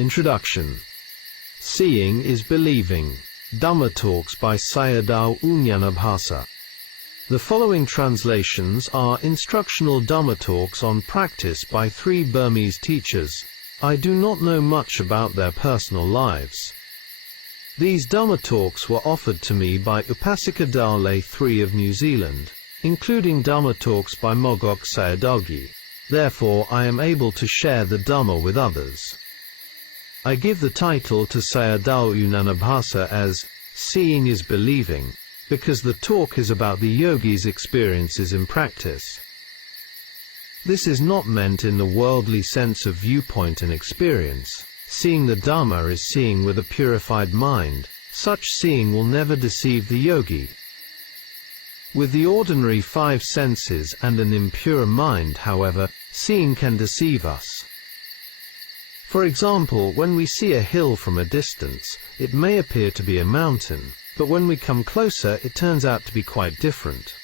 Introduction. Seeing is Believing. Dhamma Talks by Sayadaw Nyanabhasa. The following translations are instructional Dhamma talks on practice by 3 Burmese teachers. I do not know much about their personal lives. These Dhamma talks were offered to me by Upasika Dale 3 of New Zealand, including Dhamma talks by Mogok Sayadaw. Therefore I am able to share the Dhamma with others. I give the title to Sayadaw Nyanabhasa as Seeing is Believing, because the talk is about the yogi's experiences in practice. This is not meant in the worldly sense of viewpoint and experience. Seeing the Dhamma is seeing with a purified mind. Such seeing will never deceive the yogi. With the ordinary 5 senses and an impure mind, however, seeing can deceive us. For example, when we see a hill from a distance, it may appear to be a mountain, but when we come closer it turns out to be quite different.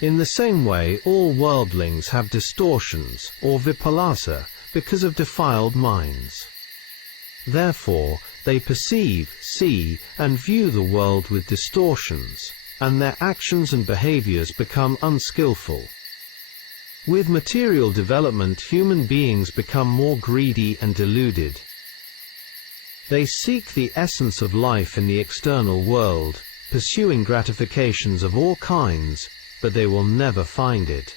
In the same way, all worldlings have distortions, or vipalasa, because of defiled minds. Therefore, they perceive, see, and view the world with distortions, and their actions and behaviors become unskillful. With material development, human beings become more greedy and deluded. They seek the essence of life in the external world, pursuing gratifications of all kinds, but they will never find it.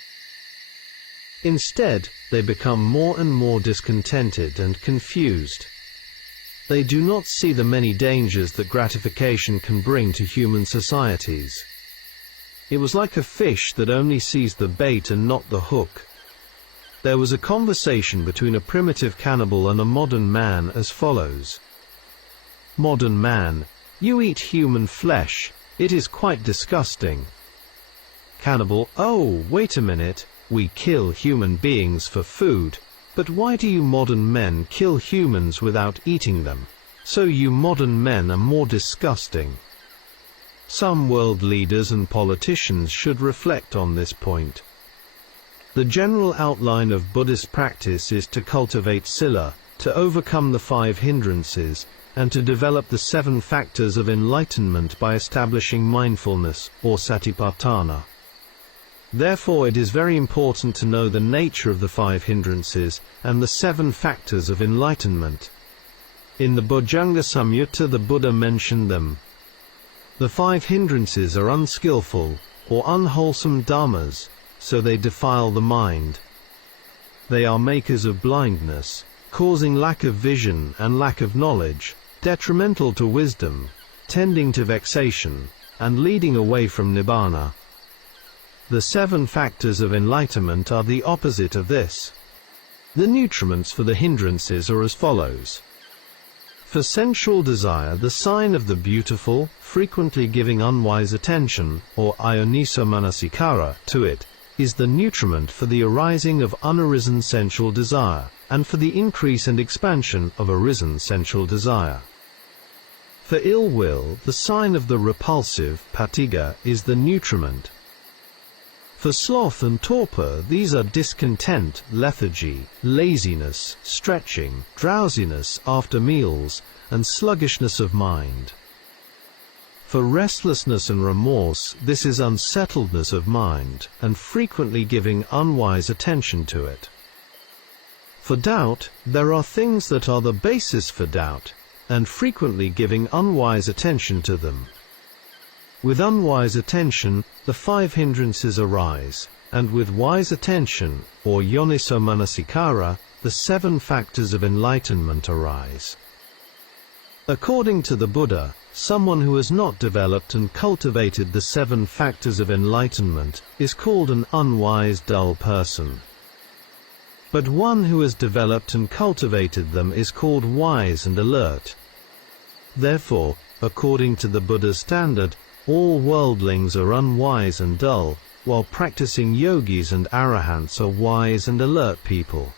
Instead, they become more and more discontented and confused. They do not see the many dangers that gratification can bring to human societies. It was like a fish that only sees the bait and not the hook. There was a conversation between a primitive cannibal and a modern man as follows. Modern man: you eat human flesh, it is quite disgusting. Cannibal: oh, wait a minute, we kill human beings for food, but why do you modern men kill humans without eating them? So you modern men are more disgusting. Some world leaders and politicians should reflect on this point. The general outline of Buddhist practice is to cultivate sila, to overcome the 5 hindrances, and to develop the 7 factors of enlightenment by establishing mindfulness, or satipatthana. Therefore it is very important to know the nature of the 5 hindrances, and the 7 factors of enlightenment. In the Bojjhanga Samyutta the Buddha mentioned them. The 5 hindrances are unskillful, or unwholesome dhammas, so they defile the mind. They are makers of blindness, causing lack of vision and lack of knowledge, detrimental to wisdom, tending to vexation, and leading away from nibbana. The 7 factors of enlightenment are the opposite of this. The nutriments for the hindrances are as follows. For sensual desire, the sign of the beautiful, frequently giving unwise attention, or ayoniso manasikara, to it, is the nutriment for the arising of unarisen sensual desire, and for the increase and expansion of arisen sensual desire. For ill will, the sign of the repulsive, patigha, is the nutriment. For sloth and torpor, these are discontent, lethargy, laziness, stretching, drowsiness after meals, and sluggishness of mind. For restlessness and remorse, this is unsettledness of mind, and frequently giving unwise attention to it. For doubt, there are things that are the basis for doubt, and frequently giving unwise attention to them. With unwise attention, the 5 hindrances arise, and with wise attention, or yoniso manasikara, the 7 factors of enlightenment arise. According to the Buddha, someone who has not developed and cultivated the 7 factors of enlightenment is called an unwise, dull person. But one who has developed and cultivated them is called wise and alert. Therefore, according to the Buddha's standard, all worldlings are unwise and dull, while practicing yogis and arahants are wise and alert people.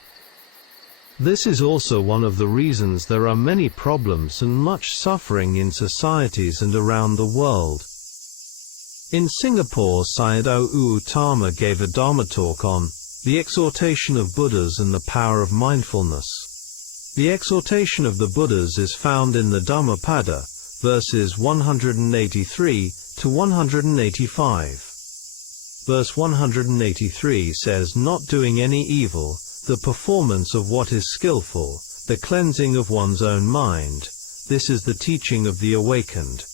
This is also one of the reasons there are many problems and much suffering in societies and around the world. In Singapore, Sayadaw Uttamo gave a Dhamma talk on the exhortation of Buddhas and the power of mindfulness. The exhortation of the Buddhas is found in the Dhammapada, verses 183 to 185. Verse 183 says, "Not doing any evil, the performance of what is skillful, the cleansing of one's own mind, this is the teaching of the awakened."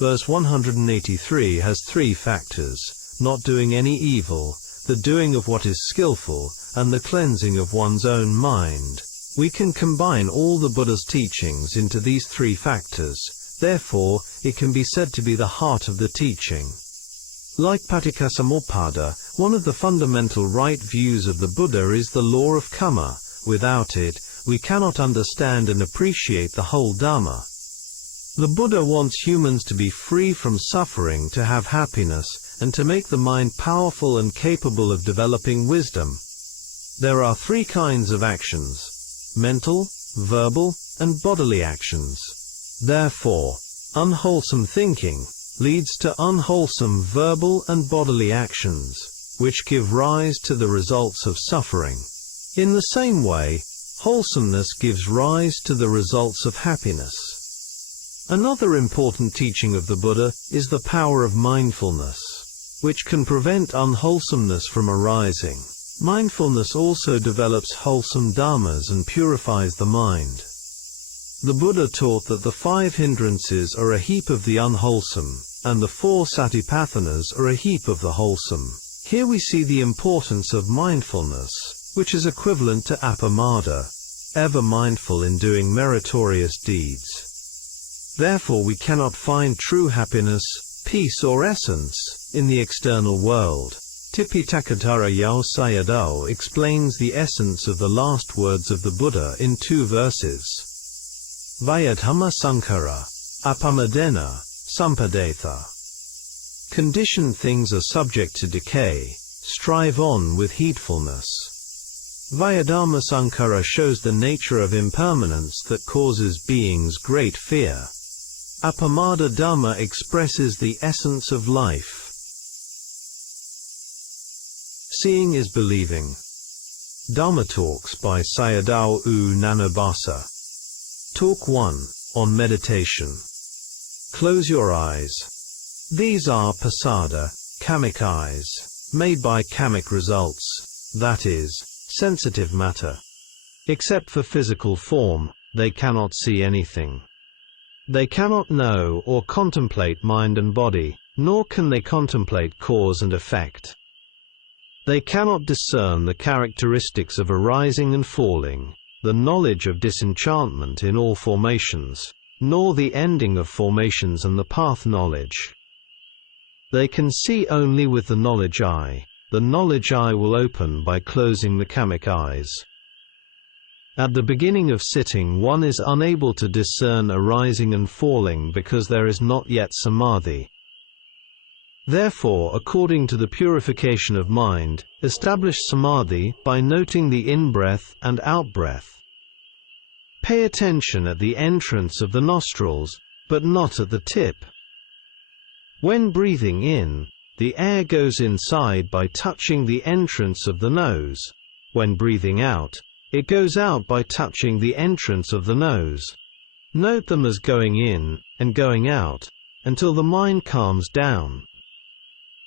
Verse 183 has three factors: not doing any evil, the doing of what is skillful, and the cleansing of one's own mind. We can combine all the Buddha's teachings into these three factors, therefore, it can be said to be the heart of the teaching. Like Paticcasamuppada, one of the fundamental right views of the Buddha is the law of karma. Without it, we cannot understand and appreciate the whole Dhamma. The Buddha wants humans to be free from suffering, to have happiness, and to make the mind powerful and capable of developing wisdom. There are three kinds of actions: mental, verbal, and bodily actions. Therefore, unwholesome thinking leads to unwholesome verbal and bodily actions, which give rise to the results of suffering. In the same way, wholesomeness gives rise to the results of happiness. Another important teaching of the Buddha is the power of mindfulness, which can prevent unwholesomeness from arising. Mindfulness also develops wholesome dharmas and purifies the mind. The Buddha taught that the 5 hindrances are a heap of the unwholesome, and the 4 satipathanas are a heap of the wholesome. Here we see the importance of mindfulness, which is equivalent to appamada, ever mindful in doing meritorious deeds. Therefore we cannot find true happiness, peace or essence in the external world. Tipitaka Yao Sayadaw explains the essence of the last words of the Buddha in 2 verses. Vayadhamma sankara, apamadena, sampadetha. Conditioned things are subject to decay, strive on with heedfulness. Vayadhamma sankara shows the nature of impermanence that causes beings great fear. Apamada Dhamma expresses the essence of life. Seeing is believing. Dhamma Talks by Sayadaw U Nyanabhasa. Talk 1, on meditation. Close your eyes. These are pasada, kamic eyes, made by kamic results, that is, sensitive matter. Except for physical form, they cannot see anything. They cannot know or contemplate mind and body, nor can they contemplate cause and effect. They cannot discern the characteristics of arising and falling, the knowledge of disenchantment in all formations, nor the ending of formations and the path knowledge. They can see only with the knowledge eye. The knowledge eye will open by closing the kamic eyes. At the beginning of sitting, one is unable to discern arising and falling because there is not yet samadhi. Therefore, according to the purification of mind, establish samadhi by noting the in-breath and out-breath. Pay attention at the entrance of the nostrils, but not at the tip. When breathing in, the air goes inside by touching the entrance of the nose. When breathing out, it goes out by touching the entrance of the nose. Note them as going in and going out, until the mind calms down.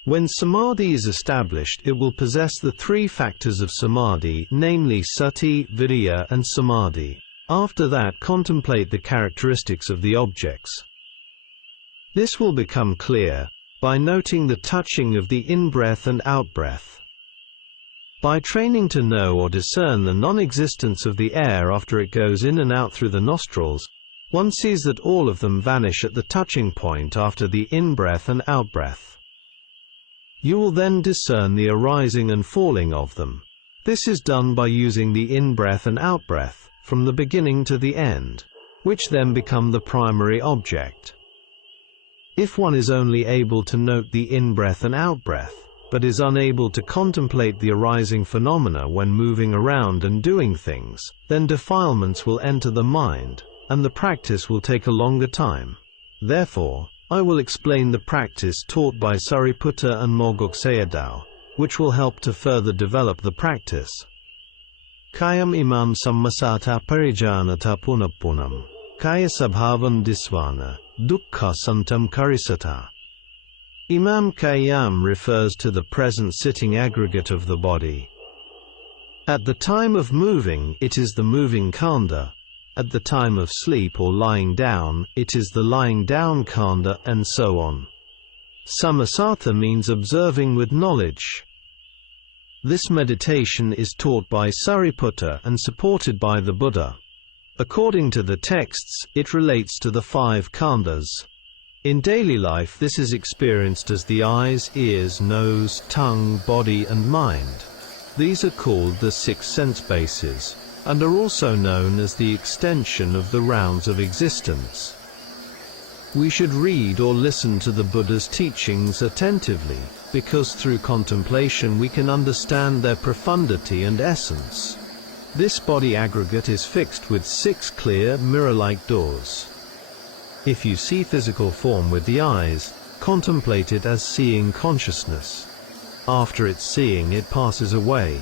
When samadhi is established, it will possess the 3 factors of samadhi, namely sati, viriya, and samadhi. After that, contemplate the characteristics of the objects. This will become clear by noting the touching of the in-breath and out-breath. By training to know or discern the non-existence of the air after it goes in and out through the nostrils, one sees that all of them vanish at the touching point after the in-breath and out-breath. You will then discern the arising and falling of them. This is done by using the in-breath and out-breath, from the beginning to the end, which then become the primary object. If one is only able to note the in-breath and out-breath, but is unable to contemplate the arising phenomena when moving around and doing things, then defilements will enter the mind, and the practice will take a longer time. Therefore, I will explain the practice taught by Sariputta and Mogok Sayadaw, which will help to further develop the practice. Kayam imam sammasata parijanata punapunam. Kaya sabhavam disvana, dukkha santam karisata. Imam Kayam refers to the present sitting aggregate of the body. At the time of moving, it is the moving khandha. At the time of sleep or lying down, it is the lying down khandha, and so on. Sammasata means observing with knowledge. This meditation is taught by Sariputta and supported by the Buddha. According to the texts, it relates to the 5 khandhas. In daily life, this is experienced as the eyes, ears, nose, tongue, body, and mind. These are called the 6 sense bases, and are also known as the extension of the rounds of existence. We should read or listen to the Buddha's teachings attentively, because through contemplation we can understand their profundity and essence. This body aggregate is fixed with 6 clear, mirror-like doors. If you see physical form with the eyes, contemplate it as seeing consciousness. After its seeing, it passes away.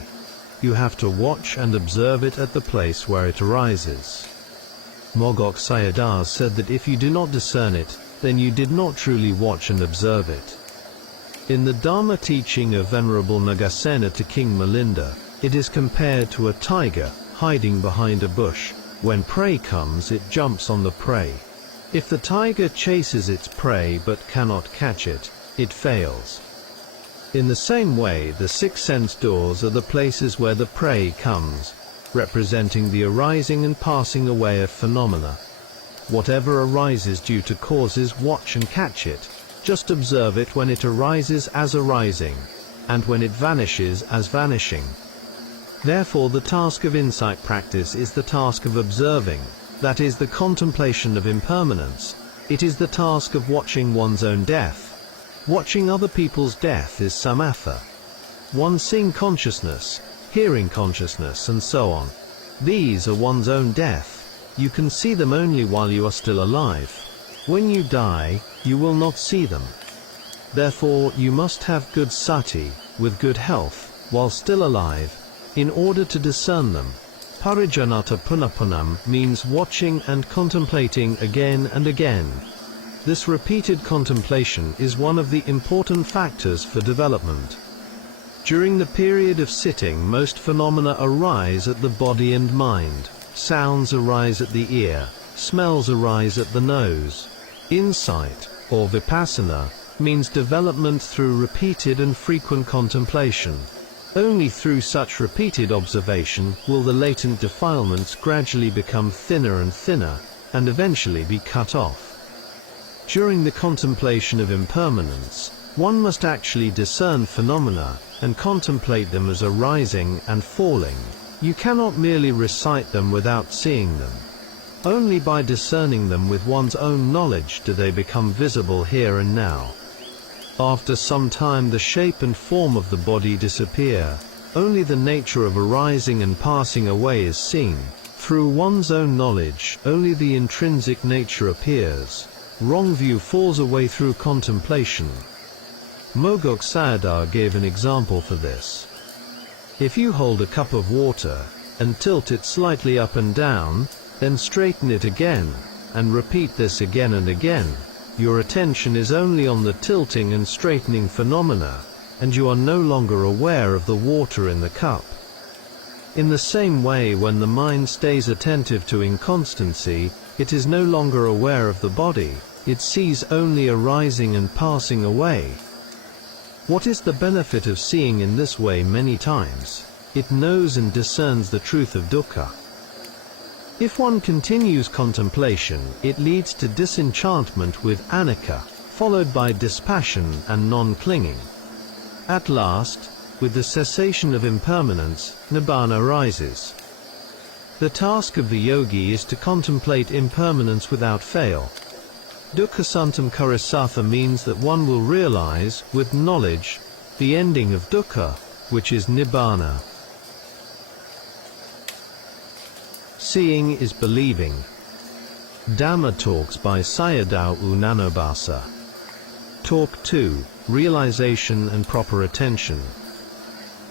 You have to watch and observe it at the place where it arises. Mogok Sayadaw said that if you do not discern it, then you did not truly watch and observe it. In the Dharma teaching of Venerable Nagasena to King Milinda, it is compared to a tiger hiding behind a bush. When prey comes, it jumps on the prey. If the tiger chases its prey but cannot catch it, it fails. In the same way, the 6 sense doors are the places where the prey comes, representing the arising and passing away of phenomena. Whatever arises due to causes, watch and catch it. Just observe it when it arises as arising, and when it vanishes as vanishing. Therefore, the task of insight practice is the task of observing, that is the contemplation of impermanence. It is the task of watching one's own death. Watching other people's death is samatha. One seeing consciousness, hearing consciousness, and so on. These are one's own death. You can see them only while you are still alive. When you die, you will not see them. Therefore, you must have good sati, with good health, while still alive, in order to discern them. Parijanata punapunam means watching and contemplating again and again. This repeated contemplation is one of the important factors for development. During the period of sitting, most phenomena arise at the body and mind. Sounds arise at the ear, smells arise at the nose. Insight, or vipassana, means development through repeated and frequent contemplation. Only through such repeated observation will the latent defilements gradually become thinner and thinner, and eventually be cut off. During the contemplation of impermanence, one must actually discern phenomena, and contemplate them as arising and falling. You cannot merely recite them without seeing them. Only by discerning them with one's own knowledge do they become visible here and now. After some time the shape and form of the body disappear. Only the nature of arising and passing away is seen. Through one's own knowledge, only the intrinsic nature appears. Wrong view falls away through contemplation. Mogok Sayadaw gave an example for this. If you hold a cup of water, and tilt it slightly up and down, then straighten it again, and repeat this again and again, your attention is only on the tilting and straightening phenomena, and you are no longer aware of the water in the cup. In the same way, when the mind stays attentive to inconstancy, it is no longer aware of the body, it sees only arising and passing away. What is the benefit of seeing in this way many times? It knows and discerns the truth of dukkha. If one continues contemplation, it leads to disenchantment with anicca, followed by dispassion and non-clinging. At last, with the cessation of impermanence, nibbana arises. The task of the yogi is to contemplate impermanence without fail. Dukkha santam karisatha means that one will realize, with knowledge, the ending of dukkha, which is nibbana. Seeing is believing. Dhamma Talks by Sayadaw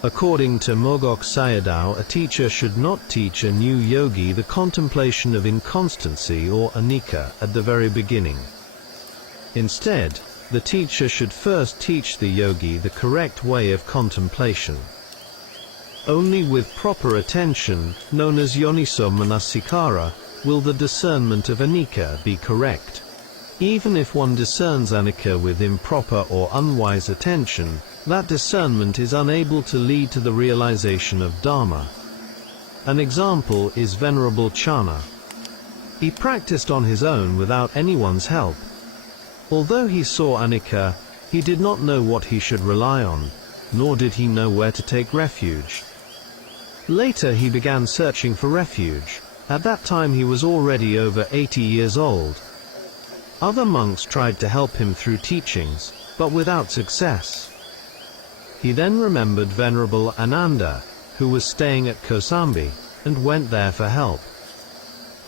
According to Mogok Sayadaw, a teacher should not teach a new yogi the contemplation of inconstancy or anicca at the very beginning. Instead, the teacher should first teach the yogi the correct way of contemplation. Only with proper attention, known as yoniso manasikara, will the discernment of anicca be correct. Even if one discerns anicca with improper or unwise attention, that discernment is unable to lead to the realization of Dharma. An example is Venerable Channa. He practiced on his own without anyone's help. Although he saw anicca, he did not know what he should rely on, nor did he know where to take refuge. Later he began searching for refuge. At that time he was already over 80 years old. Other monks tried to help him through teachings, but without success. He then remembered Venerable Ananda, who was staying at Kosambi, and went there for help.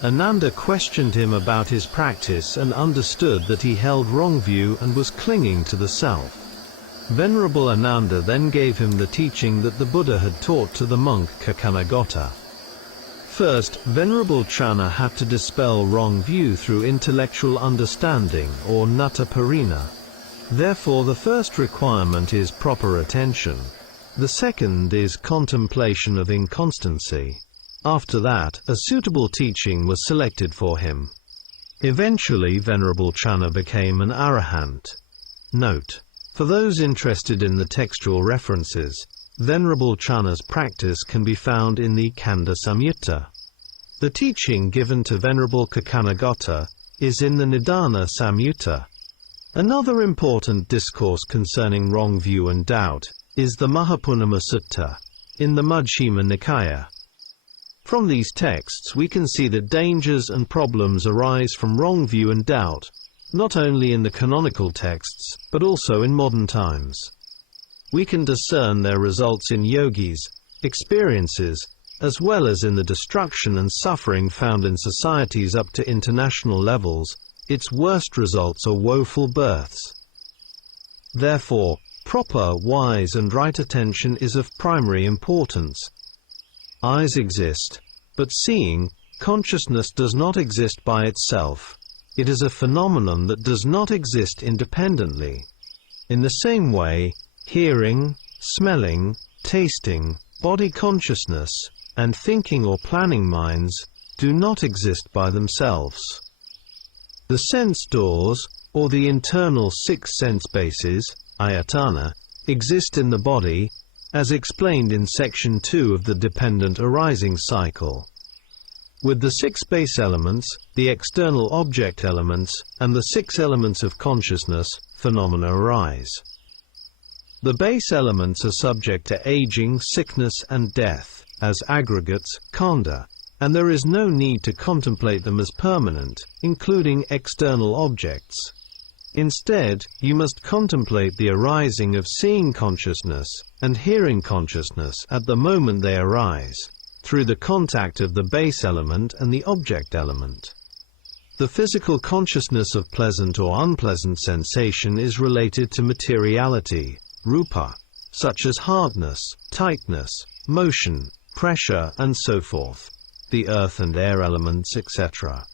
Ananda questioned him about his practice and understood that he held wrong view and was clinging to the self. Venerable Ananda then gave him the teaching that the Buddha had taught to the monk Kakanagota. First, Venerable Channa had to dispel wrong view through intellectual understanding, or nataparina. Therefore the first requirement is proper attention. The second is contemplation of inconstancy. After that, a suitable teaching was selected for him. Eventually Venerable Channa became an arahant. Note: for those interested in the textual references, Venerable Channa's practice can be found in the Kanda Samyutta. The teaching given to Venerable Kakanagota is in the Nidana Samyutta. Another important discourse concerning wrong view and doubt is the Mahapunama Sutta in the Majjhima Nikaya. From these texts we can see that dangers and problems arise from wrong view and doubt, not only in the canonical texts, but also in modern times. We can discern their results in yogis' experiences, as well as in the destruction and suffering found in societies up to international levels. Its worst results are woeful births. Therefore, proper, wise and right attention is of primary importance. Eyes exist, but seeing, consciousness does not exist by itself. It is a phenomenon that does not exist independently. In the same way, hearing, smelling, tasting, body consciousness, and thinking or planning minds do not exist by themselves. The sense doors, or the internal 6 sense bases, ayatana, exist in the body, as explained in section 2 of the dependent arising cycle. With the 6 base elements, the external object elements, and the 6 elements of consciousness, phenomena arise. The base elements are subject to aging, sickness and death, as aggregates, khandha, and there is no need to contemplate them as permanent, including external objects. Instead, you must contemplate the arising of seeing consciousness and hearing consciousness at the moment they arise, through the contact of the base element and the object element. The physical consciousness of pleasant or unpleasant sensation is related to materiality, rupa, such as hardness, tightness, motion, pressure and so forth, the earth and air elements, etc.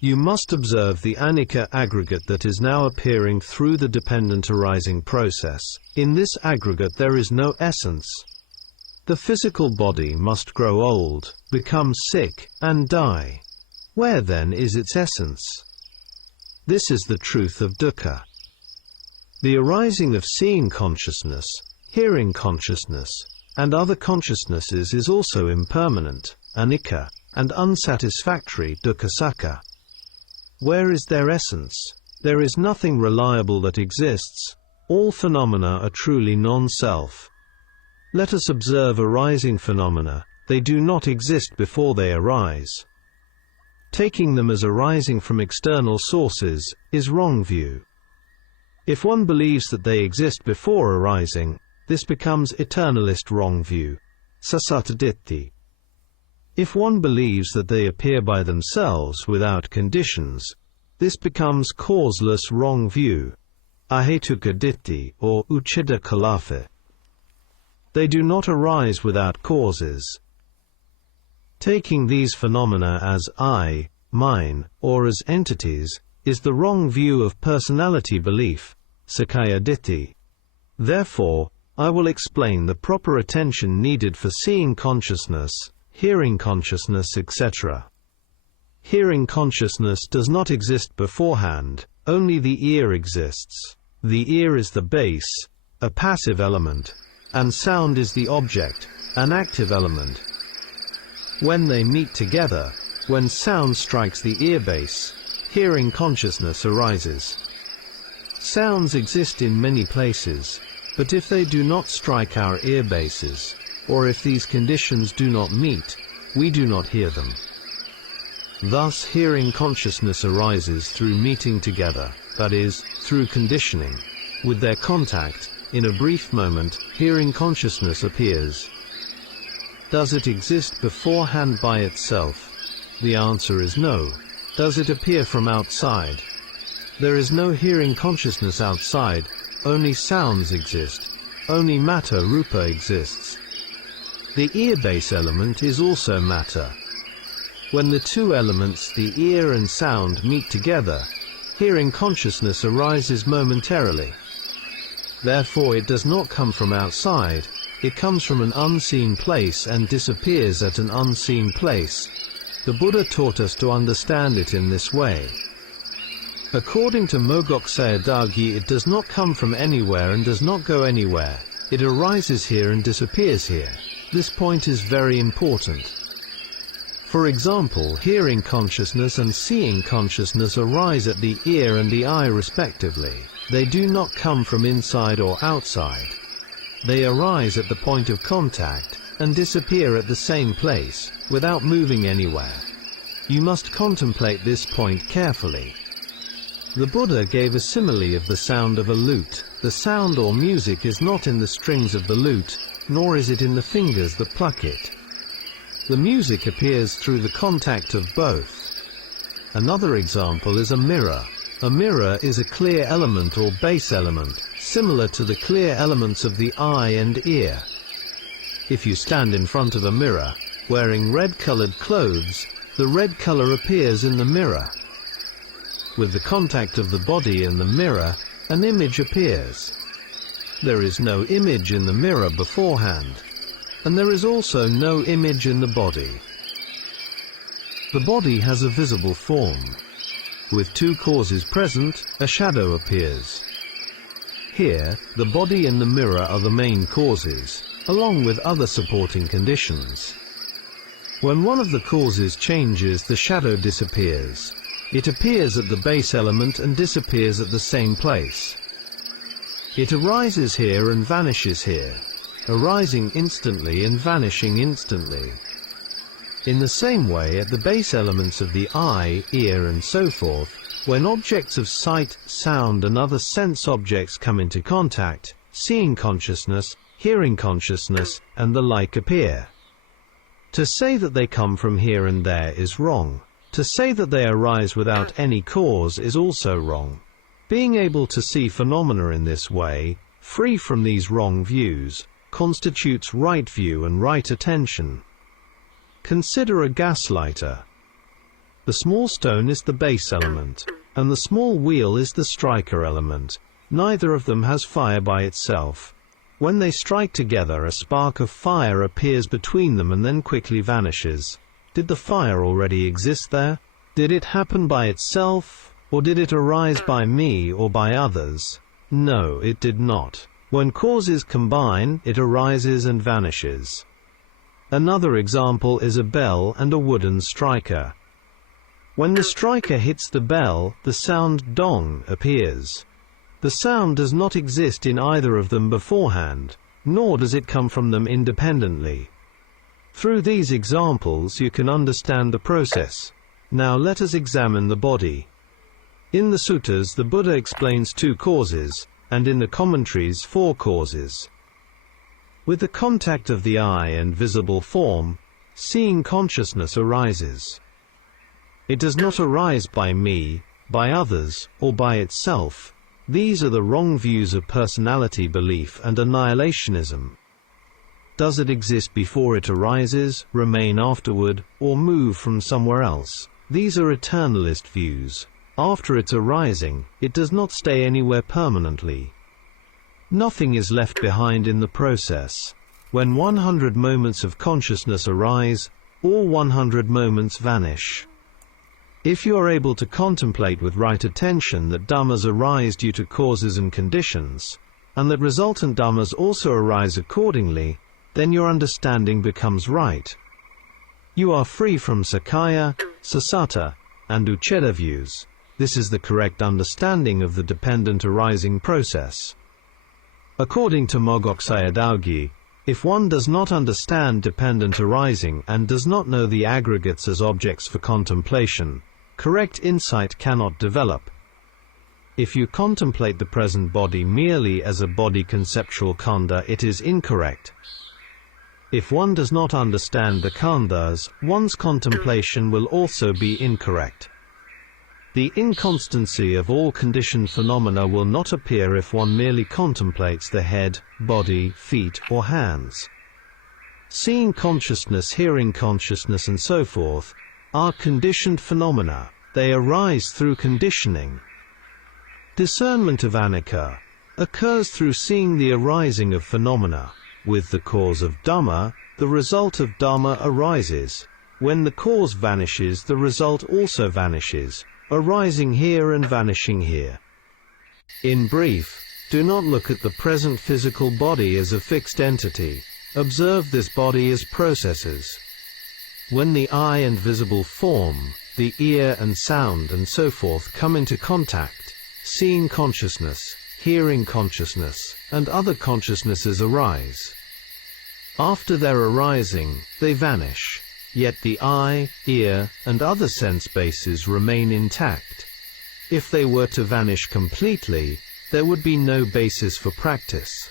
You must observe the anicca aggregate that is now appearing through the dependent arising process. In this aggregate there is no essence. The physical body must grow old, become sick, and die. Where then is its essence? This is the truth of dukkha. The arising of seeing consciousness, hearing consciousness, and other consciousnesses is also impermanent, anicca, and unsatisfactory, dukkha. Where is their essence? There is nothing reliable that exists. All phenomena are truly non-self. Let us observe arising phenomena. They do not exist before they arise. Taking them as arising from external sources is wrong view. If one believes that they exist before arising, this becomes eternalist wrong view, sasataditti. If one believes that they appear by themselves without conditions, this becomes causeless wrong view, ahetuka ditti or uchida kalafe. They do not arise without causes. Taking these phenomena as I, mine, or as entities, is the wrong view of personality belief, Sakkaya Ditthi. Therefore, I will explain the proper attention needed for seeing consciousness, hearing consciousness, etc. Hearing consciousness does not exist beforehand, only the ear exists. The ear is the base, a passive element, and sound is the object, an active element. When they meet together, when sound strikes the ear base, hearing consciousness arises. Sounds exist in many places, but if they do not strike our ear bases, or if these conditions do not meet, we do not hear them. Thus hearing consciousness arises through meeting together, that is, through conditioning. With their contact, in a brief moment, hearing consciousness appears. Does it exist beforehand by itself? The answer is no. Does it appear from outside? There is no hearing consciousness outside, only sounds exist. Only matter rupa exists. The ear base element is also matter. When the two elements, the ear and sound, meet together, hearing consciousness arises momentarily. Therefore it does not come from outside, it comes from an unseen place and disappears at an unseen place. The Buddha taught us to understand it in this way. According to Mogok Sayadaw, it does not come from anywhere and does not go anywhere. It arises here and disappears here. This point is very important. For example, hearing consciousness and seeing consciousness arise at the ear and the eye respectively. They do not come from inside or outside. They arise at the point of contact and disappear at the same place, without moving anywhere. You must contemplate this point carefully. The Buddha gave a simile of the sound of a lute. The sound or music is not in the strings of the lute, nor is it in the fingers that pluck it. The music appears through the contact of both. Another example is a mirror. A mirror is a clear element or base element, similar to the clear elements of the eye and ear. If you stand in front of a mirror, wearing red-colored clothes, the red color appears in the mirror. With the contact of the body in the mirror, an image appears. There is no image in the mirror beforehand, and there is also no image in the body. The body has a visible form. With two causes present, a shadow appears. Here, the body and the mirror are the main causes, along with other supporting conditions. When one of the causes changes, the shadow disappears. It appears at the base element and disappears at the same place. It arises here and vanishes here, arising instantly and vanishing instantly. In the same way, at the base elements of the eye, ear and so forth, when objects of sight, sound and other sense objects come into contact, seeing consciousness, hearing consciousness, and the like appear. To say that they come from here and there is wrong. To say that they arise without any cause is also wrong. Being able to see phenomena in this way, free from these wrong views, constitutes right view and right attention. Consider a gas lighter. The small stone is the base element, and the small wheel is the striker element. Neither of them has fire by itself. When they strike together, a spark of fire appears between them and then quickly vanishes. Did the fire already exist there? Did it happen by itself, or did it arise by me or by others? No, it did not. When causes combine, it arises and vanishes. Another example is a bell and a wooden striker. When the striker hits the bell, the sound dong appears. The sound does not exist in either of them beforehand, nor does it come from them independently. Through these examples you can understand the process. Now let us examine the body. In the suttas the Buddha explains 2 causes, and in the commentaries 4 causes. With the contact of the eye and visible form, seeing consciousness arises. It does not arise by me, by others, or by itself. These are the wrong views of personality belief and annihilationism. Does it exist before it arises, remain afterward, or move from somewhere else? These are eternalist views. After its arising, it does not stay anywhere permanently. Nothing is left behind in the process. When 100 moments of consciousness arise, all 100 moments vanish. If you are able to contemplate with right attention that dhammas arise due to causes and conditions, and that resultant dhammas also arise accordingly, then your understanding becomes right. You are free from Sakkaya, Sasata, and Ucceda views. This is the correct understanding of the dependent arising process. According to Mogok Sayadaw, if one does not understand dependent arising and does not know the aggregates as objects for contemplation, correct insight cannot develop. If you contemplate the present body merely as a body conceptual khandha, it is incorrect. If one does not understand the khandhas, one's contemplation will also be incorrect. The inconstancy of all conditioned phenomena will not appear if one merely contemplates the head, body, feet, or hands. Seeing consciousness, hearing consciousness, and so forth are conditioned phenomena. They arise through conditioning. Discernment of anicca occurs through seeing the arising of phenomena. With the cause of Dhamma, the result of Dhamma arises. When the cause vanishes, the result also vanishes, arising here and vanishing here. In brief, do not look at the present physical body as a fixed entity. Observe this body as processes. When the eye and visible form, the ear and sound and so forth come into contact, seeing consciousness, hearing consciousness, and other consciousnesses arise. After their arising, they vanish. Yet the eye, ear, and other sense bases remain intact. If they were to vanish completely, there would be no basis for practice.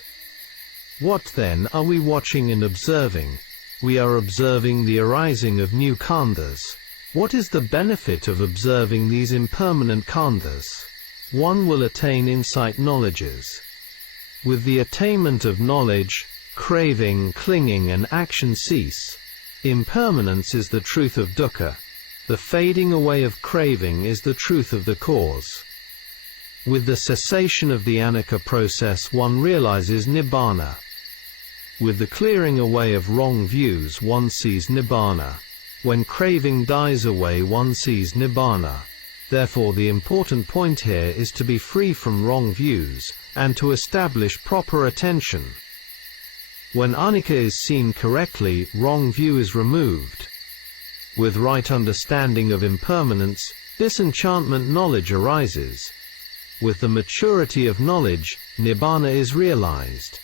What then are we watching and observing? We are observing the arising of new khandhas. What is the benefit of observing these impermanent khandhas? One will attain insight knowledges. With the attainment of knowledge, craving, clinging, and action cease. Impermanence is the truth of dukkha. The fading away of craving is the truth of the cause. With the cessation of the anicca process, one realizes nibbana. With the clearing away of wrong views, one sees nibbana. When craving dies away, one sees nibbana. Therefore, the important point here is to be free from wrong views, and to establish proper attention. When anicca is seen correctly, wrong view is removed. With right understanding of impermanence, disenchantment knowledge arises. With the maturity of knowledge, nibbana is realized.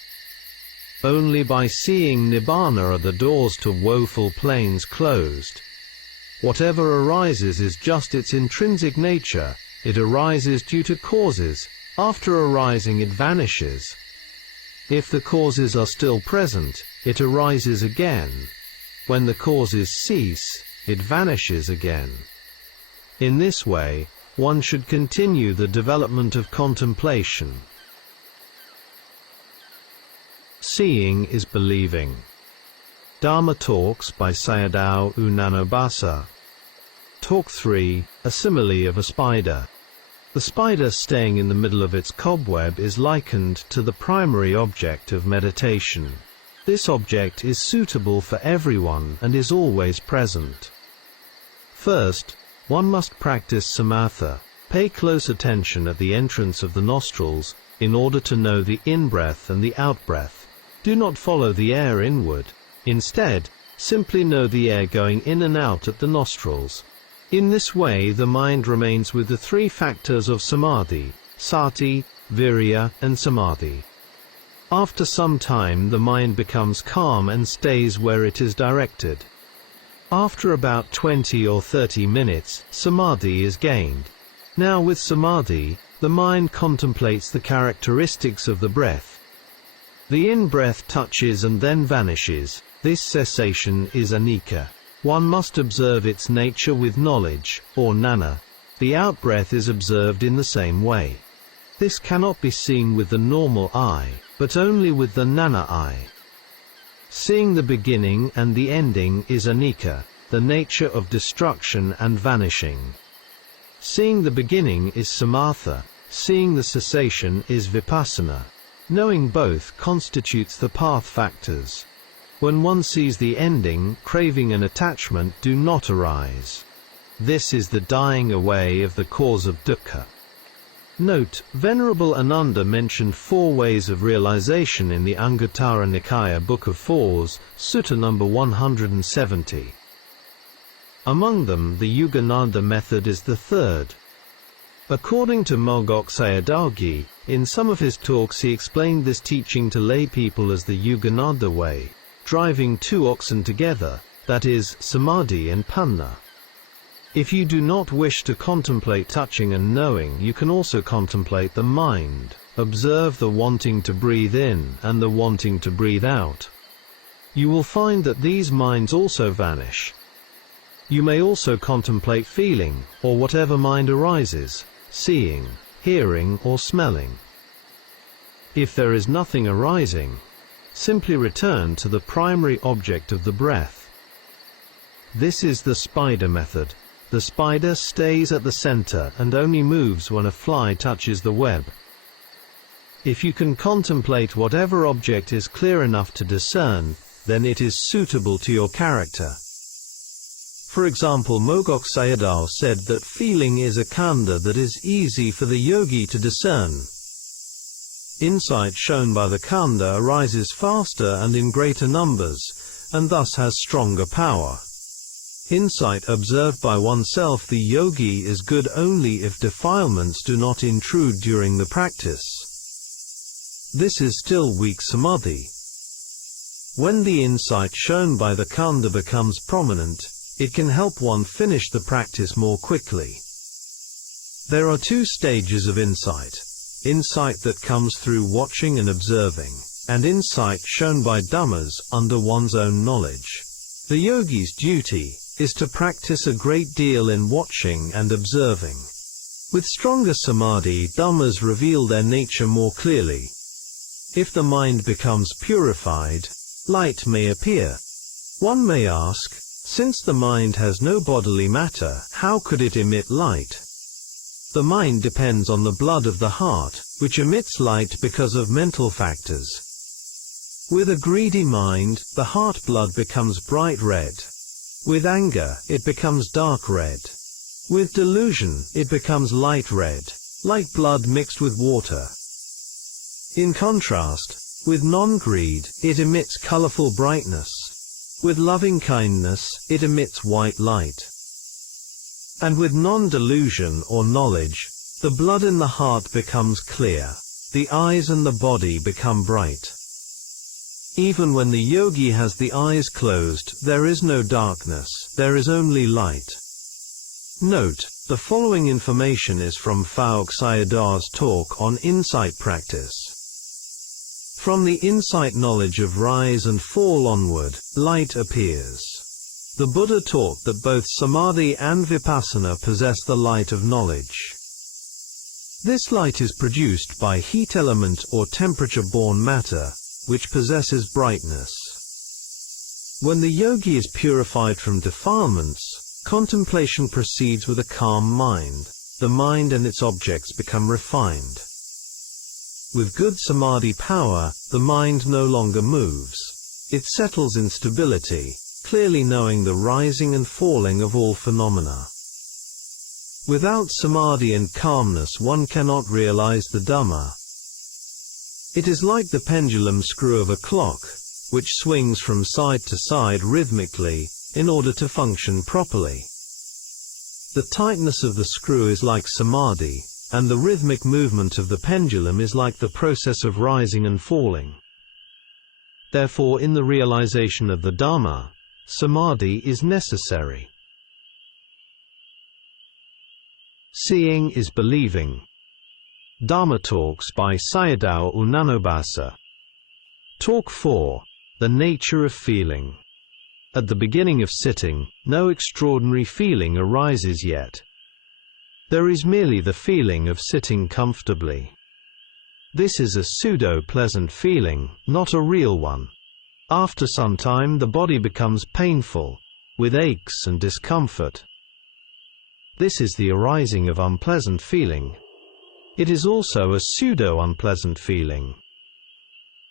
Only by seeing nibbana are the doors to woeful planes closed. Whatever arises is just its intrinsic nature. It arises due to causes. After arising, it vanishes. If the causes are still present, it arises again. When the causes cease, it vanishes again. In this way, one should continue the development of contemplation. Seeing is believing. Dharma Talks by Sayadaw Nyanabhasa. Talk 3, a simile of a spider. The spider staying in the middle of its cobweb is likened to the primary object of meditation. This object is suitable for everyone and is always present. First, one must practice samatha. Pay close attention at the entrance of the nostrils, in order to know the in-breath and the out-breath. Do not follow the air inward. Instead, simply know the air going in and out at the nostrils. In this way, the mind remains with the three factors of samadhi, sati, virya, and samadhi. After some time, the mind becomes calm and stays where it is directed. After about 20 or 30 minutes, samadhi is gained. Now with samadhi, the mind contemplates the characteristics of the breath. The in-breath touches and then vanishes. This cessation is anicca. One must observe its nature with knowledge, or jnana. The out-breath is observed in the same way. This cannot be seen with the normal eye, but only with the jnana eye. Seeing the beginning and the ending is anicca, the nature of destruction and vanishing. Seeing the beginning is samatha, seeing the cessation is vipassana. Knowing both constitutes the path factors. When one sees the ending, craving and attachment do not arise. This is the dying away of the cause of dukkha. Note, Venerable Ananda mentioned 4 ways of realization in the Anguttara Nikaya Book of Fours, Sutta number 170. Among them, the Yogananda method is the 3rd. According to Mogok Sayadaw, in some of his talks he explained this teaching to lay people as the Yogananda way, driving 2 oxen together, that is, samadhi and panna. If you do not wish to contemplate touching and knowing, you can also contemplate the mind, observe the wanting to breathe in and the wanting to breathe out. You will find that these minds also vanish. You may also contemplate feeling, or whatever mind arises, seeing, hearing or smelling. If there is nothing arising, simply return to the primary object of the breath. This is the spider method. The spider stays at the center and only moves when a fly touches the web. If you can contemplate whatever object is clear enough to discern, then it is suitable to your character. For example, Mogok Sayadaw said that feeling is a khandha that is easy for the yogi to discern. Insight shown by the khandha arises faster and in greater numbers, and thus has stronger power. Insight observed by oneself, the yogi, is good only if defilements do not intrude during the practice. This is still weak samadhi. When the insight shown by the khandha becomes prominent, it can help one finish the practice more quickly. There are 2 stages of insight. Insight that comes through watching and observing, and insight shown by dhammas under one's own knowledge. The yogi's duty is to practice a great deal in watching and observing. With stronger samadhi, dhammas reveal their nature more clearly. If the mind becomes purified, light may appear. One may ask, since the mind has no bodily matter, how could it emit light? The mind depends on the blood of the heart, which emits light because of mental factors. With a greedy mind, the heart blood becomes bright red. With anger, it becomes dark red. With delusion, it becomes light red, like blood mixed with water. In contrast, with non-greed, it emits colorful brightness. With loving kindness, it emits white light. And with non-delusion or knowledge, the blood in the heart becomes clear, the eyes and the body become bright. Even when the yogi has the eyes closed, there is no darkness, there is only light. Note, the following information is from Phawk Sayadaw's talk on insight practice. From the insight knowledge of rise and fall onward, light appears. The Buddha taught that both samadhi and vipassana possess the light of knowledge. This light is produced by heat element or temperature-born matter, which possesses brightness. When the yogi is purified from defilements, contemplation proceeds with a calm mind. The mind and its objects become refined. With good samadhi power, the mind no longer moves. It settles in stability, clearly knowing the rising and falling of all phenomena. Without samadhi and calmness, one cannot realize the Dhamma. It is like the pendulum screw of a clock, which swings from side to side rhythmically, in order to function properly. The tightness of the screw is like samadhi, and the rhythmic movement of the pendulum is like the process of rising and falling. Therefore, in the realization of the Dhamma, samadhi is necessary. Seeing is believing. Dhamma Talks by Sayadaw Nyanabhasa. Talk 4. The Nature of Feeling. At the beginning of sitting, no extraordinary feeling arises yet. There is merely the feeling of sitting comfortably. This is a pseudo-pleasant feeling, not a real one. After some time the body becomes painful, with aches and discomfort. This is the arising of unpleasant feeling. It is also a pseudo-unpleasant feeling.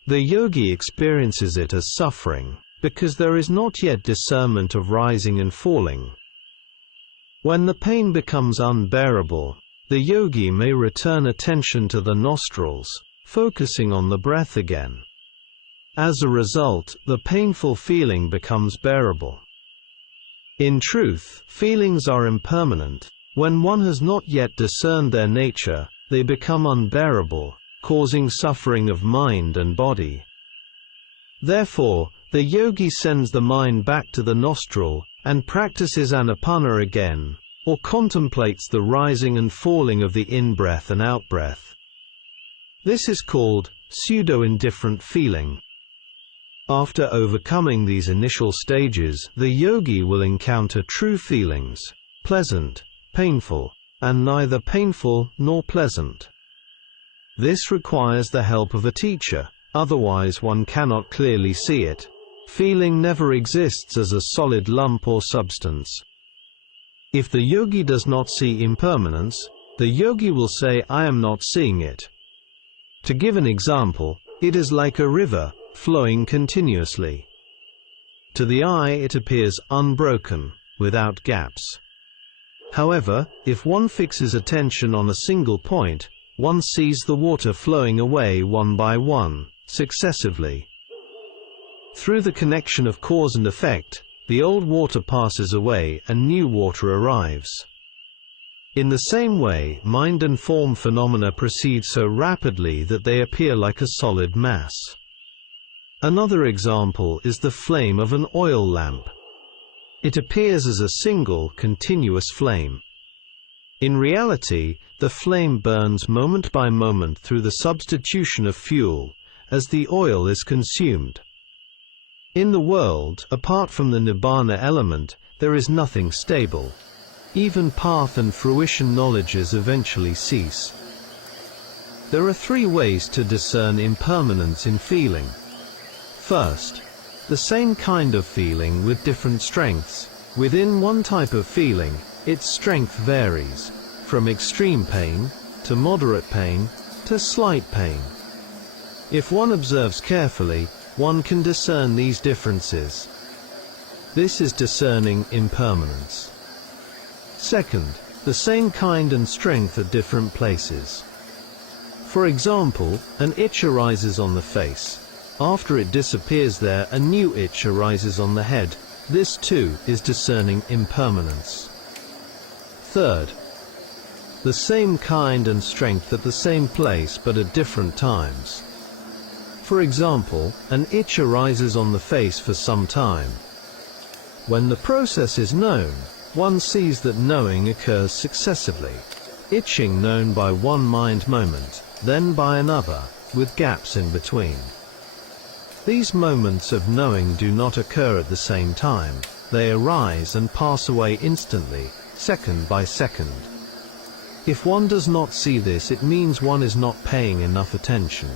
The yogi experiences it as suffering, because there is not yet discernment of rising and falling. When the pain becomes unbearable, the yogi may return attention to the nostrils, focusing on the breath again. As a result, the painful feeling becomes bearable. In truth, feelings are impermanent. When one has not yet discerned their nature, they become unbearable, causing suffering of mind and body. Therefore, the yogi sends the mind back to the nostril, and practices anapana again, or contemplates the rising and falling of the in-breath and out-breath. This is called pseudo-indifferent feeling. After overcoming these initial stages, the yogi will encounter true feelings, pleasant, painful, and neither painful nor pleasant. This requires the help of a teacher, otherwise one cannot clearly see it. Feeling never exists as a solid lump or substance. If the yogi does not see impermanence, the yogi will say, "I am not seeing it." To give an example, it is like a river, flowing continuously. To the eye it appears unbroken, without gaps. However, if one fixes attention on a single point, one sees the water flowing away one by one, successively. Through the connection of cause and effect, the old water passes away and new water arrives. In the same way, mind and form phenomena proceed so rapidly that they appear like a solid mass. Another example is the flame of an oil lamp. It appears as a single, continuous flame. In reality, the flame burns moment by moment through the substitution of fuel, as the oil is consumed. In the world, apart from the nibbana element, there is nothing stable. Even path and fruition knowledges eventually cease. There are three ways to discern impermanence in feeling. First, the same kind of feeling with different strengths. Within one type of feeling, its strength varies, from extreme pain, to moderate pain, to slight pain. If one observes carefully, one can discern these differences. This is discerning impermanence. Second, the same kind and strength at different places. For example, an itch arises on the face. After it disappears there, a new itch arises on the head. This too is discerning impermanence. Third, the same kind and strength at the same place but at different times. For example, an itch arises on the face for some time. When the process is known, one sees that knowing occurs successively. Itching known by one mind moment, then by another, with gaps in between. These moments of knowing do not occur at the same time. They arise and pass away instantly, second by second. If one does not see this, it means one is not paying enough attention.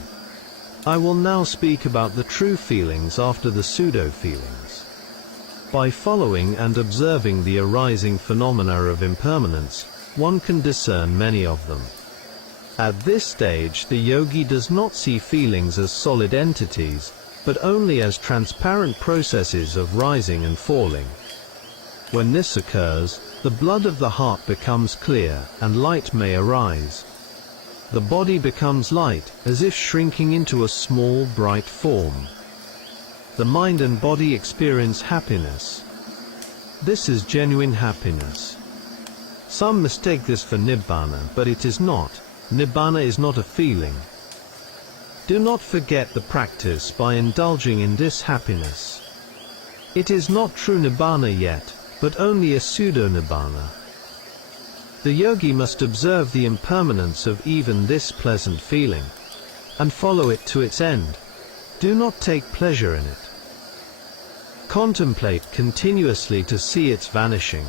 I will now speak about the true feelings after the pseudo-feelings. By following and observing the arising phenomena of impermanence, one can discern many of them. At this stage, the yogi does not see feelings as solid entities, but only as transparent processes of rising and falling. When this occurs, the blood of the heart becomes clear, and light may arise. The body becomes light, as if shrinking into a small, bright form. The mind and body experience happiness. This is genuine happiness. Some mistake this for nibbana, but it is not. Nibbana is not a feeling. Do not forget the practice by indulging in this happiness. It is not true nibbana yet, but only a pseudo-nibbana. The yogi must observe the impermanence of even this pleasant feeling, and follow it to its end. Do not take pleasure in it. Contemplate continuously to see its vanishing.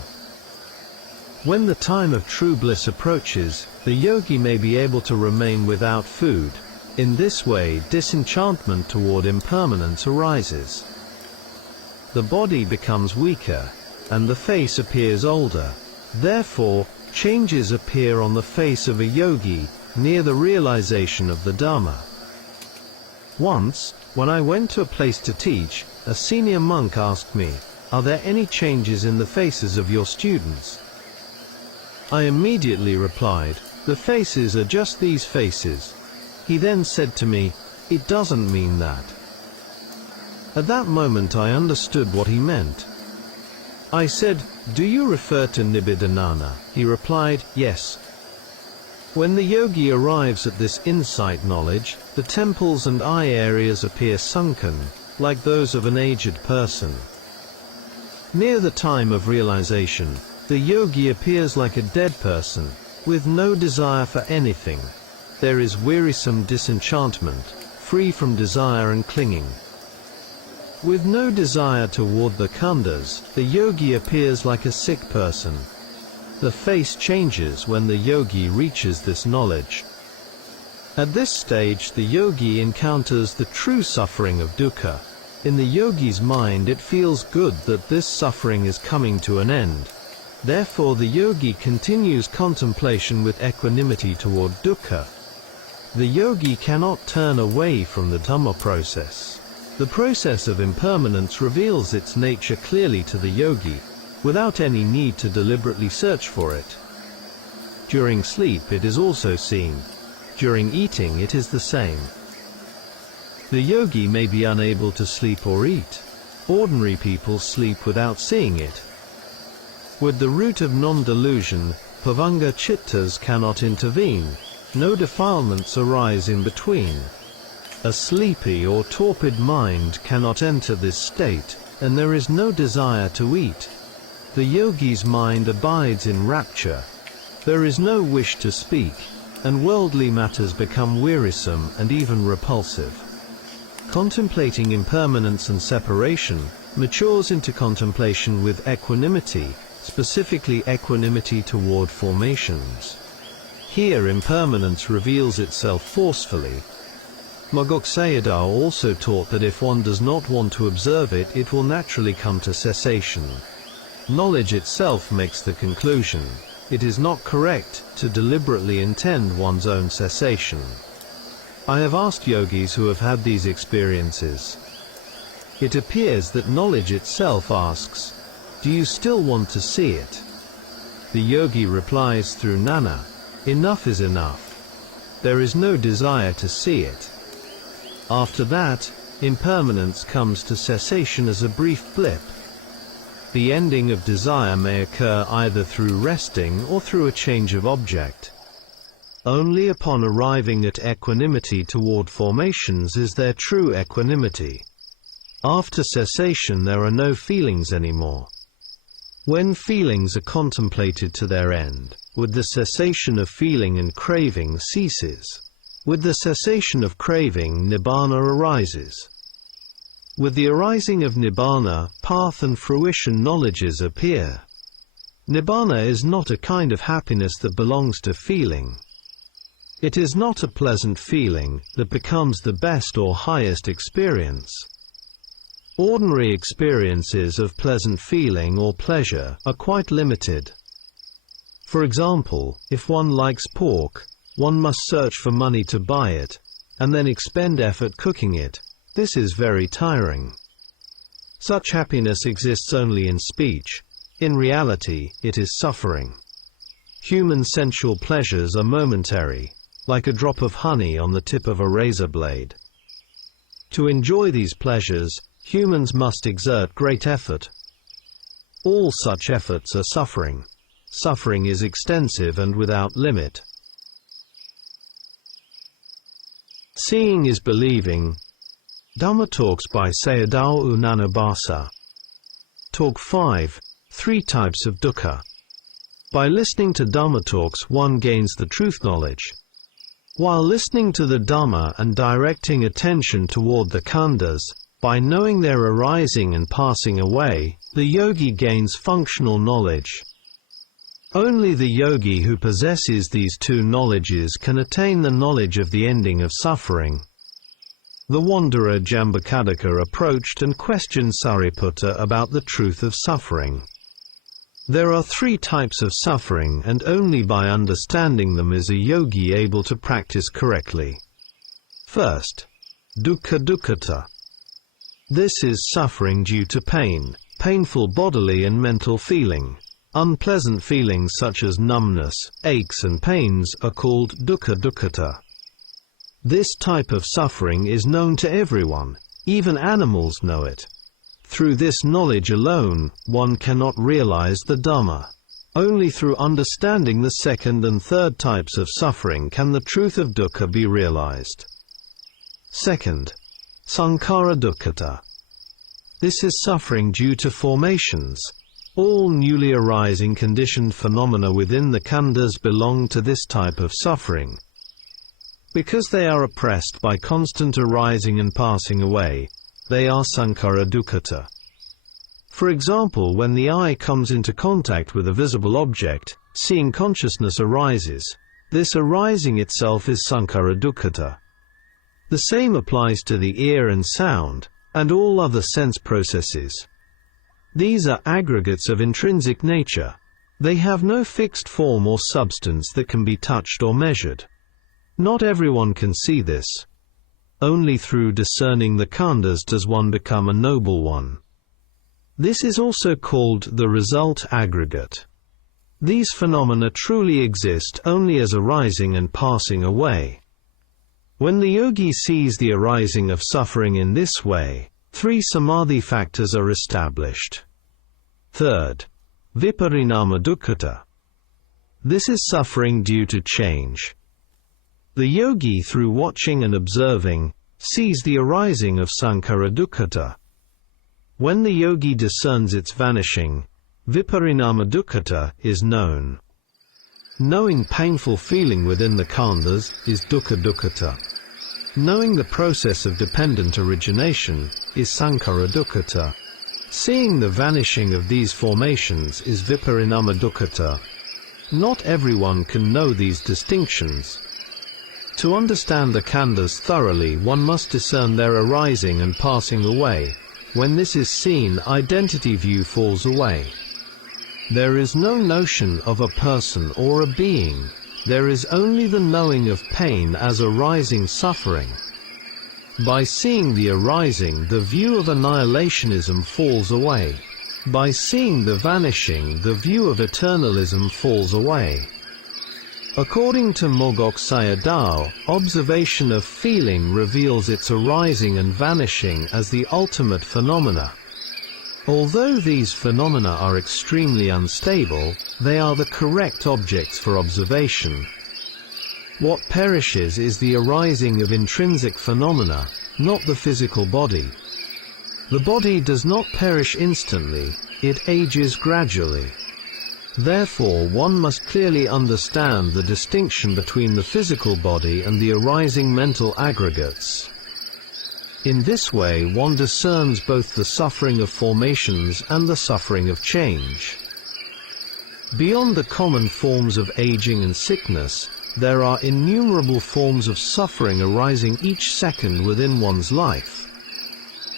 When the time of true bliss approaches, the yogi may be able to remain without food, In this way, disenchantment toward impermanence arises. The body becomes weaker, and the face appears older. Therefore, changes appear on the face of a yogi near the realization of the Dhamma. Once, when I went to a place to teach, a senior monk asked me, "Are there any changes in the faces of your students?" I immediately replied, "The faces are just these faces." He then said to me, "It doesn't mean that." At that moment I understood what he meant. I said, "Do you refer to Nibbidhanana?" He replied, "Yes." When the yogi arrives at this insight knowledge, the temples and eye areas appear sunken, like those of an aged person. Near the time of realization, the yogi appears like a dead person, with no desire for anything. There is wearisome disenchantment, free from desire and clinging. With no desire toward the khandhas, the yogi appears like a sick person. The face changes when the yogi reaches this knowledge. At this stage, the yogi encounters the true suffering of dukkha. In the yogi's mind, it feels good that this suffering is coming to an end. Therefore, the yogi continues contemplation with equanimity toward dukkha. The yogi cannot turn away from the Dhamma process. The process of impermanence reveals its nature clearly to the yogi, without any need to deliberately search for it. During sleep it is also seen. During eating it is the same. The yogi may be unable to sleep or eat. Ordinary people sleep without seeing it. With the root of non-delusion, Bhavanga Chittas cannot intervene. No defilements arise in between. A sleepy or torpid mind cannot enter this state, and there is no desire to eat. The yogi's mind abides in rapture. There is no wish to speak, and worldly matters become wearisome and even repulsive. Contemplating impermanence and separation matures into contemplation with equanimity, specifically equanimity toward formations. Here impermanence reveals itself forcefully. Mogok Sayadaw also taught that if one does not want to observe it, it will naturally come to cessation. Knowledge itself makes the conclusion. It is not correct to deliberately intend one's own cessation. I have asked yogis who have had these experiences. It appears that knowledge itself asks, "Do you still want to see it?" The yogi replies through Nana, "Enough is enough. There is no desire to see it." After that, impermanence comes to cessation as a brief blip. The ending of desire may occur either through resting or through a change of object. Only upon arriving at equanimity toward formations is there true equanimity. After cessation there are no feelings anymore. When feelings are contemplated to their end, with the cessation of feeling and craving ceases. With the cessation of craving, nibbana arises. With the arising of nibbana, path and fruition knowledges appear. Nibbana is not a kind of happiness that belongs to feeling. It is not a pleasant feeling that becomes the best or highest experience. Ordinary experiences of pleasant feeling or pleasure are quite limited. For example, if one likes pork, one must search for money to buy it, and then expend effort cooking it. This is very tiring. Such happiness exists only in speech. In reality, it is suffering. Human sensual pleasures are momentary, like a drop of honey on the tip of a razor blade. To enjoy these pleasures, humans must exert great effort. All such efforts are suffering. Suffering is extensive and without limit. Seeing is believing. Dhamma Talks by Sayadaw Nyanabhasa. Talk 5. 3 Types of Dukkha. By listening to Dhamma Talks one gains the truth knowledge. While listening to the Dhamma and directing attention toward the khandhas, by knowing their arising and passing away, the yogi gains functional knowledge. Only the yogi who possesses these two knowledges can attain the knowledge of the ending of suffering. The wanderer Jambakadaka approached and questioned Sariputta about the truth of suffering. There are three types of suffering, and only by understanding them is a yogi able to practice correctly. First, Dukkha Dukkhata. This is suffering due to pain, painful bodily and mental feeling. Unpleasant feelings such as numbness, aches and pains are called Dukkha Dukkhata. This type of suffering is known to everyone, even animals know it. Through this knowledge alone, one cannot realize the Dhamma. Only through understanding the second and third types of suffering can the truth of dukkha be realized. Second, Sankhara Dukkhata. This is suffering due to formations. All newly arising conditioned phenomena within the khandhas belong to this type of suffering. Because they are oppressed by constant arising and passing away, they are Sankhara Dukkhata. For example, when the eye comes into contact with a visible object, seeing consciousness arises. This arising itself is Sankhara Dukkhata. The same applies to the ear and sound, and all other sense processes. These are aggregates of intrinsic nature. They have no fixed form or substance that can be touched or measured. Not everyone can see this. Only through discerning the khandhas does one become a noble one. This is also called the result aggregate. These phenomena truly exist only as arising and passing away. When the yogi sees the arising of suffering in this way, three samadhi factors are established. Third, Viparinama Dukkhata. This is suffering due to change. The yogi, through watching and observing, sees the arising of Sankhara Dukkhata. When the yogi discerns its vanishing, Viparinama Dukkhata is known. Knowing painful feeling within the khandhas is Dukkha Dukkhata. Knowing the process of dependent origination is Sankhara Dukkhata. Seeing the vanishing of these formations is Viparinama Dukkhata. Not everyone can know these distinctions. To understand the khandhas thoroughly, one must discern their arising and passing away. When this is seen, identity view falls away. There is no notion of a person or a being. There is only the knowing of pain as arising suffering. By seeing the arising, the view of annihilationism falls away. By seeing the vanishing, the view of eternalism falls away. According to Mogok Sayadaw, observation of feeling reveals its arising and vanishing as the ultimate phenomena. Although these phenomena are extremely unstable, they are the correct objects for observation. What perishes is the arising of intrinsic phenomena, not the physical body. The body does not perish instantly, it ages gradually. Therefore, one must clearly understand the distinction between the physical body and the arising mental aggregates. In this way, one discerns both the suffering of formations and the suffering of change. Beyond the common forms of aging and sickness, there are innumerable forms of suffering arising each second within one's life.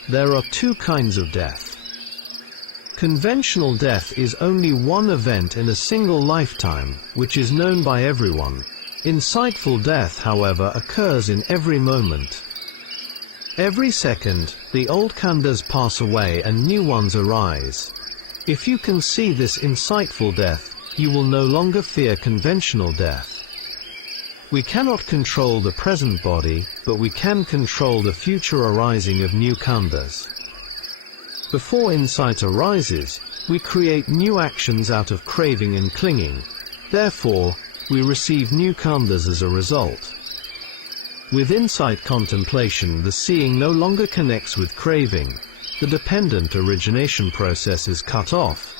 There are two kinds of death. Conventional death is only one event in a single lifetime, which is known by everyone. Insightful death, however, occurs in every moment. Every second, the old khandhas pass away and new ones arise. If you can see this insightful death, you will no longer fear conventional death. We cannot control the present body, but we can control the future arising of new khandhas. Before insight arises, we create new actions out of craving and clinging. Therefore, we receive new khandhas as a result. With insight contemplation, the seeing no longer connects with craving. The dependent origination process is cut off.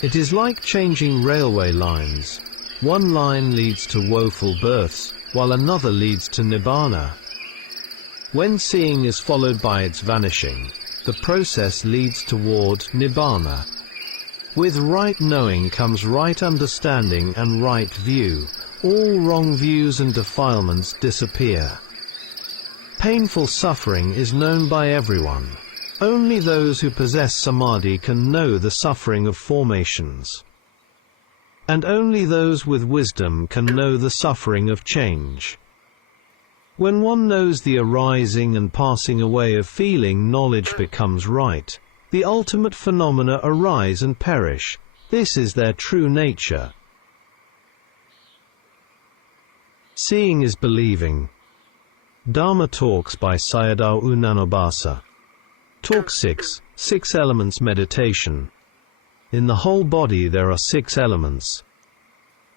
It is like changing railway lines. One line leads to woeful births, while another leads to nibbana. When seeing is followed by its vanishing, the process leads toward nibbana. With right knowing comes right understanding and right view. All wrong views and defilements disappear. Painful suffering is known by everyone. Only those who possess samadhi can know the suffering of formations. And only those with wisdom can know the suffering of change. When one knows the arising and passing away of feeling, knowledge becomes right. The ultimate phenomena arise and perish. This is their true nature. Seeing is believing. Dharma Talks by Sayadaw Nyanabhasa. Talk 6. 6 Elements Meditation. In the whole body there are 6 elements.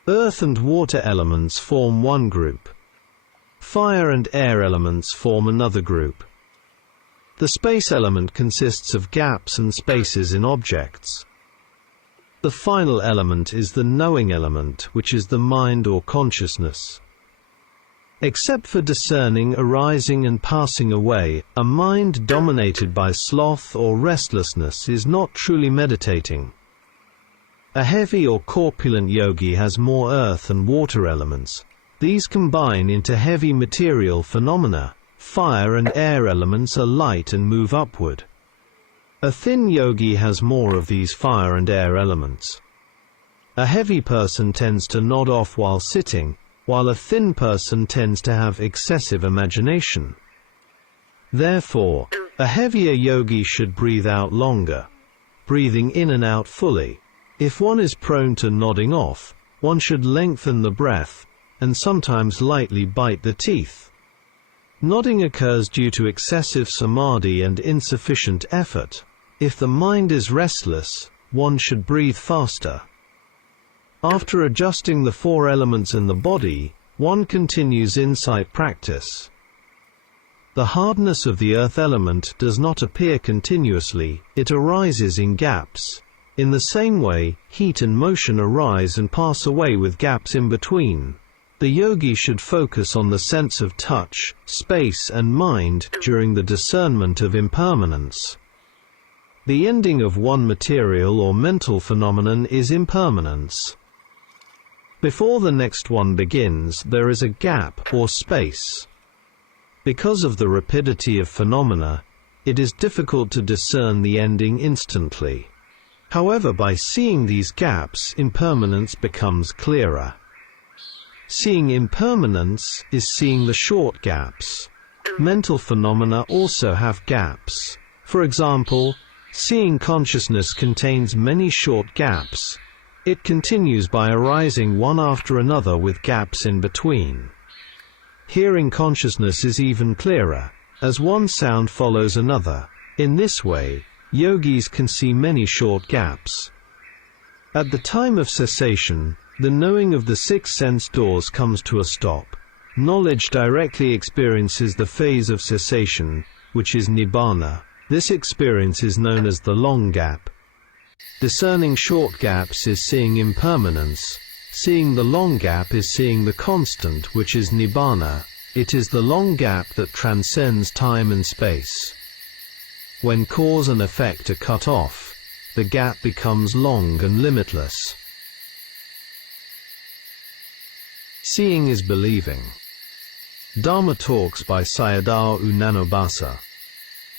Earth and water elements form one group. Fire and air elements form another group. The space element consists of gaps and spaces in objects. The final element is the knowing element, which is the mind or consciousness. Except for discerning arising and passing away, a mind dominated by sloth or restlessness is not truly meditating. A heavy or corpulent yogi has more earth and water elements. These combine into heavy material phenomena. Fire and air elements are light and move upward. A thin yogi has more of these fire and air elements. A heavy person tends to nod off while sitting, while a thin person tends to have excessive imagination. Therefore, a heavier yogi should breathe out longer, breathing in and out fully. If one is prone to nodding off, one should lengthen the breath, and sometimes lightly bite the teeth. Nodding occurs due to excessive samadhi and insufficient effort. If the mind is restless, one should breathe faster. After adjusting the 4 elements in the body, one continues insight practice. The hardness of the earth element does not appear continuously, it arises in gaps. In the same way, heat and motion arise and pass away with gaps in between. The yogi should focus on the sense of touch, space and mind during the discernment of impermanence. The ending of one material or mental phenomenon is impermanence. Before the next one begins, there is a gap or space. Because of the rapidity of phenomena, it is difficult to discern the ending instantly. However, by seeing these gaps, impermanence becomes clearer. Seeing impermanence is seeing the short gaps. Mental phenomena also have gaps. For example, seeing consciousness contains many short gaps. It continues by arising one after another with gaps in between. Hearing consciousness is even clearer, as one sound follows another. In this way, yogis can see many short gaps. At the time of cessation, the knowing of the 6 sense doors comes to a stop. Knowledge directly experiences the phase of cessation, which is nibbana. This experience is known as the long gap. Discerning short gaps is seeing impermanence. Seeing the long gap is seeing the constant, which is nibbana. It is the long gap that transcends time and space. When cause and effect are cut off, the gap becomes long and limitless. Seeing is believing. Dharma Talks by Sayadaw Nyanabhasa.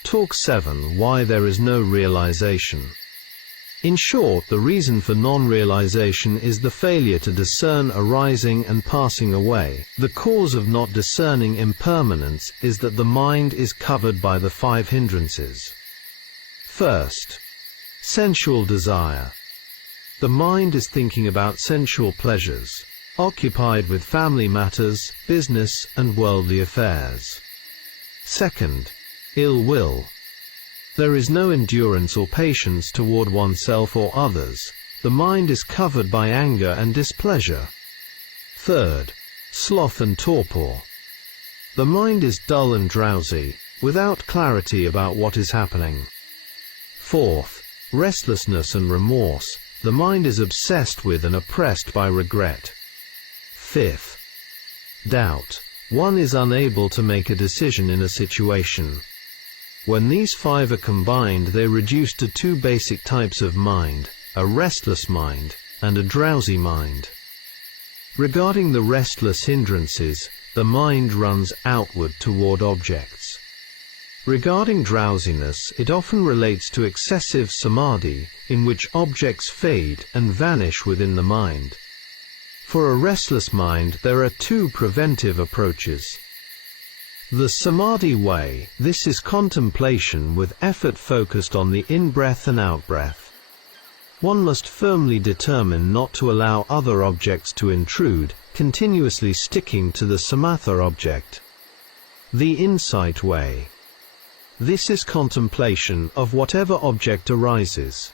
Talk 7. Why there is no realization. In short, the reason for non-realization is the failure to discern arising and passing away. The cause of not discerning impermanence is that the mind is covered by the 5 hindrances. First, sensual desire. The mind is thinking about sensual pleasures, occupied with family matters, business, and worldly affairs. Second, ill will. There is no endurance or patience toward oneself or others. The mind is covered by anger and displeasure. Third, sloth and torpor. The mind is dull and drowsy, without clarity about what is happening. Fourth, restlessness and remorse. The mind is obsessed with and oppressed by regret. Fifth, doubt. One is unable to make a decision in a situation. When these 5 are combined, they reduce to 2 basic types of mind: a restless mind, and a drowsy mind. Regarding the restless hindrances, the mind runs outward toward objects. Regarding drowsiness, it often relates to excessive samadhi, in which objects fade and vanish within the mind. For a restless mind, there are two preventive approaches. The samadhi way, this is contemplation with effort focused on the in-breath and out-breath. One must firmly determine not to allow other objects to intrude, continuously sticking to the samatha object. The insight way. This is contemplation of whatever object arises.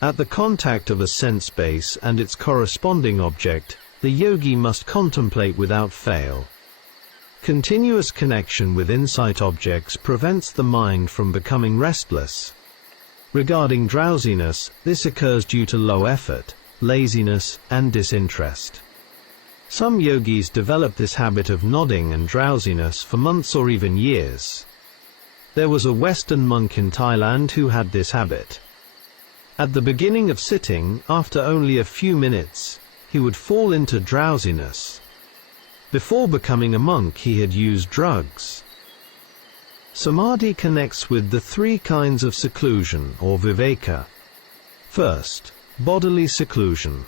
At the contact of a sense base and its corresponding object, the yogi must contemplate without fail. Continuous connection with insight objects prevents the mind from becoming restless. Regarding drowsiness, this occurs due to low effort, laziness, and disinterest. Some yogis develop this habit of nodding and drowsiness for months or even years. There was a Western monk in Thailand who had this habit. At the beginning of sitting, after only a few minutes, he would fall into drowsiness. Before becoming a monk, he had used drugs. Samadhi connects with the three kinds of seclusion, or viveka. First, bodily seclusion.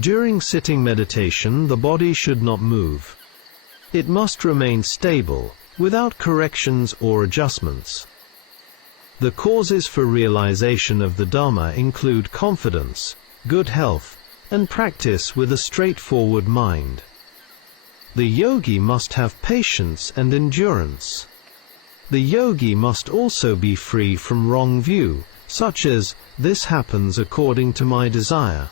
During sitting meditation, the body should not move. It must remain stable, without corrections or adjustments. The causes for realization of the Dhamma include confidence, good health, and practice with a straightforward mind. The yogi must have patience and endurance. The yogi must also be free from wrong view, such as, "This happens according to my desire."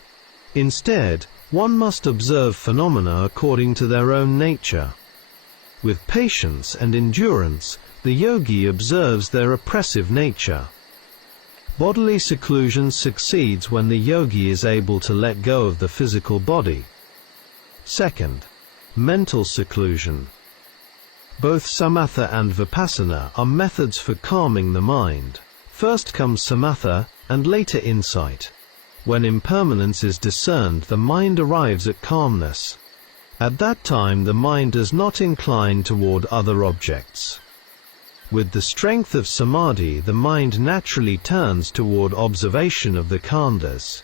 Instead, one must observe phenomena according to their own nature. With patience and endurance, the yogi observes their oppressive nature. Bodily seclusion succeeds when the yogi is able to let go of the physical body. Second, mental seclusion. Both samatha and vipassana are methods for calming the mind. First comes samatha, and later insight. When impermanence is discerned, the mind arrives at calmness. At that time, the mind does not incline toward other objects. With the strength of samadhi, the mind naturally turns toward observation of the khandhas.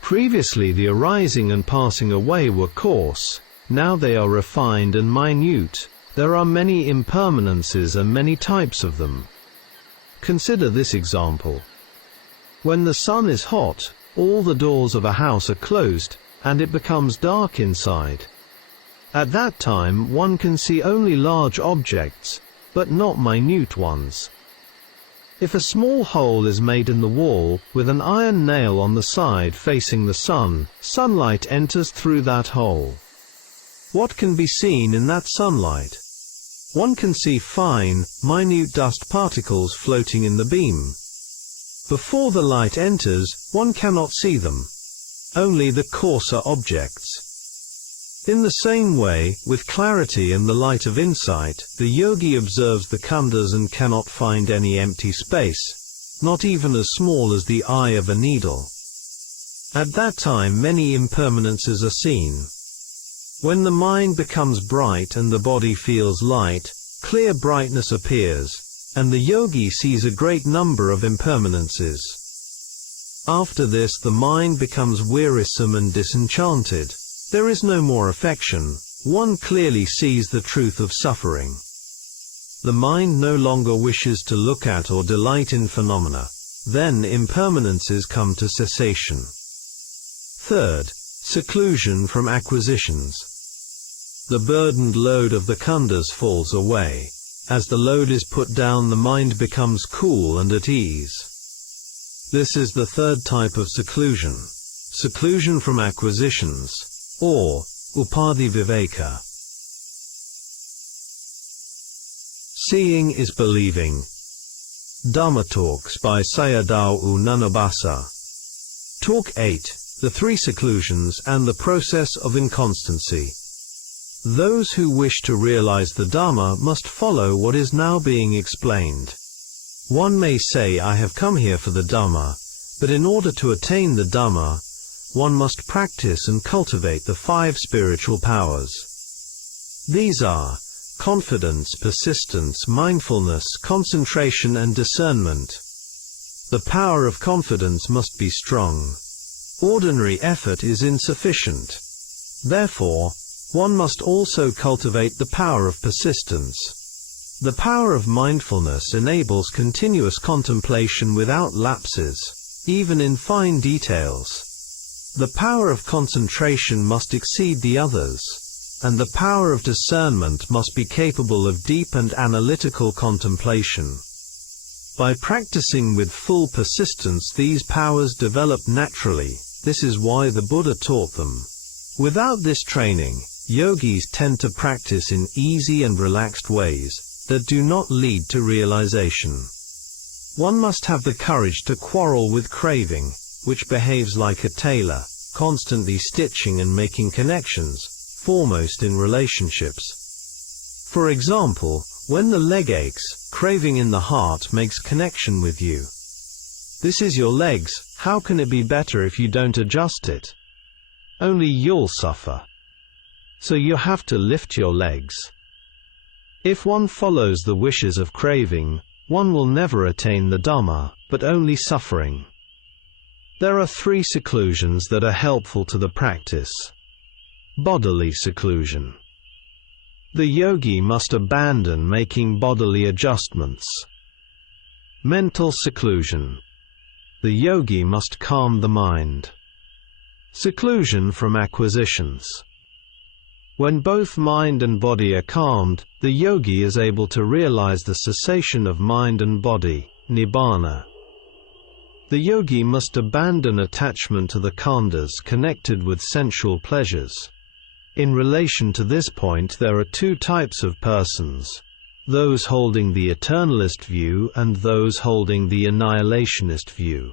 Previously, the arising and passing away were coarse. Now they are refined and minute. There are many impermanences and many types of them. Consider this example. When the sun is hot, all the doors of a house are closed, and it becomes dark inside. At that time, one can see only large objects, but not minute ones. If a small hole is made in the wall, with an iron nail on the side facing the sun, sunlight enters through that hole. What can be seen in that sunlight? One can see fine, minute dust particles floating in the beam. Before the light enters, one cannot see them. Only the coarser objects. In the same way, with clarity and the light of insight, the yogi observes the khandhas and cannot find any empty space, not even as small as the eye of a needle. At that time, many impermanences are seen. When the mind becomes bright and the body feels light, clear brightness appears, and the yogi sees a great number of impermanences. After this, the mind becomes wearisome and disenchanted. There is no more affection. One clearly sees the truth of suffering. The mind no longer wishes to look at or delight in phenomena. Then impermanences come to cessation. Third, seclusion from acquisitions. The burdened load of the khandhas falls away. As the load is put down, the mind becomes cool and at ease. This is the third type of seclusion. Seclusion from acquisitions, or upadhi viveka. Seeing is believing. Dhamma Talks by Sayadaw Nyanabhasa. Talk 8, The Three Seclusions and the Process of Inconstancy. Those who wish to realize the Dhamma must follow what is now being explained. One may say, "I have come here for the Dhamma." But in order to attain the Dhamma, one must practice and cultivate the 5 spiritual powers. These are confidence, persistence, mindfulness, concentration and discernment. The power of confidence must be strong. Ordinary effort is insufficient. Therefore, one must also cultivate the power of persistence. The power of mindfulness enables continuous contemplation without lapses, even in fine details. The power of concentration must exceed the others, and the power of discernment must be capable of deep and analytical contemplation. By practicing with full persistence, these powers develop naturally. This is why the Buddha taught them. Without this training, yogis tend to practice in easy and relaxed ways that do not lead to realization. One must have the courage to quarrel with craving, which behaves like a tailor, constantly stitching and making connections, foremost in relationships. For example, when the leg aches, craving in the heart makes connection with you. This is your legs, how can it be better if you don't adjust it? Only you'll suffer. So you have to lift your legs. If one follows the wishes of craving, one will never attain the Dhamma, but only suffering. There are 3 seclusions that are helpful to the practice. Bodily seclusion. The yogi must abandon making bodily adjustments. Mental seclusion. The yogi must calm the mind. Seclusion from acquisitions. When both mind and body are calmed, the yogi is able to realize the cessation of mind and body, nibbana. The yogi must abandon attachment to the khandhas connected with sensual pleasures. In relation to this point, there are 2 types of persons: those holding the eternalist view and those holding the annihilationist view.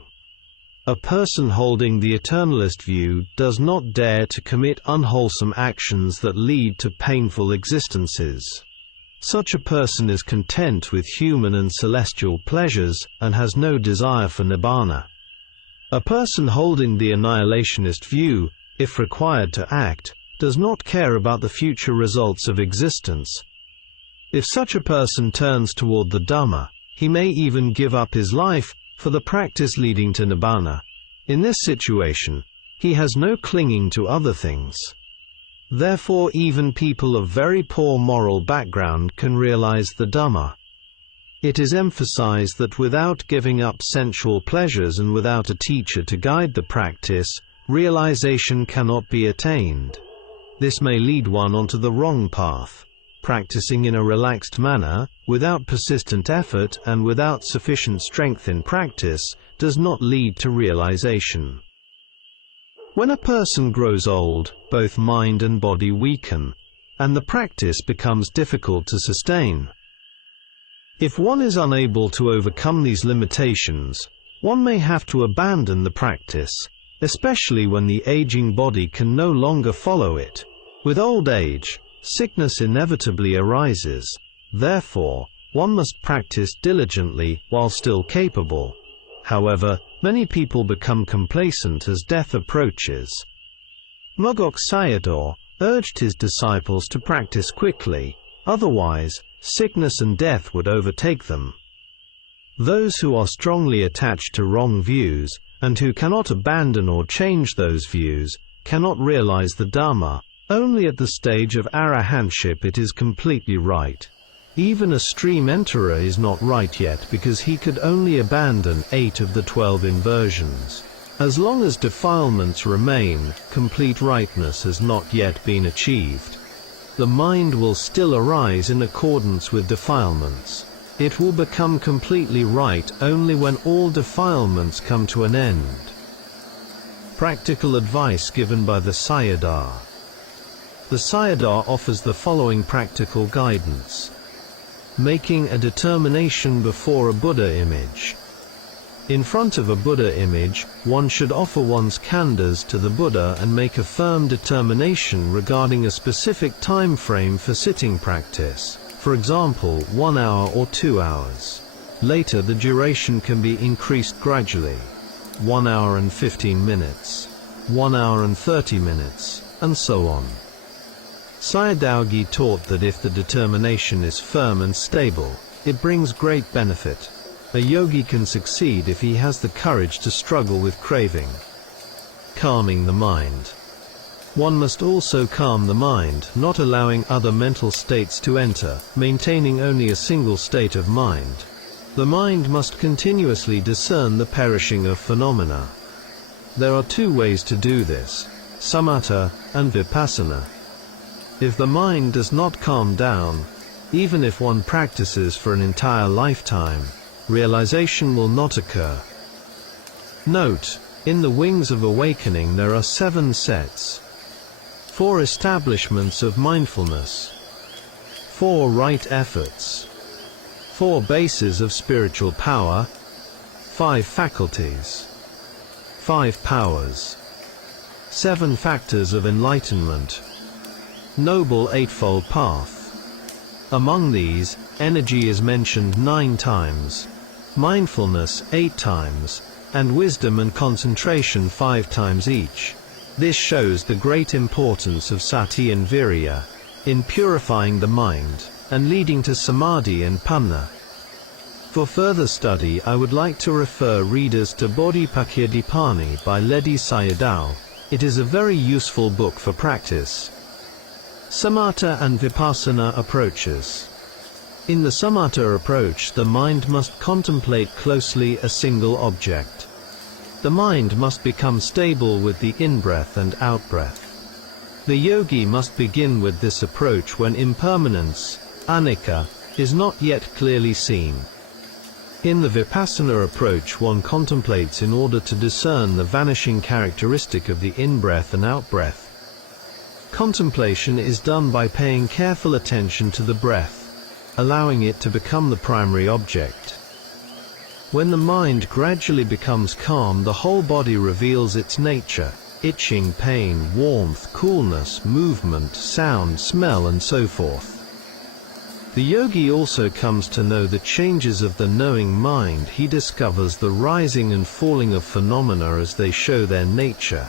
A person holding the eternalist view does not dare to commit unwholesome actions that lead to painful existences. Such a person is content with human and celestial pleasures, and has no desire for nibbana. A person holding the annihilationist view, if required to act, does not care about the future results of existence. If such a person turns toward the Dhamma, he may even give up his life for the practice leading to nibbana. In this situation, he has no clinging to other things. Therefore, even people of very poor moral background can realize the Dhamma. It is emphasized that without giving up sensual pleasures and without a teacher to guide the practice, realization cannot be attained. This may lead one onto the wrong path. Practicing in a relaxed manner, without persistent effort and without sufficient strength in practice, does not lead to realization. When a person grows old, both mind and body weaken, and the practice becomes difficult to sustain. If one is unable to overcome these limitations, one may have to abandon the practice, especially when the aging body can no longer follow it. With old age, sickness inevitably arises. Therefore, one must practice diligently while still capable. However, many people become complacent as death approaches. Mogok Sayadaw urged his disciples to practice quickly, otherwise, sickness and death would overtake them. Those who are strongly attached to wrong views, and who cannot abandon or change those views, cannot realize the Dhamma. Only at the stage of arahantship it is completely right. Even a stream enterer is not right yet because he could only abandon 8 of the 12 inversions. As long as defilements remain, complete rightness has not yet been achieved. The mind will still arise in accordance with defilements. It will become completely right only when all defilements come to an end. Practical advice given by the Sayadaw. The Sayadaw offers the following practical guidance. Making a determination before a Buddha image. In front of a Buddha image, one should offer one's khandhas to the Buddha and make a firm determination regarding a specific time frame for sitting practice, for example 1 hour or 2 hours. Later the duration can be increased gradually. 1 hour and 15 minutes, 1 hour and 30 minutes, and so on. Sayadaw taught that if the determination is firm and stable, it brings great benefit. A yogi can succeed if he has the courage to struggle with craving. Calming the mind. One must also calm the mind, not allowing other mental states to enter, maintaining only a single state of mind. The mind must continuously discern the perishing of phenomena. There are two ways to do this, samatha and vipassana. If the mind does not calm down, even if one practices for an entire lifetime, realization will not occur. Note, in the Wings of Awakening there are 7 sets. 4 establishments of mindfulness, 4 right efforts, 4 bases of spiritual power, 5 faculties, 5 powers, 7 factors of enlightenment, Noble Eightfold Path. Among these, energy is mentioned 9 times, mindfulness 8 times, and wisdom and concentration 5 times each. This shows the great importance of sati and virya in purifying the mind and leading to samadhi and panna. For further study, I would like to refer readers to Bodhipakkhya-dipani by Ledi Sayadaw. It is a very useful book for practice. Samatha and Vipassana approaches. In the samatha approach, the mind must contemplate closely a single object. The mind must become stable with the in-breath and out-breath. The yogi must begin with this approach when impermanence, anicca, is not yet clearly seen. In the Vipassana approach, one contemplates in order to discern the vanishing characteristic of the in-breath and out-breath. Contemplation is done by paying careful attention to the breath, allowing it to become the primary object. When the mind gradually becomes calm, the whole body reveals its nature: itching, pain, warmth, coolness, movement, sound, smell, and so forth. The yogi also comes to know the changes of the knowing mind. He discovers the rising and falling of phenomena as they show their nature.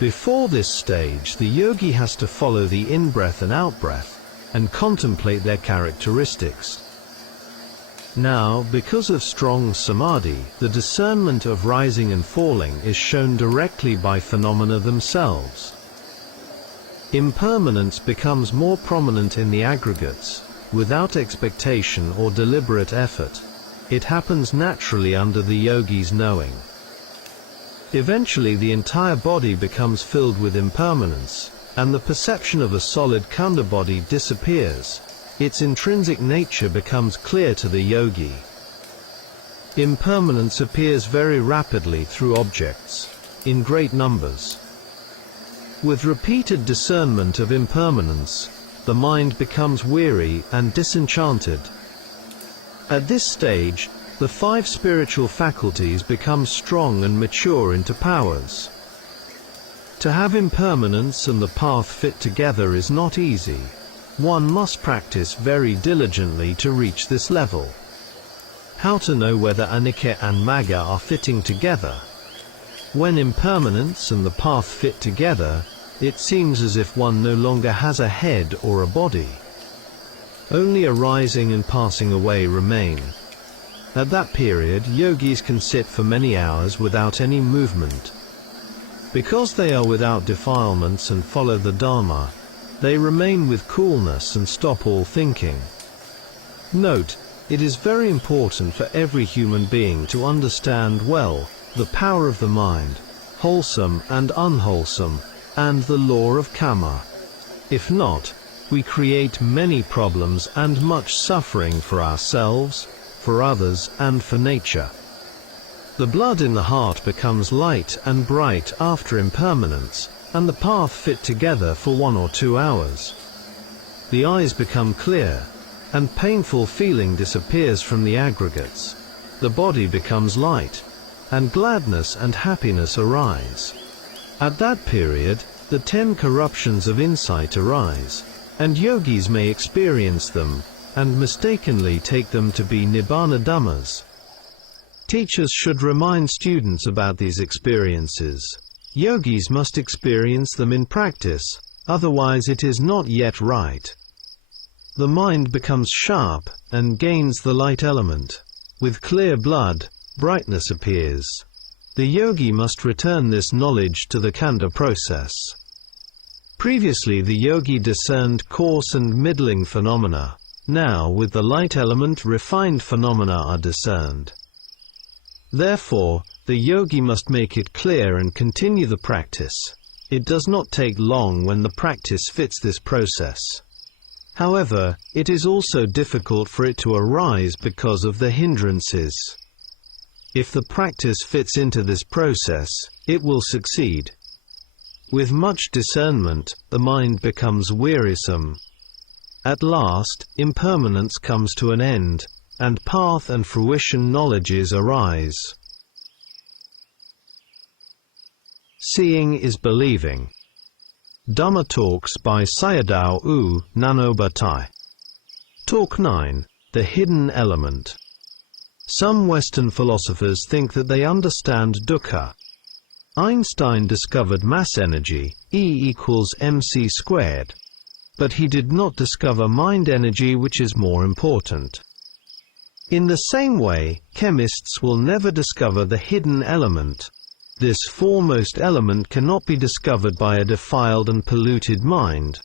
Before this stage, the yogi has to follow the in-breath and out-breath, and contemplate their characteristics. Now, because of strong samadhi, the discernment of rising and falling is shown directly by phenomena themselves. Impermanence becomes more prominent in the aggregates, without expectation or deliberate effort. It happens naturally under the yogi's knowing. Eventually the entire body becomes filled with impermanence, and the perception of a solid khanda body disappears. Its intrinsic nature becomes clear to the yogi. Impermanence appears very rapidly through objects, in great numbers. With repeated discernment of impermanence, the mind becomes weary and disenchanted. At this stage, the 5 spiritual faculties become strong and mature into powers. To have impermanence and the path fit together is not easy. One must practice very diligently to reach this level. How to know whether anicca and magga are fitting together? When impermanence and the path fit together, it seems as if one no longer has a head or a body. Only arising and passing away remain. At that period, yogis can sit for many hours without any movement. Because they are without defilements and follow the Dharma, they remain with coolness and stop all thinking. Note, it is very important for every human being to understand well the power of the mind, wholesome and unwholesome, and the law of karma. If not, we create many problems and much suffering for ourselves, for others, and for nature. The blood in the heart becomes light and bright after impermanence, and the path fit together for 1 or 2 hours. The eyes become clear, and painful feeling disappears from the aggregates. The body becomes light, and gladness and happiness arise. At that period, the 10 corruptions of insight arise, and yogis may experience them, and mistakenly take them to be nibbana dhammas. Teachers should remind students about these experiences. Yogis must experience them in practice, otherwise it is not yet right. The mind becomes sharp, and gains the light element. With clear blood, brightness appears. The yogi must return this knowledge to the khandha process. Previously the yogi discerned coarse and middling phenomena. Now with the light element refined phenomena are discerned. Therefore, the yogi must make it clear and continue the practice. It does not take long when the practice fits this process. However, it is also difficult for it to arise because of the hindrances. If the practice fits into this process, it will succeed. With much discernment, the mind becomes wearisome. At last, impermanence comes to an end, and path and fruition knowledges arise. Seeing is believing. Dhamma Talks by Sayadaw U Nyanabhasa. Talk 9. The Hidden Element. Some Western philosophers think that they understand dukkha. Einstein discovered mass energy, E = mc². But he did not discover mind energy, which is more important. In the same way, chemists will never discover the hidden element. This foremost element cannot be discovered by a defiled and polluted mind.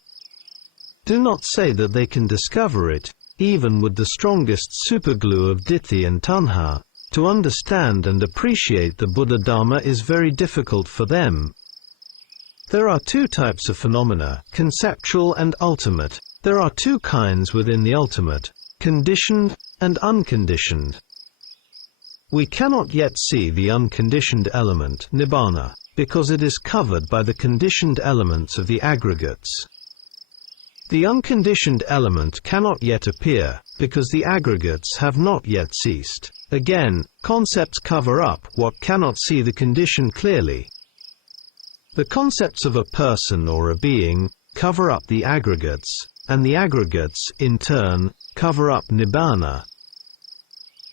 Do not say that they can discover it, even with the strongest superglue of ditthi and tanha. To understand and appreciate the Buddha Dharma is very difficult for them. There are two types of phenomena, conceptual and ultimate. There are two kinds within the ultimate, conditioned and unconditioned. We cannot yet see the unconditioned element, nibbana, because it is covered by the conditioned elements of the aggregates. The unconditioned element cannot yet appear, because the aggregates have not yet ceased. Again, concepts cover up what cannot see the condition clearly. The concepts of a person or a being cover up the aggregates, and the aggregates, in turn, cover up nibbana.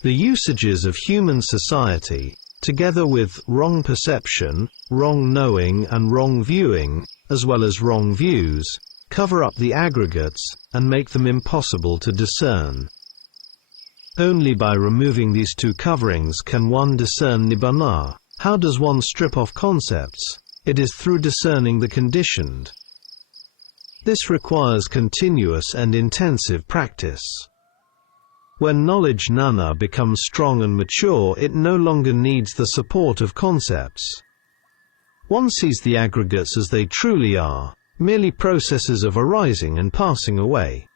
The usages of human society, together with wrong perception, wrong knowing and wrong viewing, as well as wrong views, cover up the aggregates, and make them impossible to discern. Only by removing these two coverings can one discern nibbana. How does one strip off concepts? It is through discerning the conditioned. This requires continuous and intensive practice. When knowledge jnana becomes strong and mature, it no longer needs the support of concepts. One sees the aggregates as they truly are, merely processes of arising and passing away.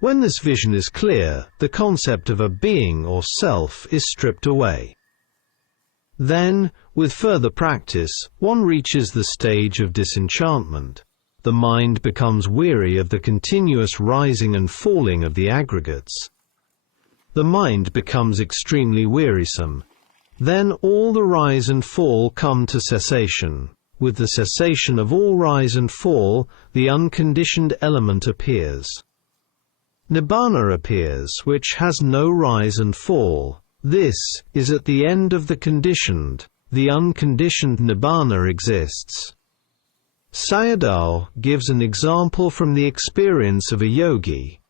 When this vision is clear, the concept of a being or self is stripped away. Then, with further practice, one reaches the stage of disenchantment. The mind becomes weary of the continuous rising and falling of the aggregates. The mind becomes extremely wearisome. Then all the rise and fall come to cessation. With the cessation of all rise and fall, the unconditioned element appears. Nibbana appears, which has no rise and fall. This is at the end of the conditioned. The unconditioned nibbana exists. Sayadaw gives an example from the experience of a yogi.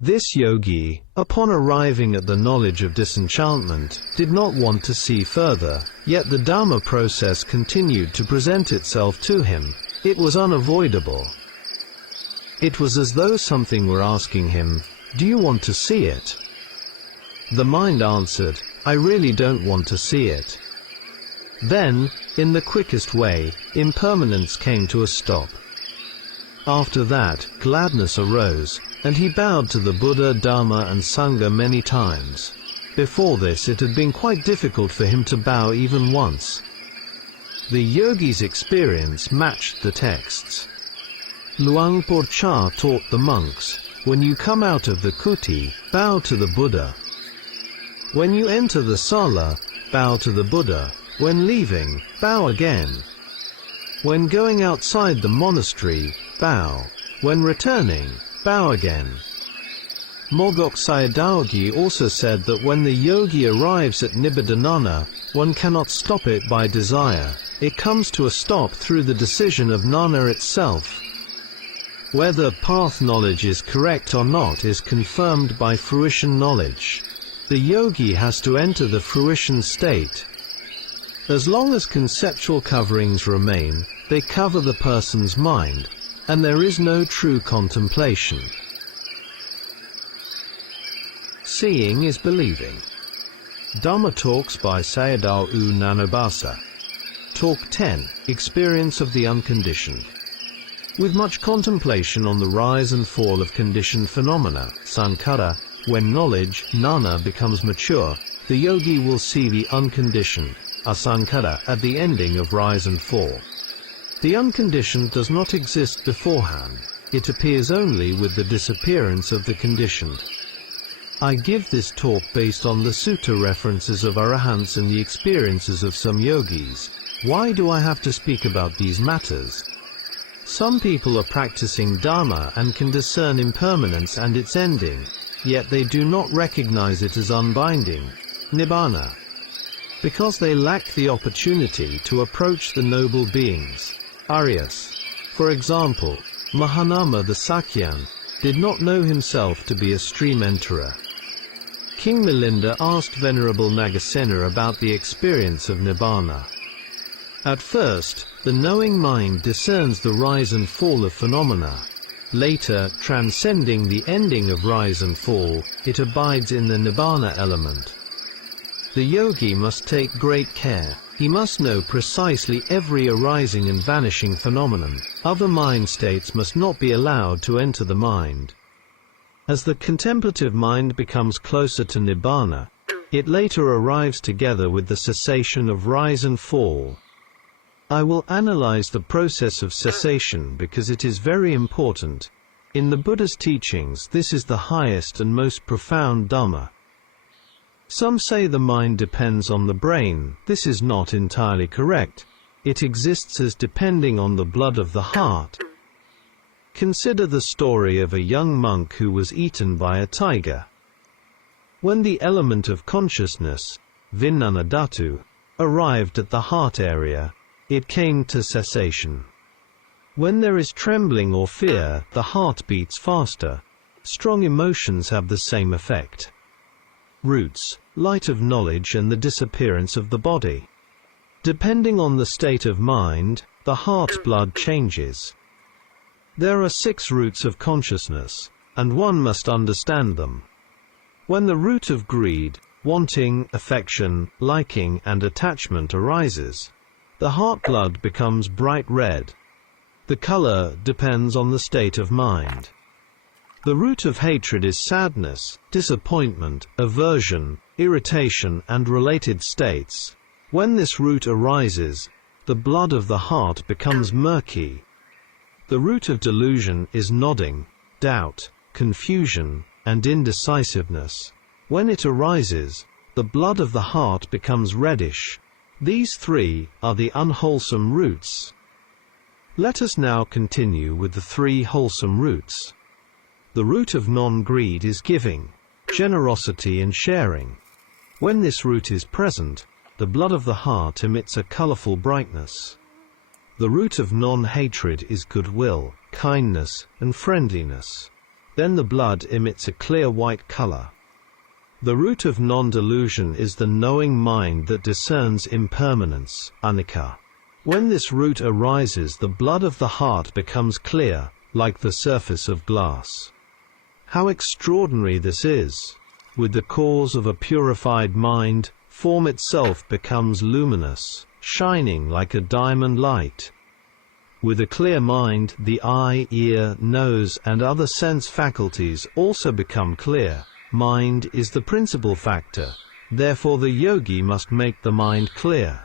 This yogi, upon arriving at the knowledge of disenchantment, did not want to see further, yet the Dhamma process continued to present itself to him. It was unavoidable. It was as though something were asking him, "Do you want to see it?" The mind answered, "I really don't want to see it." Then, in the quickest way, impermanence came to a stop. After that, gladness arose, and he bowed to the Buddha, Dharma and Sangha many times. Before this it had been quite difficult for him to bow even once. The yogi's experience matched the texts. Luang Por Cha taught the monks, "When you come out of the kuti, bow to the Buddha. When you enter the sala, bow to the Buddha. When leaving, bow again. When going outside the monastery, bow. When returning, bow again." Mogok Sayadaw also said that when the yogi arrives at Nibbidana, one cannot stop it by desire. It comes to a stop through the decision of Nana itself. Whether path knowledge is correct or not is confirmed by fruition knowledge. The yogi has to enter the fruition state. As long as conceptual coverings remain, they cover the person's mind, and there is no true contemplation. Seeing is believing. Dhamma Talks by Sayadaw Nyanabhasa. Talk 10. Experience of the Unconditioned. With much contemplation on the rise and fall of conditioned phenomena, sankhara, when knowledge, jnana, becomes mature, the yogi will see the unconditioned, asankhara, at the ending of rise and fall. The unconditioned does not exist beforehand. It appears only with the disappearance of the conditioned. I give this talk based on the sutta references of arahants and the experiences of some yogis. Why do I have to speak about these matters? Some people are practicing Dharma and can discern impermanence and its ending, yet they do not recognize it as unbinding, nibbana, because they lack the opportunity to approach the noble beings, Aryas. For example, Mahanama the Sakyan did not know himself to be a stream enterer. King Milinda asked Venerable Nagasena about the experience of nibbana. At first, the knowing mind discerns the rise and fall of phenomena. Later, transcending the ending of rise and fall, it abides in the nibbana element. The yogi must take great care. He must know precisely every arising and vanishing phenomenon. Other mind states must not be allowed to enter the mind. As the contemplative mind becomes closer to nibbana, it later arrives together with the cessation of rise and fall. I will analyze the process of cessation because it is very important. In the Buddha's teachings, this is the highest and most profound Dhamma. Some say the mind depends on the brain. This is not entirely correct. It exists as depending on the blood of the heart. Consider the story of a young monk who was eaten by a tiger. When the element of consciousness, Vijnana Dhatu, arrived at the heart area, it came to cessation. When there is trembling or fear, the heart beats faster. Strong emotions have the same effect. Roots, light of knowledge and the disappearance of the body. Depending on the state of mind, the heart's blood changes. There are 6 roots of consciousness, and one must understand them. When the root of greed, wanting, affection, liking and attachment arises, the heart blood becomes bright red. The color depends on the state of mind. The root of hatred is sadness, disappointment, aversion, irritation and related states. When this root arises, the blood of the heart becomes murky. The root of delusion is nodding, doubt, confusion, and indecisiveness. When it arises, the blood of the heart becomes reddish. These 3 are the unwholesome roots. Let us now continue with the 3 wholesome roots. The root of non-greed is giving, generosity and sharing. When this root is present, the blood of the heart emits a colorful brightness. The root of non-hatred is goodwill, kindness, and friendliness. Then the blood emits a clear white color. The root of non-delusion is the knowing mind that discerns impermanence, anicca. When this root arises, the blood of the heart becomes clear, like the surface of glass. How extraordinary this is! With the cause of a purified mind, form itself becomes luminous, shining like a diamond light. With a clear mind, the eye, ear, nose, and other sense faculties also become clear. Mind is the principal factor, therefore the yogi must make the mind clear.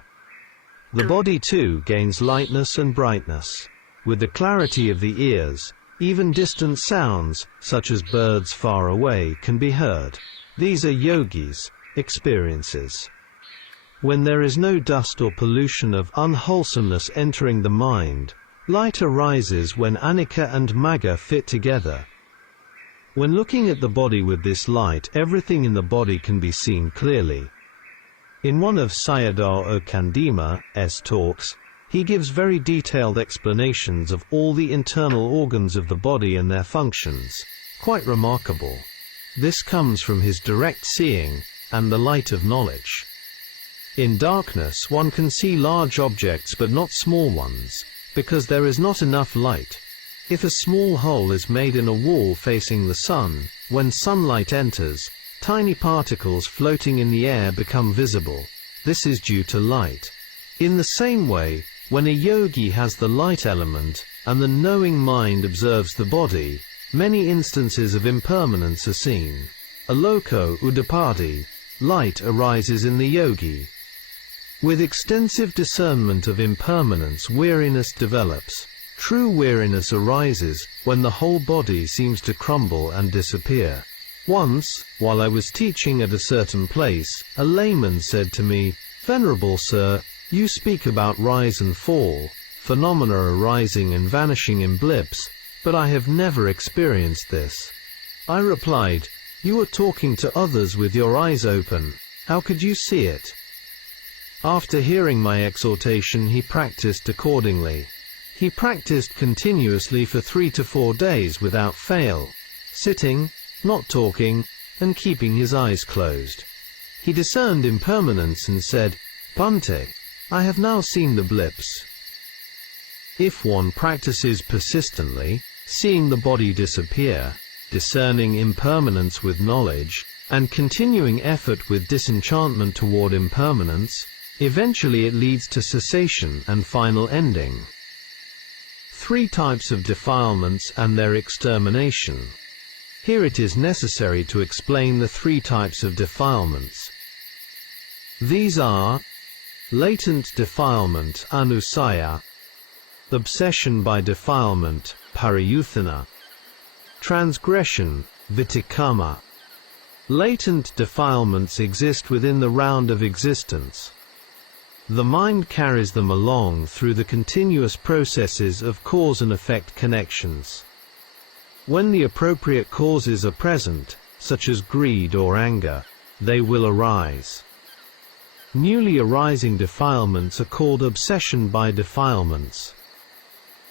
The body too gains lightness and brightness. With the clarity of the ears, even distant sounds, such as birds far away, can be heard. These are yogis' experiences. When there is no dust or pollution of unwholesomeness entering the mind, light arises when anicca and magga fit together. When looking at the body with this light, everything in the body can be seen clearly. In one of Sayadaw Okandima's talks, he gives very detailed explanations of all the internal organs of the body and their functions. Quite remarkable. This comes from his direct seeing and the light of knowledge. In darkness one can see large objects but not small ones, because there is not enough light. If a small hole is made in a wall facing the sun, when sunlight enters, tiny particles floating in the air become visible. This is due to light. In the same way, when a yogi has the light element, and the knowing mind observes the body, many instances of impermanence are seen. Aloko udapadi, light arises in the yogi. With extensive discernment of impermanence, weariness develops. True weariness arises when the whole body seems to crumble and disappear. Once, while I was teaching at a certain place, a layman said to me, "Venerable sir, you speak about rise and fall, phenomena arising and vanishing in blips, but I have never experienced this." I replied, "You are talking to others with your eyes open. How could you see it?" After hearing my exhortation, he practiced accordingly. He practiced continuously for 3 to 4 days without fail, sitting, not talking, and keeping his eyes closed. He discerned impermanence and said, "Bhante, I have now seen the blips." If one practices persistently, seeing the body disappear, discerning impermanence with knowledge, and continuing effort with disenchantment toward impermanence, eventually it leads to cessation and final ending. 3 types of defilements and their extermination. Here it is necessary to explain the 3 types of defilements. These are latent defilement, anusaya; obsession by defilement, parayuthana; transgression, vitikama. Latent defilements exist within the round of existence. The mind carries them along through the continuous processes of cause and effect connections. When the appropriate causes are present, such as greed or anger, they will arise. Newly arising defilements are called obsession by defilements.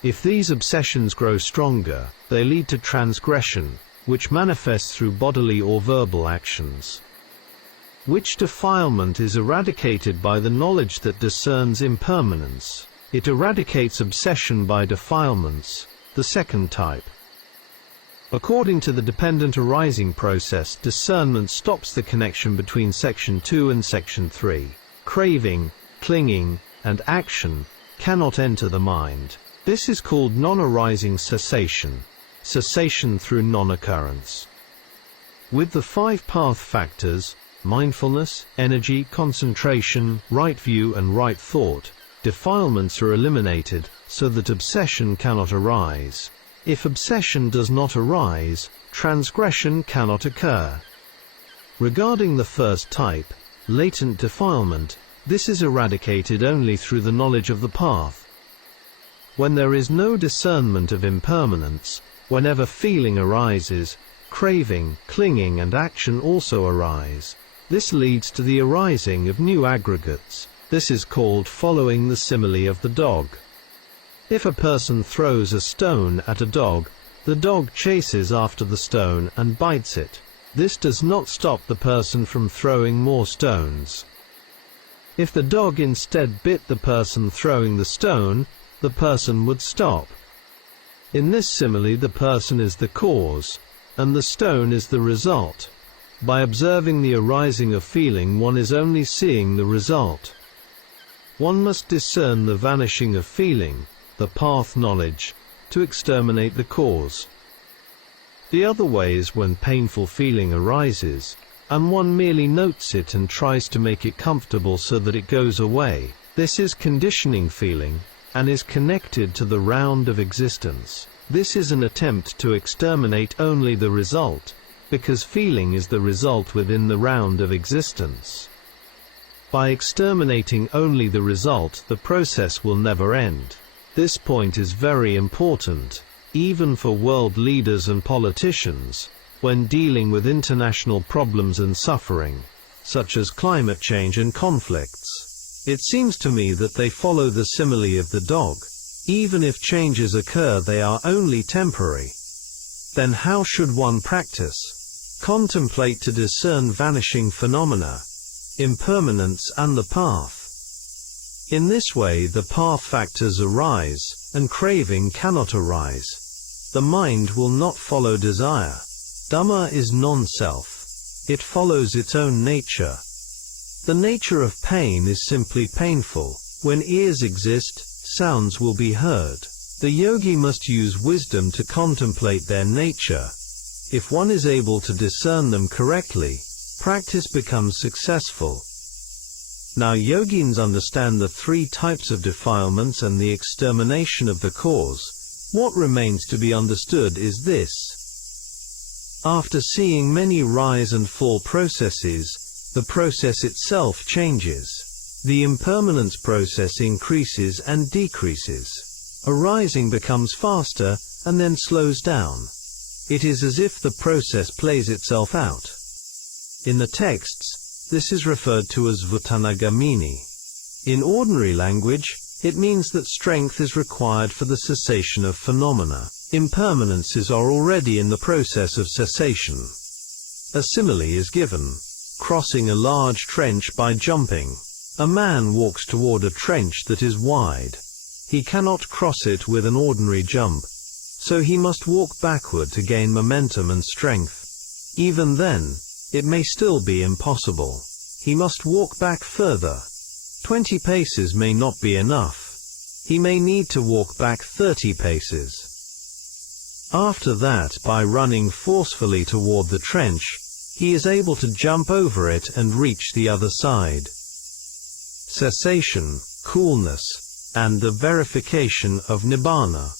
If these obsessions grow stronger, they lead to transgression, which manifests through bodily or verbal actions. Which defilement is eradicated by the knowledge that discerns impermanence. It eradicates obsession by defilements, the second type. According to the dependent arising process, discernment stops the connection between section 2 and section 3. Craving, clinging, and action cannot enter the mind. This is called non-arising cessation, cessation through non-occurrence. With the 5 path factors, mindfulness, energy, concentration, right view and right thought, defilements are eliminated, so that obsession cannot arise. If obsession does not arise, transgression cannot occur. Regarding the first type, latent defilement, this is eradicated only through the knowledge of the path. When there is no discernment of impermanence, whenever feeling arises, craving, clinging and action also arise. This leads to the arising of new aggregates. This is called following the simile of the dog. If a person throws a stone at a dog, the dog chases after the stone and bites it. This does not stop the person from throwing more stones. If the dog instead bit the person throwing the stone, the person would stop. In this simile, the person is the cause, and the stone is the result. By observing the arising of feeling, one is only seeing the result. One must discern the vanishing of feeling, the path knowledge, to exterminate the cause. The other way is when painful feeling arises, and one merely notes it and tries to make it comfortable so that it goes away. This is conditioning feeling, and is connected to the round of existence. This is an attempt to exterminate only the result, because feeling is the result within the round of existence. By exterminating only the result, the process will never end. This point is very important, even for world leaders and politicians, when dealing with international problems and suffering, such as climate change and conflicts. It seems to me that they follow the simile of the dog. Even if changes occur, they are only temporary. Then how should one practice? Contemplate to discern vanishing phenomena, impermanence and the path. In this way the path factors arise, and craving cannot arise. The mind will not follow desire. Dhamma is non-self. It follows its own nature. The nature of pain is simply painful. When ears exist, sounds will be heard. The yogi must use wisdom to contemplate their nature. If one is able to discern them correctly, practice becomes successful. Now yogins understand the three types of defilements and the extermination of the cause. What remains to be understood is this. After seeing many rise and fall processes, the process itself changes. The impermanence process increases and decreases. Arising becomes faster, and then slows down. It is as if the process plays itself out. In the texts, this is referred to as Vutanagamini. In ordinary language, it means that strength is required for the cessation of phenomena. Impermanences are already in the process of cessation. A simile is given. Crossing a large trench by jumping. A man walks toward a trench that is wide. He cannot cross it with an ordinary jump, so he must walk backward to gain momentum and strength. Even then, it may still be impossible. He must walk back further. 20 paces may not be enough. He may need to walk back 30 paces. After that, by running forcefully toward the trench, he is able to jump over it and reach the other side. Cessation, coolness, and the verification of Nibbana.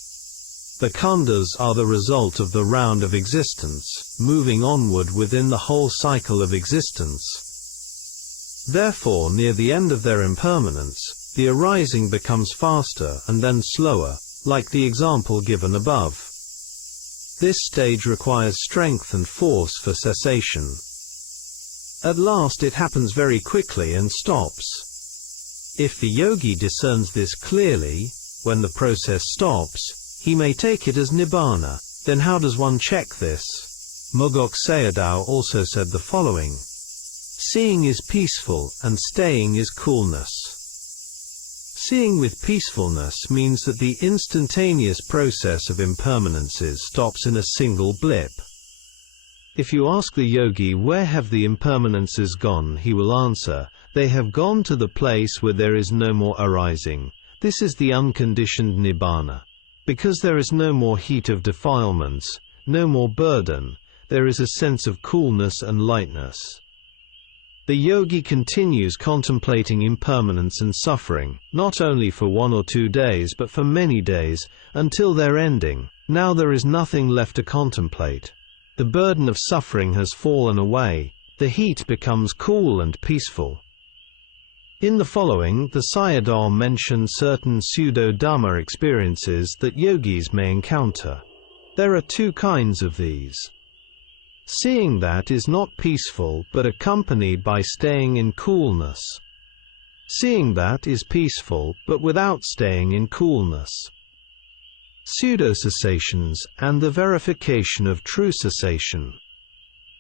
The khandhas are the result of the round of existence, moving onward within the whole cycle of existence. Therefore, near the end of their impermanence, the arising becomes faster and then slower, like the example given above. This stage requires strength and force for cessation. At last it happens very quickly and stops. If the yogi discerns this clearly, when the process stops, he may take it as Nibbana. Then how does one check this? Mogok Sayadaw also said the following. Seeing is peaceful, and staying is coolness. Seeing with peacefulness means that the instantaneous process of impermanences stops in a single blip. If you ask the yogi where have the impermanences gone, he will answer, they have gone to the place where there is no more arising. This is the unconditioned Nibbana. Because there is no more heat of defilements, no more burden, there is a sense of coolness and lightness. The yogi continues contemplating impermanence and suffering, not only for 1 or 2 days but for many days, until their ending. Now there is nothing left to contemplate. The burden of suffering has fallen away, the heat becomes cool and peaceful. In the following, the Sayadaw mentions certain pseudo-Dhamma experiences that yogis may encounter. There are 2 kinds of these. Seeing that is not peaceful but accompanied by staying in coolness. Seeing that is peaceful but without staying in coolness. Pseudo-cessations and the verification of true cessation.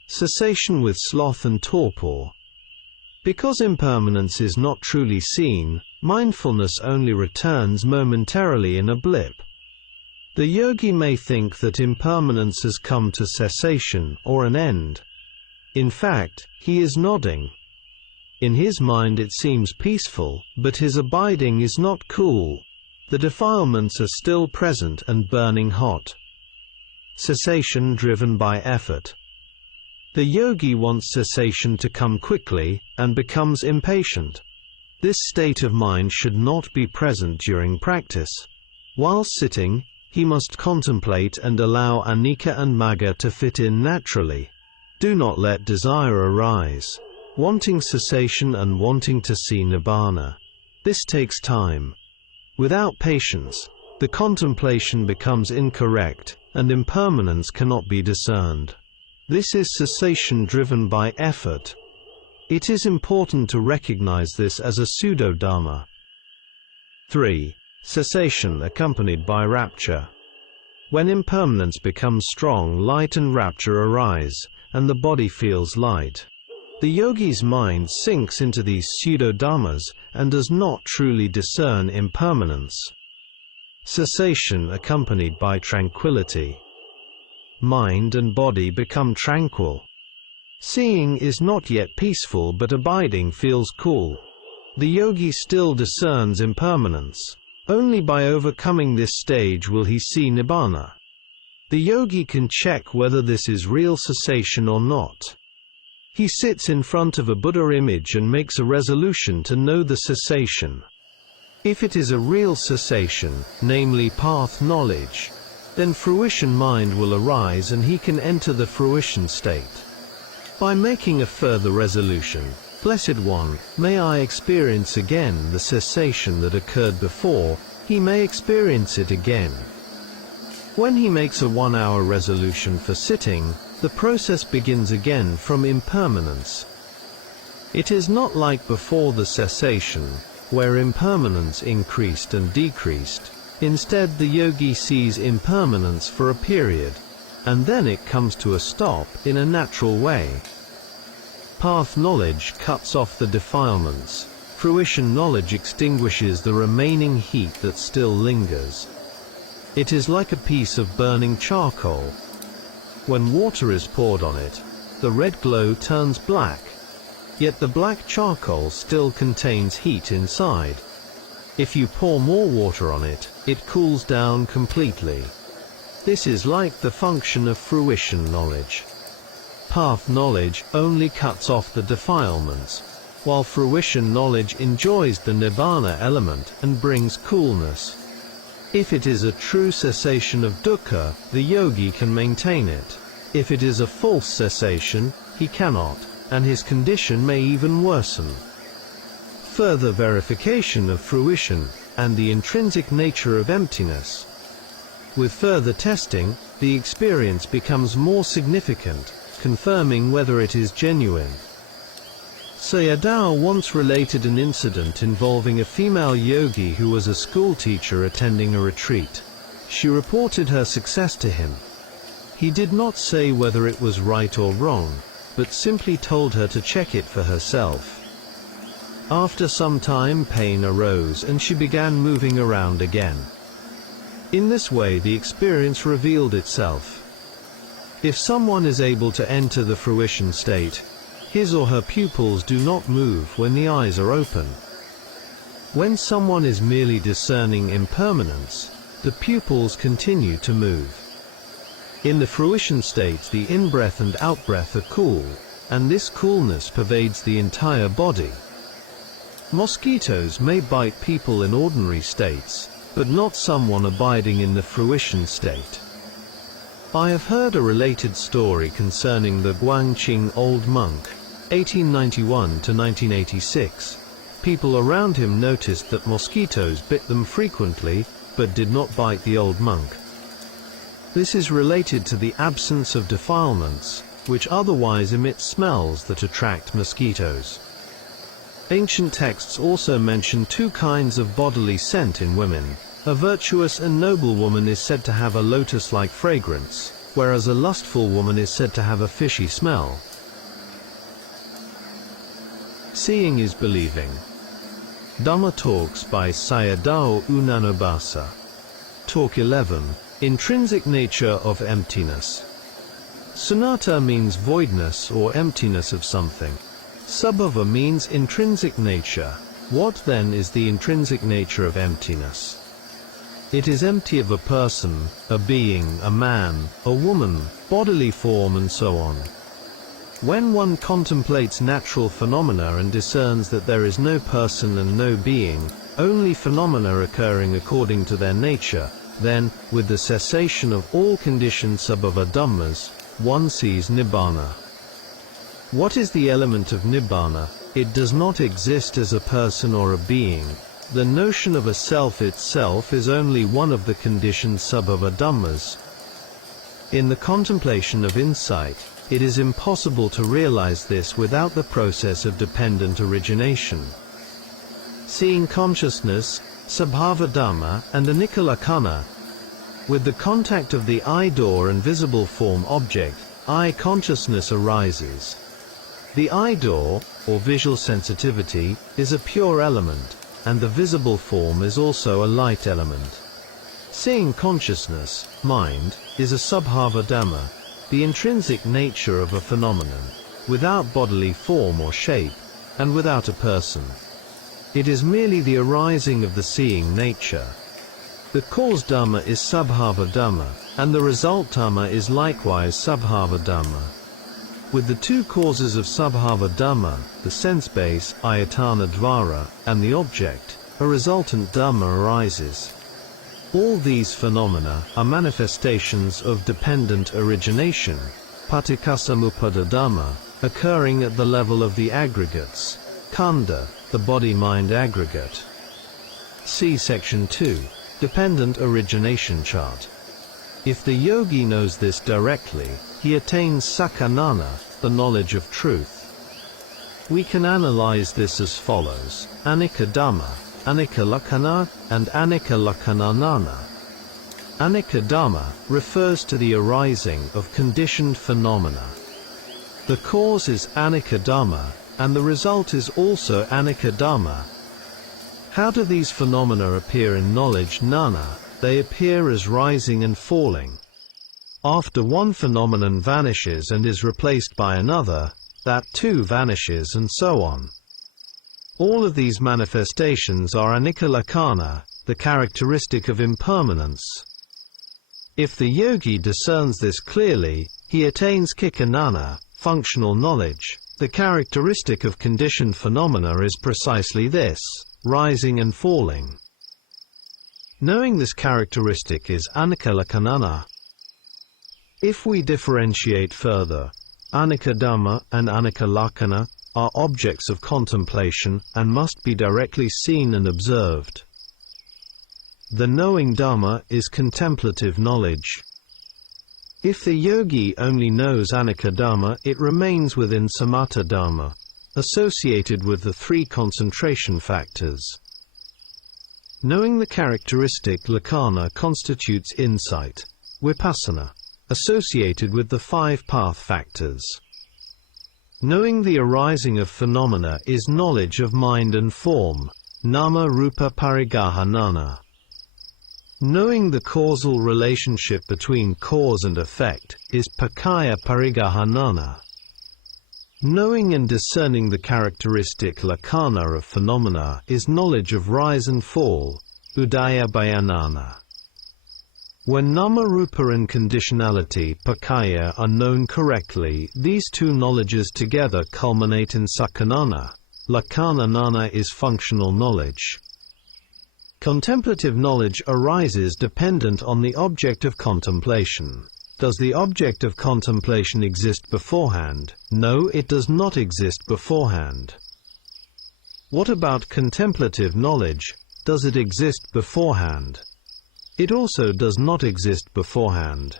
Cessation with sloth and torpor. Because impermanence is not truly seen, mindfulness only returns momentarily in a blip. The yogi may think that impermanence has come to cessation or an end. In fact, he is nodding. In his mind it seems peaceful, but his abiding is not cool. The defilements are still present and burning hot. Cessation driven by effort. The yogi wants cessation to come quickly, and becomes impatient. This state of mind should not be present during practice. While sitting, he must contemplate and allow anicca and magga to fit in naturally. Do not let desire arise, wanting cessation and wanting to see Nibbana. This takes time. Without patience, the contemplation becomes incorrect, and impermanence cannot be discerned. This is cessation driven by effort. It is important to recognize this as a pseudo-dharma. 3. Cessation accompanied by rapture. When impermanence becomes strong, light and rapture arise, and the body feels light. The yogi's mind sinks into these pseudo-dharmas and does not truly discern impermanence. Cessation accompanied by tranquility. Mind and body become tranquil. Seeing is not yet peaceful, but abiding feels cool. The yogi still discerns impermanence. Only by overcoming this stage will he see nibbana. The yogi can check whether this is real cessation or not. He sits in front of a Buddha image and makes a resolution to know the cessation. If it is a real cessation, namely path knowledge, then fruition mind will arise and he can enter the fruition state. By making a further resolution, Blessed One, may I experience again the cessation that occurred before, he may experience it again. When he makes a 1-hour resolution for sitting, the process begins again from impermanence. It is not like before the cessation, where impermanence increased and decreased. Instead, the yogi sees impermanence for a period, and then it comes to a stop in a natural way. Path knowledge cuts off the defilements. Fruition knowledge extinguishes the remaining heat that still lingers. It is like a piece of burning charcoal. When water is poured on it, the red glow turns black. Yet the black charcoal still contains heat inside. If you pour more water on it, it cools down completely. This is like the function of fruition knowledge. Path knowledge only cuts off the defilements, while fruition knowledge enjoys the nibbana element and brings coolness. If it is a true cessation of dukkha, the yogi can maintain it. If it is a false cessation, he cannot, and his condition may even worsen. Further verification of fruition, and the intrinsic nature of emptiness. With further testing, the experience becomes more significant, confirming whether it is genuine. Sayadaw once related an incident involving a female yogi who was a schoolteacher attending a retreat. She reported her success to him. He did not say whether it was right or wrong, but simply told her to check it for herself. After some time, pain arose and she began moving around again. In this way, the experience revealed itself. If someone is able to enter the fruition state, his or her pupils do not move when the eyes are open. When someone is merely discerning impermanence, the pupils continue to move. In the fruition state, the in-breath and out-breath are cool, and this coolness pervades the entire body. Mosquitoes may bite people in ordinary states, but not someone abiding in the fruition state. I have heard a related story concerning the Guangqing old monk, 1891 to 1986. People around him noticed that mosquitoes bit them frequently, but did not bite the old monk. This is related to the absence of defilements, which otherwise emit smells that attract mosquitoes. Ancient texts also mention two kinds of bodily scent in women. A virtuous and noble woman is said to have a lotus-like fragrance, whereas a lustful woman is said to have a fishy smell. Seeing is believing. Dhamma Talks by Sayadaw Nyanabhasa. Talk 11. Intrinsic Nature of Emptiness. Sunatta means voidness or emptiness of something. Sabhava means intrinsic nature. What then is the intrinsic nature of emptiness? It is empty of a person, a being, a man, a woman, bodily form and so on. When one contemplates natural phenomena and discerns that there is no person and no being, only phenomena occurring according to their nature, then, with the cessation of all conditioned sabhava dhammas, one sees nibbana. What is the element of nibbana? It does not exist as a person or a being. The notion of a self itself is only one of the conditioned sabhava dhammas. In the contemplation of insight, It is impossible to realize this without the process of dependent origination. Seeing consciousness, Sabhava Dhamma, and Anicca Lakkhana. With the contact of the I-door and visible form object, I-consciousness arises. The I-door, or visual sensitivity, is a pure element, and the visible form is also a light element. Seeing consciousness, mind, is a Sabhava Dhamma, the intrinsic nature of a phenomenon, without bodily form or shape, and without a person. It is merely the arising of the seeing nature. The cause Dhamma is Sabhava Dhamma, and the result Dhamma is likewise Sabhava Dhamma. With the two causes of Sabhava Dhamma, the sense base, Ayatana Dvara, and the object, a resultant Dhamma arises. All these phenomena are manifestations of dependent origination, Paticcasamuppada Dhamma, occurring at the level of the aggregates, Khanda, the body-mind aggregate. See Section 2, Dependent Origination Chart. If the yogi knows this directly, he attains Sakkanana, the knowledge of truth. We can analyze this as follows: Anicca Dhamma, Anicca Lakkhana, and Anicca Lakkhananana. Anicca Dhamma refers to the arising of conditioned phenomena. The cause is Anicca Dhamma, and the result is also Anicca Dhamma. How do these phenomena appear in knowledge Nana? They appear as rising and falling. After one phenomenon vanishes and is replaced by another, that too vanishes, and so on. All of these manifestations are Anicca Lakkhana, the characteristic of impermanence. If the yogi discerns this clearly, he attains Kikkanana, functional knowledge. The characteristic of conditioned phenomena is precisely this, rising and falling. Knowing this characteristic is Anicca Lakkhanana. If we differentiate further, Anicca Dhamma and Anicca Lakkhana are objects of contemplation and must be directly seen and observed. The knowing Dhamma is contemplative knowledge. If the yogi only knows Anicca Dhamma, it remains within Samatha Dhamma, associated with the three concentration factors. Knowing the characteristic Lakkhana constitutes insight, Vipassana, associated with the five path factors. Knowing the arising of phenomena is knowledge of mind and form, Nama Rupa Parigahanana. Knowing the causal relationship between cause and effect is Paccaya Parigahanana. Knowing and discerning the characteristic Lakkhana of phenomena is knowledge of rise and fall, Udaya Bayanana. When Nama-Rupa and conditionality Paccaya are known correctly, these two knowledges together culminate in Sakkanana. Lakkhananana is functional knowledge. Contemplative knowledge arises dependent on the object of contemplation. Does the object of contemplation exist beforehand? No, it does not exist beforehand. What about contemplative knowledge? Does it exist beforehand? It also does not exist beforehand.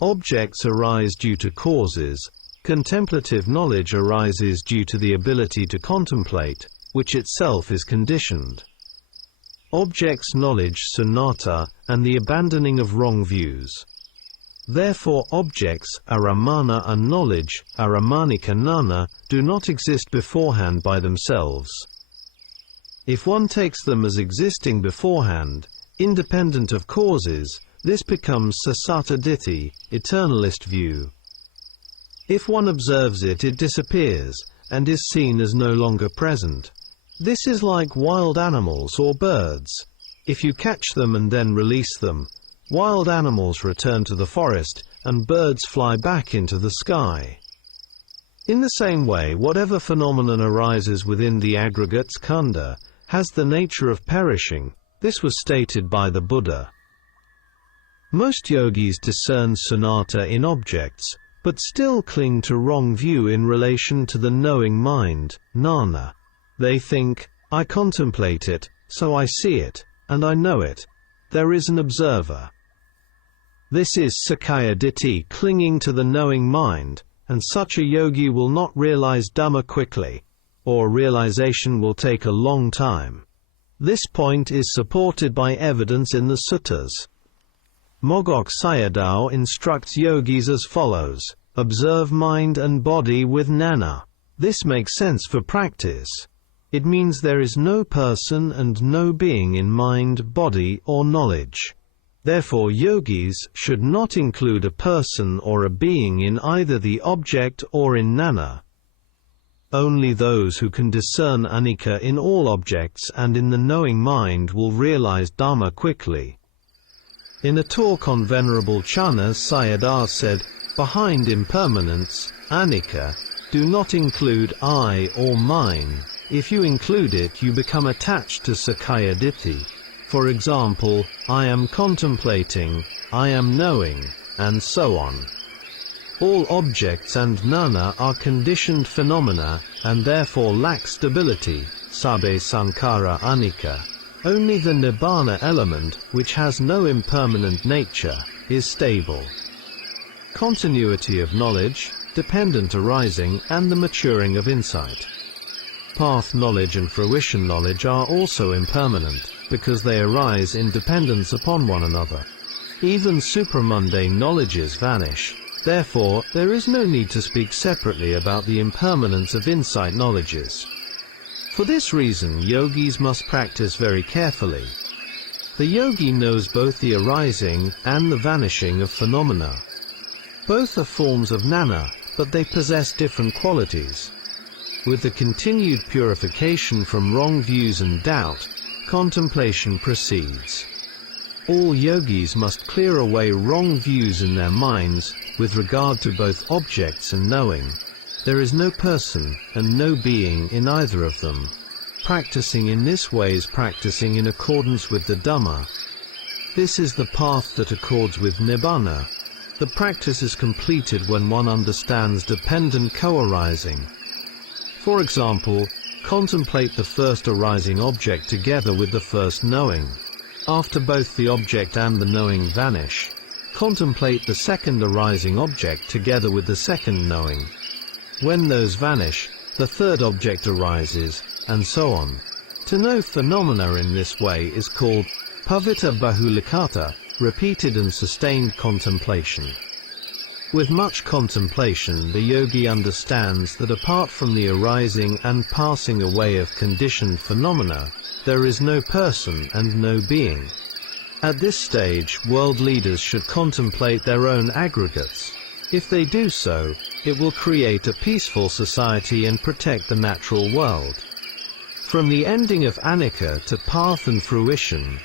Objects arise due to causes. Contemplative knowledge arises due to the ability to contemplate, which itself is conditioned. Objects knowledge sunnata, and the abandoning of wrong views. Therefore objects, aramana and knowledge, aramanika nana, do not exist beforehand by themselves. If one takes them as existing beforehand, independent of causes, this becomes sasata ditthi, eternalist view. If one observes it, it disappears, and is seen as no longer present. This is like wild animals or birds. If you catch them and then release them, wild animals return to the forest, and birds fly back into the sky. In the same way, whatever phenomenon arises within the aggregates khanda has the nature of perishing. This was stated by the Buddha. Most yogis discern sunnata in objects, but still cling to wrong view in relation to the knowing mind, jnana. They think, I contemplate it, so I see it, and I know it. There is an observer. This is sakkaya ditthi, clinging to the knowing mind, and such a yogi will not realize Dhamma quickly, or realization will take a long time. This point is supported by evidence in the suttas. Mogok Sayadaw instructs yogis as follows: observe mind and body with jnana. This makes sense for practice. It means there is no person and no being in mind, body, or knowledge. Therefore, yogis should not include a person or a being in either the object or in jnana. Only those who can discern anicca in all objects and in the knowing mind will realize Dhamma quickly. In a talk on Venerable Channa, Sayadaw said, behind impermanence, anicca, do not include I or mine. If you include it, you become attached to Sakkaya Ditthi. For example, I am contemplating, I am knowing, and so on. All objects and jnana are conditioned phenomena, and therefore lack stability, sabbe sankhara anicca. Only the nibbana element, which has no impermanent nature, is stable. Continuity of knowledge, dependent arising, and the maturing of insight. Path knowledge and fruition knowledge are also impermanent, because they arise in dependence upon one another. Even supramundane knowledges vanish. Therefore, there is no need to speak separately about the impermanence of insight knowledges. For this reason, yogis must practice very carefully. The yogi knows both the arising and the vanishing of phenomena. Both are forms of jnana, but they possess different qualities. With the continued purification from wrong views and doubt, contemplation proceeds. All yogis must clear away wrong views in their minds with regard to both objects and knowing. There is no person and no being in either of them. Practicing in this way is practicing in accordance with the Dhamma. This is the path that accords with nibbana. The practice is completed when one understands dependent co-arising. For example, contemplate the first arising object together with the first knowing. After both the object and the knowing vanish, contemplate the second arising object together with the second knowing. When those vanish, the third object arises, and so on. To know phenomena in this way is called pavita bahulikata, repeated and sustained contemplation. With much contemplation, the yogi understands that apart from the arising and passing away of conditioned phenomena, there is no person and no being. At this stage, world leaders should contemplate their own aggregates. If they do so, it will create a peaceful society and protect the natural world. From the ending of anicca to path and fruition,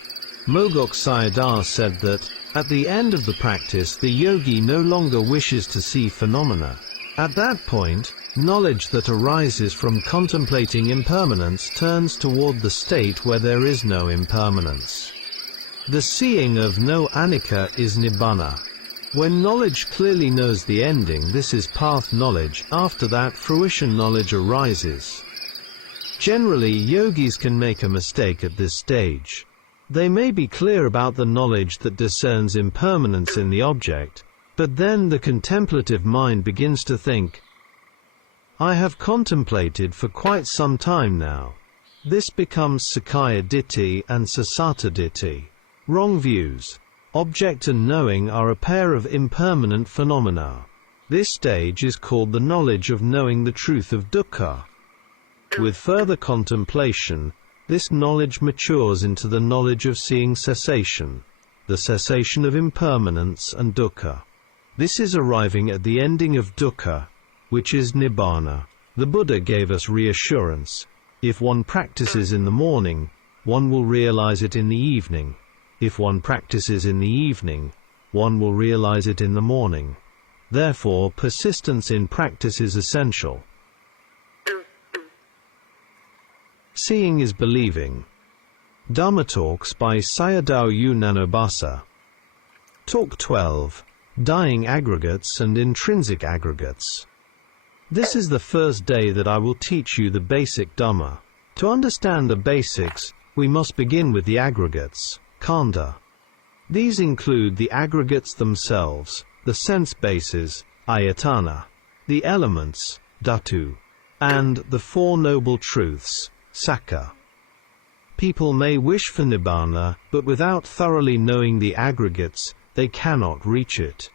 Mogok Sayadaw said that, at the end of the practice, the yogi no longer wishes to see phenomena. At that point, knowledge that arises from contemplating impermanence turns toward the state where there is no impermanence. The seeing of no anicca is nibbana. When knowledge clearly knows the ending, this is path knowledge. After that, fruition knowledge arises. Generally, yogis can make a mistake at this stage. They may be clear about the knowledge that discerns impermanence in the object, but then the contemplative mind begins to think, I have contemplated for quite some time now. This becomes Sakkaya Ditthi and Sasata Ditthi. Wrong views. Object and knowing are a pair of impermanent phenomena. This stage is called the knowledge of knowing the truth of dukkha. With further contemplation, this knowledge matures into the knowledge of seeing cessation, the cessation of impermanence and dukkha. This is arriving at the ending of dukkha, which is nibbana. The Buddha gave us reassurance. If one practices in the morning, one will realize it in the evening. If one practices in the evening, one will realize it in the morning. Therefore, persistence in practice is essential. Seeing is believing. Dhamma Talks by Sayadaw Nyanabhasa. Talk 12. Dying Aggregates and Intrinsic Aggregates. This is the first day that I will teach you the basic Dhamma. To understand the basics, we must begin with the aggregates, khandha. These include the aggregates themselves, the sense bases, ayatana, the elements, dhatu, and the Four Noble Truths, sakka. People may wish for nibbana, but without thoroughly knowing the aggregates, they cannot reach it.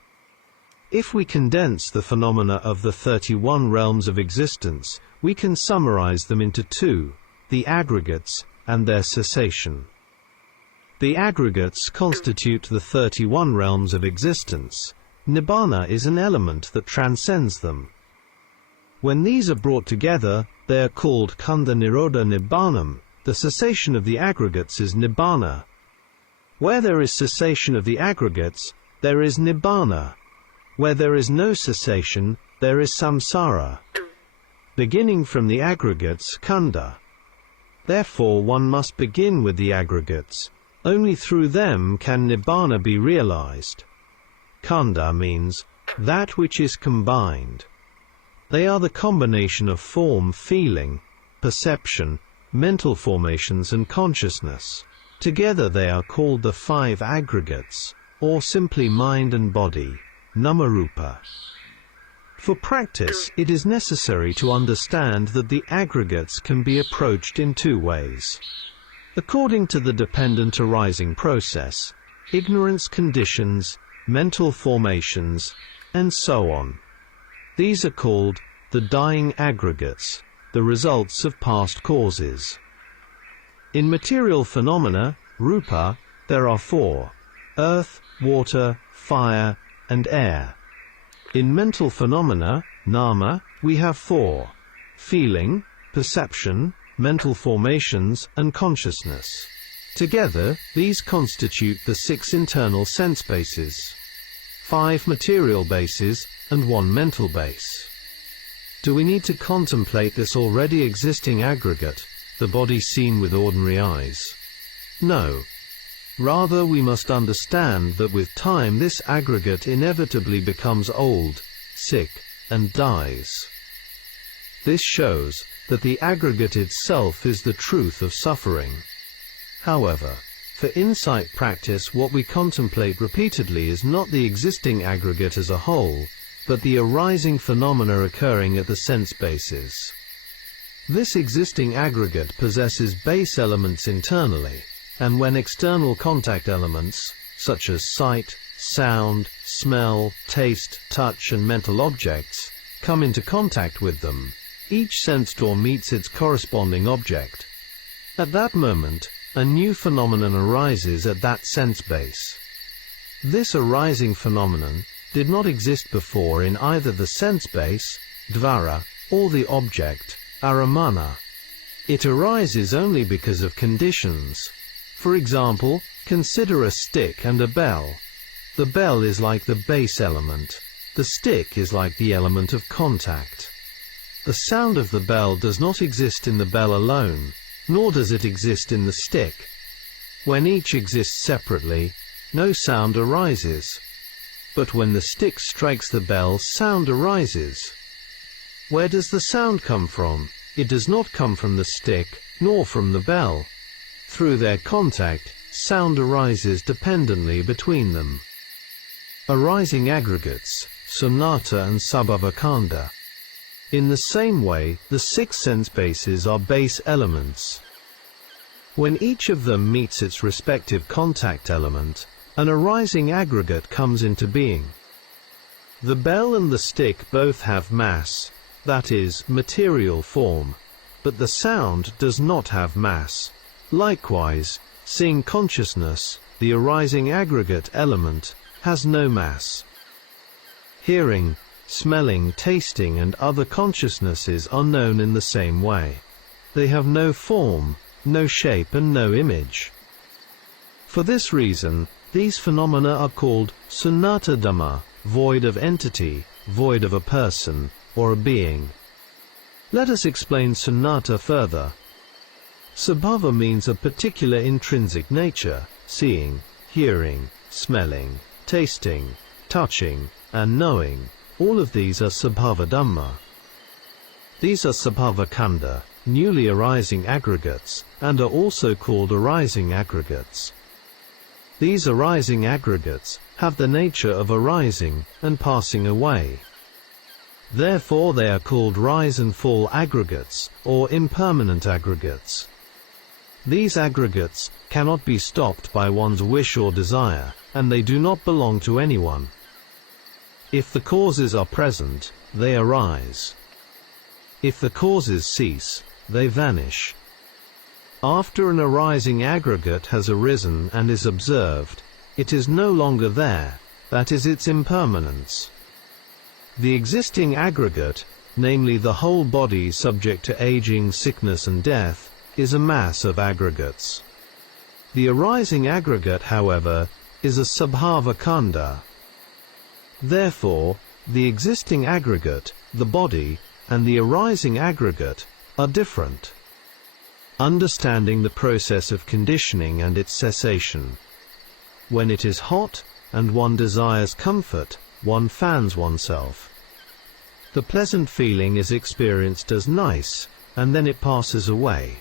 If we condense the phenomena of the 31 realms of existence, we can summarize them into two: the aggregates and their cessation. The aggregates constitute the 31 realms of existence. Nibbana is an element that transcends them. When these are brought together, they are called khandha nirodha nibbanam. The cessation of the aggregates is nibbana. Where there is cessation of the aggregates, there is nibbana. Where there is no cessation, there is samsara. Beginning from the aggregates, khandha. Therefore one must begin with the aggregates. Only through them can nibbana be realized. Khandha means that which is combined. They are the combination of form, feeling, perception, mental formations and consciousness. Together they are called the five aggregates, or simply mind and body, namarupa. For practice, it is necessary to understand that the aggregates can be approached in two ways. According to the dependent arising process, ignorance conditions, mental formations, and so on. These are called the dying aggregates, the results of past causes. In material phenomena, rupa, there are four: earth, water, fire, and air. In mental phenomena, nama, we have four: feeling, perception, mental formations, and consciousness. Together, these constitute the 6 internal sense bases, 5 material bases, and 1 mental base. Do we need to contemplate this already existing aggregate, the body seen with ordinary eyes? No. Rather, we must understand that with time this aggregate inevitably becomes old, sick, and dies. This shows that the aggregate itself is the truth of suffering. However, for insight practice, what we contemplate repeatedly is not the existing aggregate as a whole, but the arising phenomena occurring at the sense bases. This existing aggregate possesses base elements internally, and when external contact elements, such as sight, sound, smell, taste, touch, and mental objects, come into contact with them, each sense door meets its corresponding object. At that moment, a new phenomenon arises at that sense base. This arising phenomenon did not exist before in either the sense base, dvara, or the object, aramana. It arises only because of conditions. For example, consider a stick and a bell. The bell is like the base element. The stick is like the element of contact. The sound of the bell does not exist in the bell alone, nor does it exist in the stick. When each exists separately, no sound arises. But when the stick strikes the bell, sound arises. Where does the sound come from? It does not come from the stick, nor from the bell. Through their contact, sound arises dependently between them. Arising aggregates, sunnata and sabhavakanda. In the same way, the 6 sense bases are base elements. When each of them meets its respective contact element, an arising aggregate comes into being. The bell and the stick both have mass, that is, material form, but the sound does not have mass. Likewise, seeing consciousness, the arising aggregate element, has no mass. Hearing, smelling, tasting, and other consciousnesses are known in the same way. They have no form, no shape, and no image. For this reason, these phenomena are called sunnata dhamma, void of entity, void of a person, or a being. Let us explain sunnata further. Sabhava means a particular intrinsic nature: seeing, hearing, smelling, tasting, touching, and knowing. All of these are sabhava dhamma. These are sabhava khandha, newly arising aggregates, and are also called arising aggregates. These arising aggregates have the nature of arising and passing away. Therefore they are called rise and fall aggregates, or impermanent aggregates. These aggregates cannot be stopped by one's wish or desire, and they do not belong to anyone. If the causes are present, they arise. If the causes cease, they vanish. After an arising aggregate has arisen and is observed, it is no longer there, that is its impermanence. The existing aggregate, namely the whole body subject to aging, sickness and death, is a mass of aggregates. The arising aggregate, however, is a subhava khandha. Therefore, the existing aggregate, the body, and the arising aggregate are different. Understanding the process of conditioning and its cessation. When it is hot, and one desires comfort, one fans oneself. The pleasant feeling is experienced as nice, and then it passes away.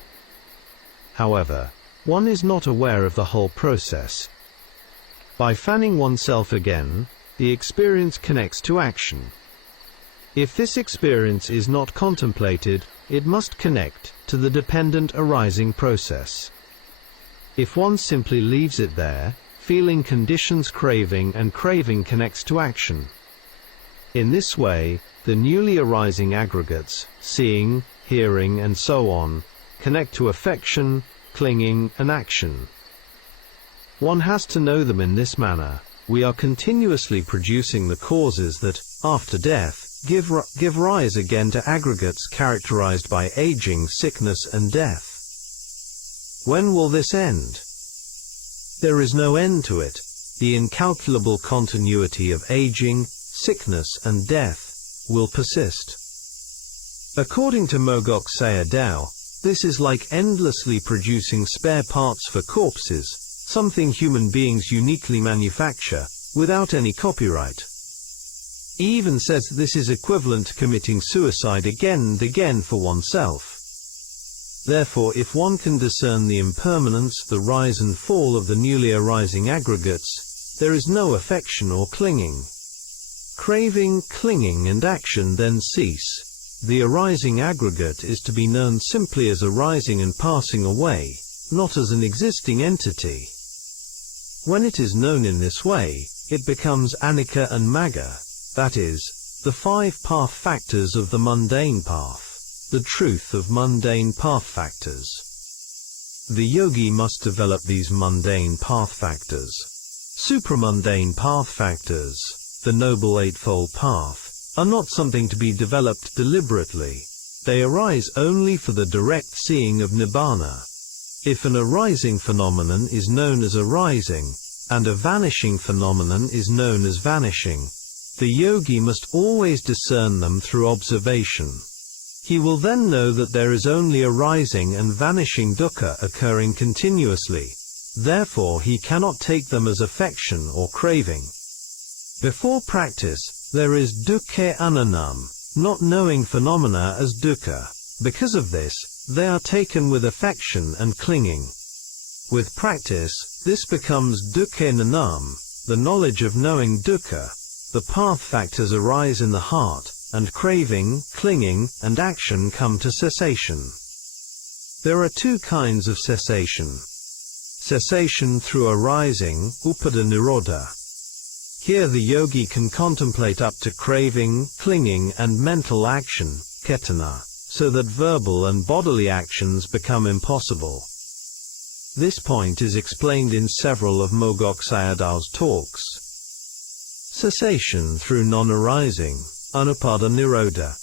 However, one is not aware of the whole process. By fanning oneself again, the experience connects to action. If this experience is not contemplated, it must connect to the dependent arising process. If one simply leaves it there, feeling conditions craving, and craving connects to action. In this way, the newly arising aggregates, seeing, hearing and so on, connect to affection, clinging and action. One has to know them in this manner. We are continuously producing the causes that, after death, give rise again to aggregates characterized by aging, sickness and death. When will this end? There is no end to it. The incalculable continuity of aging, sickness and death will persist. According to Mogok Sayadaw, this is like endlessly producing spare parts for corpses, something human beings uniquely manufacture, without any copyright. He even says this is equivalent to committing suicide again and again for oneself. Therefore, if one can discern the impermanence, the rise and fall of the newly arising aggregates, there is no affection or clinging. Craving, clinging and action then cease. The arising aggregate is to be known simply as arising and passing away, not as an existing entity. When it is known in this way, it becomes anicca and magga, that is, the 5 path factors of the mundane path. The truth of mundane path factors. The yogi must develop these mundane path factors. Supramundane path factors, the Noble Eightfold Path, are not something to be developed deliberately. They arise only for the direct seeing of nibbana. If an arising phenomenon is known as arising, and a vanishing phenomenon is known as vanishing, the yogi must always discern them through observation. He will then know that there is only arising and vanishing dukkha occurring continuously. Therefore he cannot take them as affection or craving. Before practice, there is dukkha ananam, not knowing phenomena as dukkha. Because of this, they are taken with affection and clinging. With practice, this becomes dukkha nanam, the knowledge of knowing dukkha. The path factors arise in the heart, and craving, clinging, and action come to cessation. There are 2 kinds of cessation. Cessation through arising, upada nirodha. Here the yogi can contemplate up to craving, clinging, and mental action, cetana, so that verbal and bodily actions become impossible. This point is explained in several of Mogok Sayadaw's talks. Cessation through non-arising, Anupada nirodha.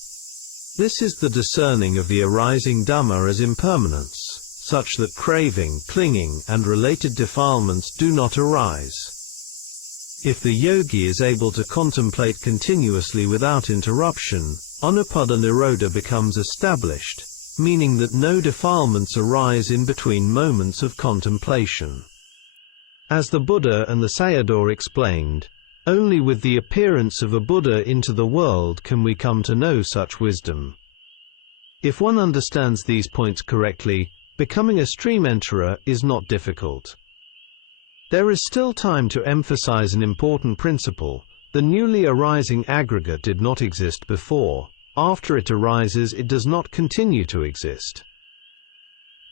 This is the discerning of the arising Dhamma as impermanence, such that craving, clinging, and related defilements do not arise. If the yogi is able to contemplate continuously without interruption, Anupada nirodha becomes established, meaning that no defilements arise in between moments of contemplation. As the Buddha and the Sayadaw explained, only with the appearance of a Buddha into the world can we come to know such wisdom. If one understands these points correctly, becoming a stream enterer is not difficult. There is still time to emphasize an important principle. The newly arising aggregate did not exist before. After it arises, it does not continue to exist.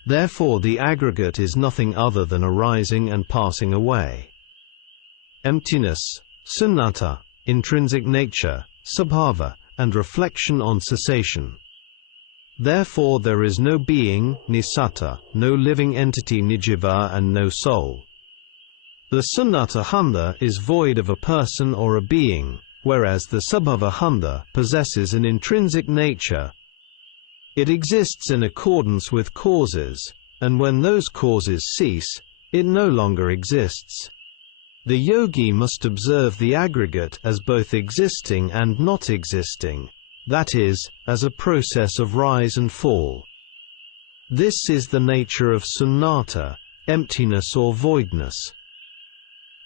Therefore, the aggregate is nothing other than arising and passing away. Emptiness, sunyata, intrinsic nature, sabhava, and reflection on cessation. Therefore, there is no being, nisatta, no living entity nijiva, and no soul. The sunyata handa is void of a person or a being, whereas the sabhava handa possesses an intrinsic nature. It exists in accordance with causes, and when those causes cease, it no longer exists. The yogi must observe the aggregate as both existing and not existing, that is, as a process of rise and fall. This is the nature of sunyata, emptiness or voidness.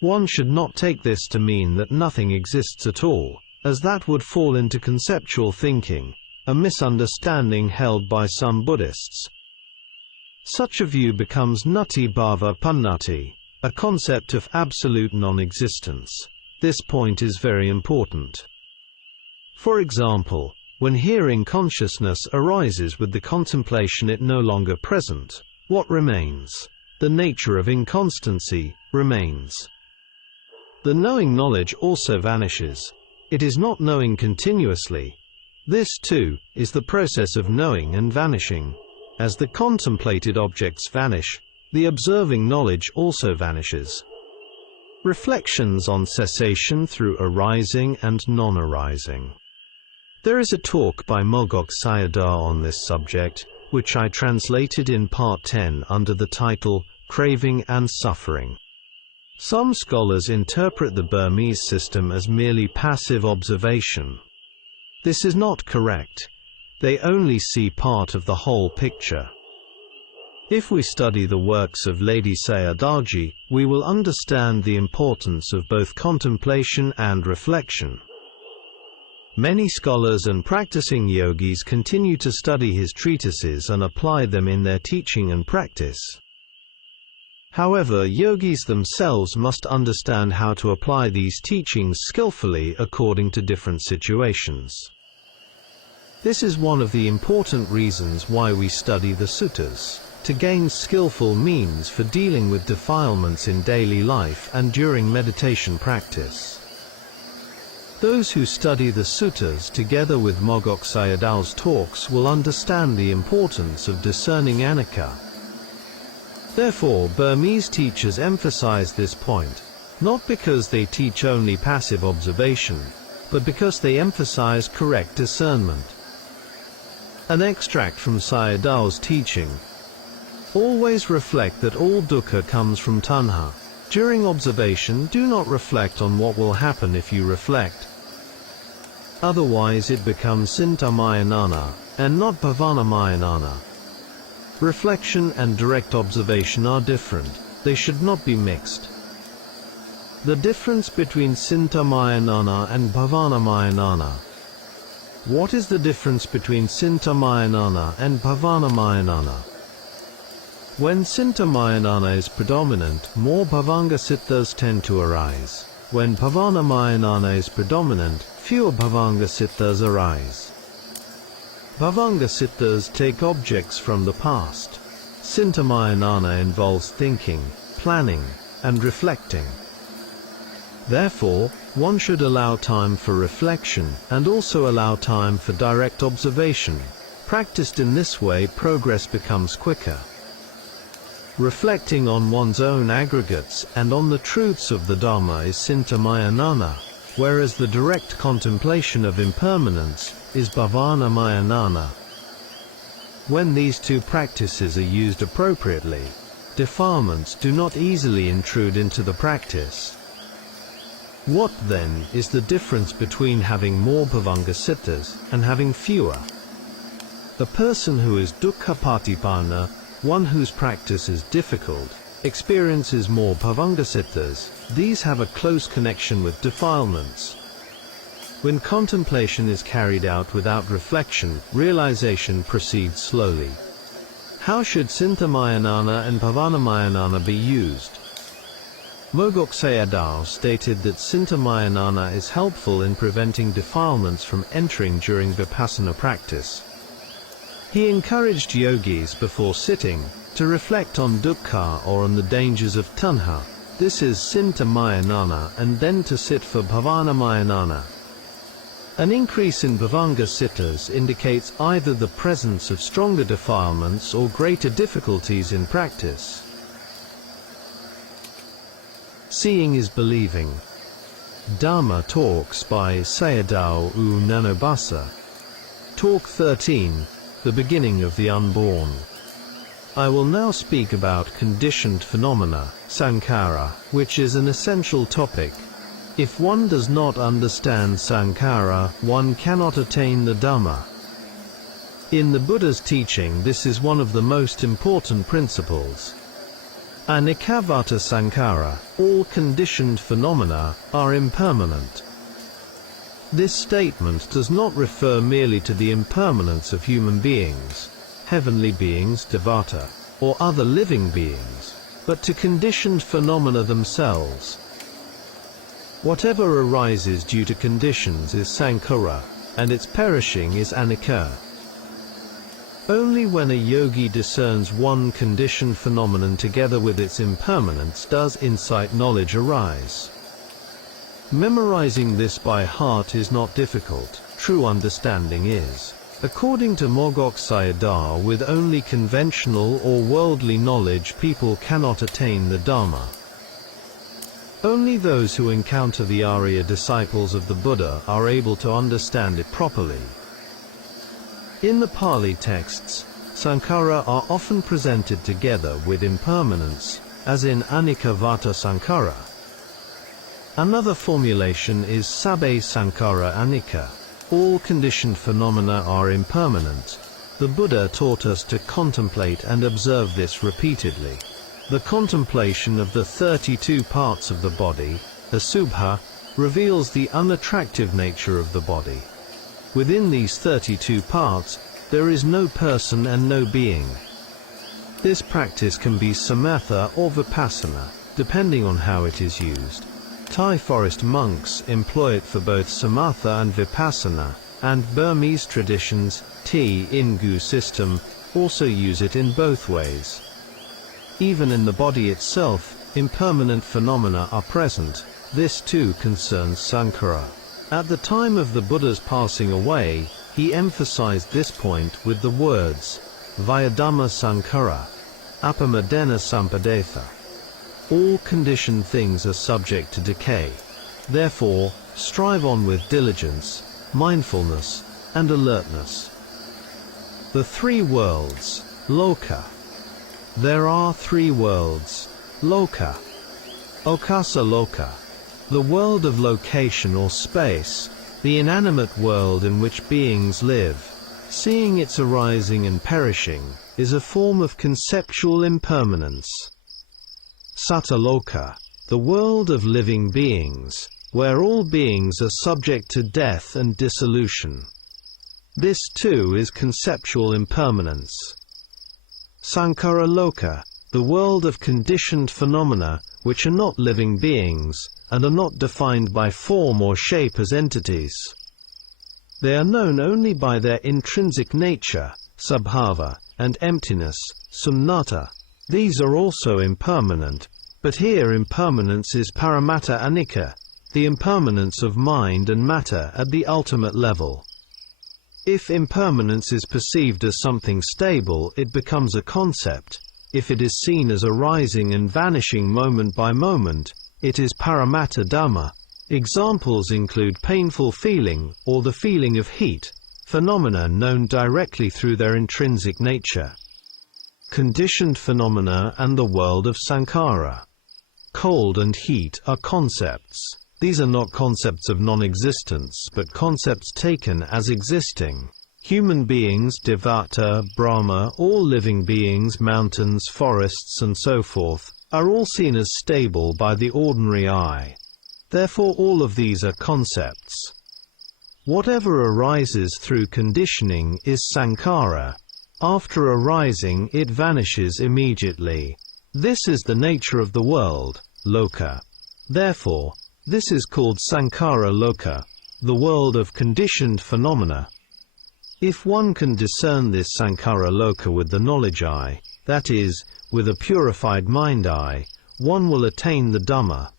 One should not take this to mean that nothing exists at all, as that would fall into conceptual thinking, a misunderstanding held by some Buddhists. Such a view becomes nati bhava pannati, a concept of absolute non-existence. This point is very important. For example, when hearing consciousness arises with the contemplation it no longer present, what remains? The nature of inconstancy remains. The knowing knowledge also vanishes. It is not knowing continuously. This, too, is the process of knowing and vanishing. As the contemplated objects vanish, the observing knowledge also vanishes. Reflections on cessation through arising and non-arising. There is a talk by Mogok Sayadaw on this subject, which I translated in Part 10 under the title, Craving and Suffering. Some scholars interpret the Burmese system as merely passive observation. This is not correct. They only see part of the whole picture. If we study the works of Lady Sayadaw, we will understand the importance of both contemplation and reflection. Many scholars and practicing yogis continue to study his treatises and apply them in their teaching and practice. However, yogis themselves must understand how to apply these teachings skillfully according to different situations. This is one of the important reasons why we study the suttas, to gain skillful means for dealing with defilements in daily life and during meditation practice. Those who study the suttas together with Mogok Sayadaw's talks will understand the importance of discerning anicca. Therefore, Burmese teachers emphasize this point, not because they teach only passive observation, but because they emphasize correct discernment. An extract from Sayadaw's teaching. Always reflect that all dukkha comes from tanha. During observation, do not reflect on what will happen if you reflect. Otherwise it becomes sintamayanana, and not bhavanamayana. Reflection and direct observation are different. They should not be mixed. The difference between sintamayanana and bhavanamayana. What is the difference between sintamayanana and bhavanamayana? When sintamayanana is predominant, more bhavanga sittas tend to arise. When bhavanamayana is predominant, fewer bhavanga sittas arise. Bhavanga sittas take objects from the past. Sintamayanana involves thinking, planning, and reflecting. Therefore, one should allow time for reflection, and also allow time for direct observation. Practiced in this way, progress becomes quicker. Reflecting on one's own aggregates and on the truths of the Dhamma is sintamayanana, whereas the direct contemplation of impermanence is bhavanamayana. When these two practices are used appropriately, defilements do not easily intrude into the practice. What then is the difference between having more bhavanga sittas and having fewer? The person who is dukkha patipanna, one whose practice is difficult, experiences more bhavanga sittas. These have a close connection with defilements. When contemplation is carried out without reflection, realization proceeds slowly. How should sintamayanana and bhavanamayana be used? Mogok Sayadaw stated that Sintamayana is helpful in preventing defilements from entering during vipassana practice. He encouraged yogis before sitting to reflect on dukkha or on the dangers of tanha. This is Sintamayana, and then to sit for bhavanamayana. An increase in bhavanga sittas indicates either the presence of stronger defilements or greater difficulties in practice. Seeing is believing. Dharma Talks by Sayadaw u Nyanabhasa. Talk 13, The Beginning of the Unborn. I will now speak about conditioned phenomena, sankhara, which is an essential topic. If one does not understand sankhara, one cannot attain the Dhamma. In the Buddha's teaching, this is one of the most important principles. Anikavata sankhara, all conditioned phenomena, are impermanent. This statement does not refer merely to the impermanence of human beings, heavenly beings, devata, or other living beings, but to conditioned phenomena themselves. Whatever arises due to conditions is sankhara, and its perishing is anicca. Only when a yogi discerns one conditioned phenomenon together with its impermanence does insight knowledge arise. Memorizing this by heart is not difficult, true understanding is. According to Mogok Sayadaw, with only conventional or worldly knowledge people cannot attain the Dhamma. Only those who encounter the Arya disciples of the Buddha are able to understand it properly. In the Pali texts, sankhara are often presented together with impermanence, as in Anikavata sankhara. Another formulation is Sabbe sankhara anicca. All conditioned phenomena are impermanent. The Buddha taught us to contemplate and observe this repeatedly. The contemplation of the 32 parts of the body, asubha, reveals the unattractive nature of the body. Within these 32 parts, there is no person and no being. This practice can be samatha or vipassana, depending on how it is used. Thai forest monks employ it for both samatha and vipassana, and Burmese traditions, Ingu system, also use it in both ways. Even in the body itself, impermanent phenomena are present. This too concerns sankhara. At the time of the Buddha's passing away, he emphasized this point with the words, Vyadhamma sankhara, apamadena sampadetha. All conditioned things are subject to decay. Therefore, strive on with diligence, mindfulness, and alertness. The three worlds, loka. There are three worlds, loka. Okasa loka, the world of location or space, the inanimate world in which beings live. Seeing its arising and perishing is a form of conceptual impermanence. Sataloka, the world of living beings, where all beings are subject to death and dissolution. This too is conceptual impermanence. Sankhara loka, the world of conditioned phenomena which are not living beings, and are not defined by form or shape as entities. They are known only by their intrinsic nature, subhava, and emptiness, sunnata. These are also impermanent, but here impermanence is paramatta anicca, the impermanence of mind and matter at the ultimate level. If impermanence is perceived as something stable, it becomes a concept. If it is seen as arising and vanishing moment by moment, it is paramatta dhamma. Examples include painful feeling, or the feeling of heat, phenomena known directly through their intrinsic nature. Conditioned phenomena and the world of sankhara. Cold and heat are concepts. These are not concepts of non-existence, but concepts taken as existing. Human beings, devata, Brahma, all living beings, mountains, forests, and so forth, are all seen as stable by the ordinary eye. Therefore all of these are concepts. Whatever arises through conditioning is sankhara. After arising, it vanishes immediately. This is the nature of the world. loka. Therefore, this is called sankhara loka, the world of conditioned phenomena. If one can discern this sankhara loka with the knowledge eye, that is, with a purified mind eye, one will attain the Dhamma.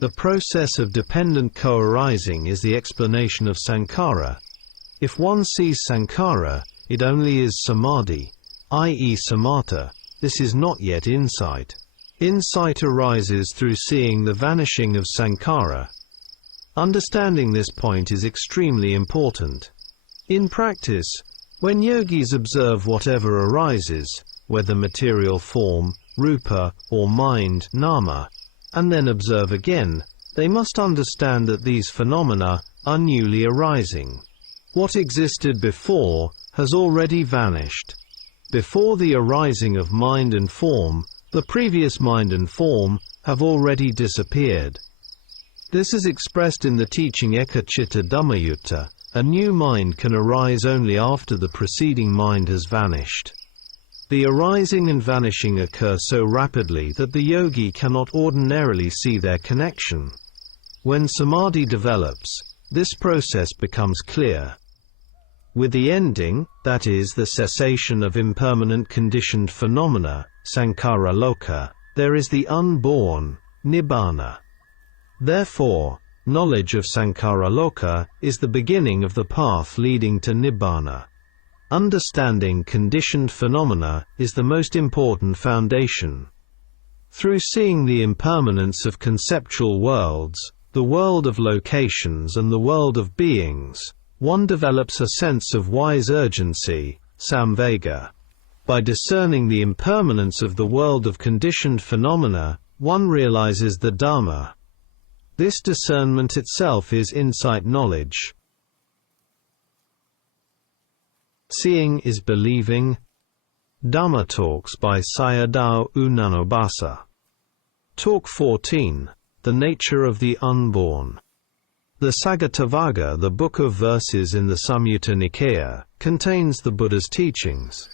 The process of dependent co-arising is the explanation of sankhara. If one sees sankhara, it only is samadhi, i.e. samatha. This is not yet insight. Insight arises through seeing the vanishing of sankhara. Understanding this point is extremely important. In practice, when yogis observe whatever arises, whether material form, rupa, or mind, nama, and then observe again, they must understand that these phenomena are newly arising. What existed before has already vanished. Before the arising of mind and form, the previous mind and form have already disappeared. This is expressed in the teaching Ekachitta Dhammayutta. A new mind can arise only after the preceding mind has vanished. The arising and vanishing occur so rapidly that the yogi cannot ordinarily see their connection. When samadhi develops, this process becomes clear. With the ending, that is the cessation of impermanent conditioned phenomena, sankhara loka, there is the unborn, nibbana. Therefore, knowledge of sankhara loka is the beginning of the path leading to nibbana. Understanding conditioned phenomena is the most important foundation. Through seeing the impermanence of conceptual worlds, the world of locations and the world of beings, one develops a sense of wise urgency, samvega. By discerning the impermanence of the world of conditioned phenomena, one realizes the Dhamma. This discernment itself is insight knowledge. Seeing is believing. Dhamma Talks by Sayadaw Nyanabhasa. Talk 14. The Nature of the Unborn. The Saggatavagga, the book of verses in the Samyutta Nikaya, contains the Buddha's teachings.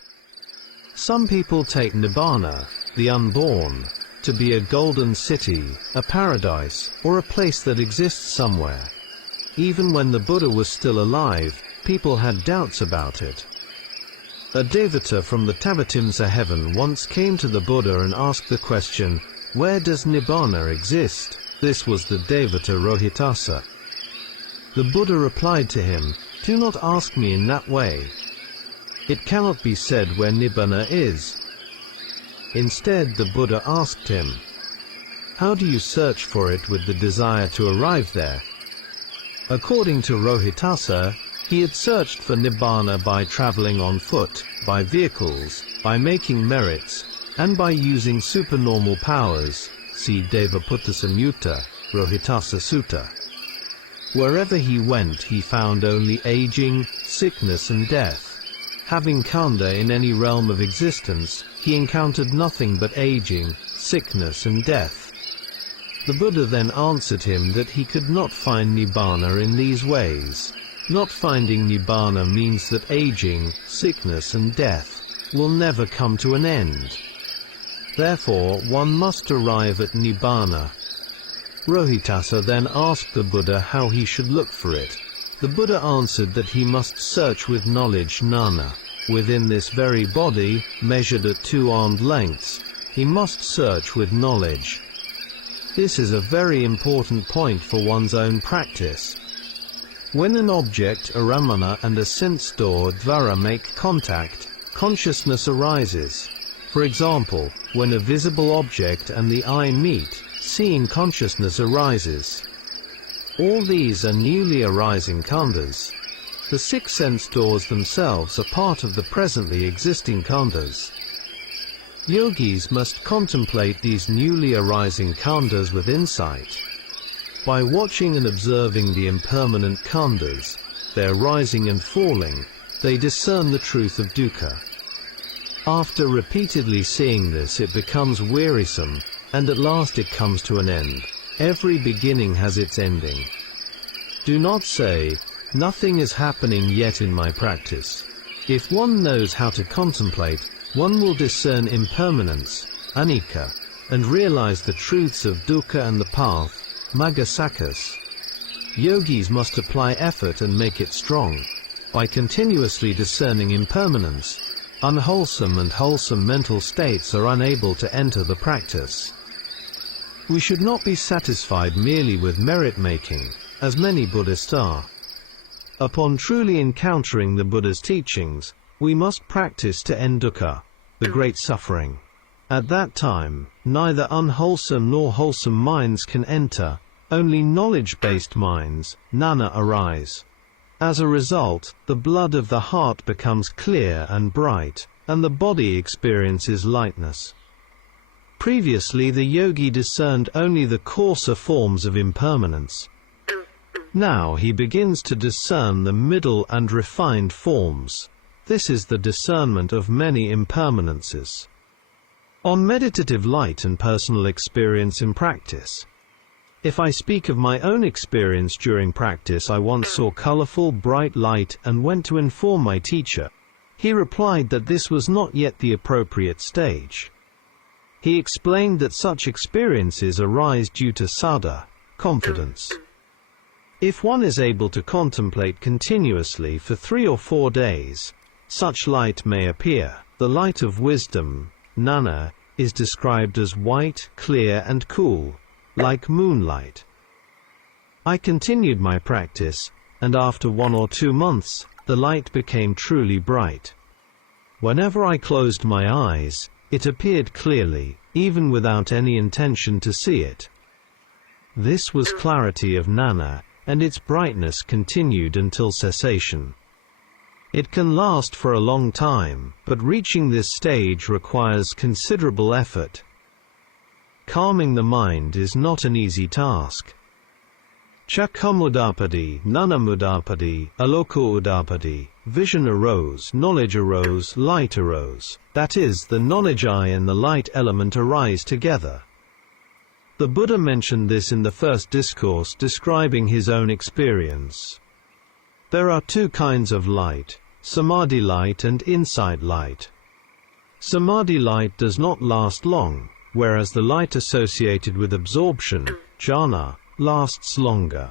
Some people take Nibbana, the unborn, to be a golden city, a paradise, or a place that exists somewhere. Even when the Buddha was still alive, people had doubts about it. A devata from the Tavatimsa heaven once came to the Buddha and asked the question, "Where does Nibbana exist?" This was the devata Rohitassa. The Buddha replied to him, "Do not ask me in that way. It cannot be said where Nibbana is." Instead, the Buddha asked him, "How do you search for it with the desire to arrive there?" According to Rohitassa, he had searched for Nibbana by traveling on foot, by vehicles, by making merits, and by using supernormal powers. See Devaputta Samyutta, Rohitassa Sutta. Wherever he went, he found only aging, sickness and death. Having khandha in any realm of existence, he encountered nothing but aging, sickness and death. The Buddha then answered him that he could not find Nibbana in these ways. Not finding Nibbana means that aging, sickness and death will never come to an end. Therefore, one must arrive at Nibbana. Rohitassa then asked the Buddha how he should look for it. The Buddha answered that he must search with knowledge jnana. Within this very body, measured at 2 armed lengths, he must search with knowledge. This is a very important point for one's own practice. When an object, aramana, and a sense door, dvara, make contact, consciousness arises. For example, when a visible object and the eye meet, seeing consciousness arises. All these are newly arising khandhas. The 6 sense doors themselves are part of the presently existing khandhas. Yogis must contemplate these newly arising khandhas with insight. By watching and observing the impermanent khandhas, their rising and falling, they discern the truth of dukkha. After repeatedly seeing this, it becomes wearisome, and at last it comes to an end. Every beginning has its ending. Do not say, "Nothing is happening yet in my practice." If one knows how to contemplate, one will discern impermanence, anicca, and realize the truths of dukkha and the path, magga sakas. Yogis must apply effort and make it strong. By continuously discerning impermanence, unwholesome and wholesome mental states are unable to enter the practice. We should not be satisfied merely with merit-making, as many Buddhists are. Upon truly encountering the Buddha's teachings, we must practice to end dukkha, the great suffering. At that time, neither unwholesome nor wholesome minds can enter, only knowledge-based minds, jnana, arise. As a result, the blood of the heart becomes clear and bright, and the body experiences lightness. Previously the yogi discerned only the coarser forms of impermanence. Now he begins to discern the middle and refined forms. This is the discernment of many impermanences. On meditative light and personal experience in practice. If I speak of my own experience during practice, I once saw colorful, bright light and went to inform my teacher. He replied that this was not yet the appropriate stage. He explained that such experiences arise due to saddha, confidence. If one is able to contemplate continuously for 3 or 4 days, such light may appear. The light of wisdom, jnana, is described as white, clear and cool, like moonlight. I continued my practice, and after 1 or 2 months, the light became truly bright. Whenever I closed my eyes, it appeared clearly, even without any intention to see it. This was clarity of jnana, and its brightness continued until cessation. It can last for a long time, but reaching this stage requires considerable effort. Calming the mind is not an easy task. Chakkamudapati, Nanamudapati, Alokudapati, vision arose, knowledge arose, light arose. That is, the knowledge eye and the light element arise together. The Buddha mentioned this in the first discourse describing his own experience. There are 2 kinds of light, samadhi light and insight light. Samadhi light does not last long, whereas the light associated with absorption, jhana, lasts longer.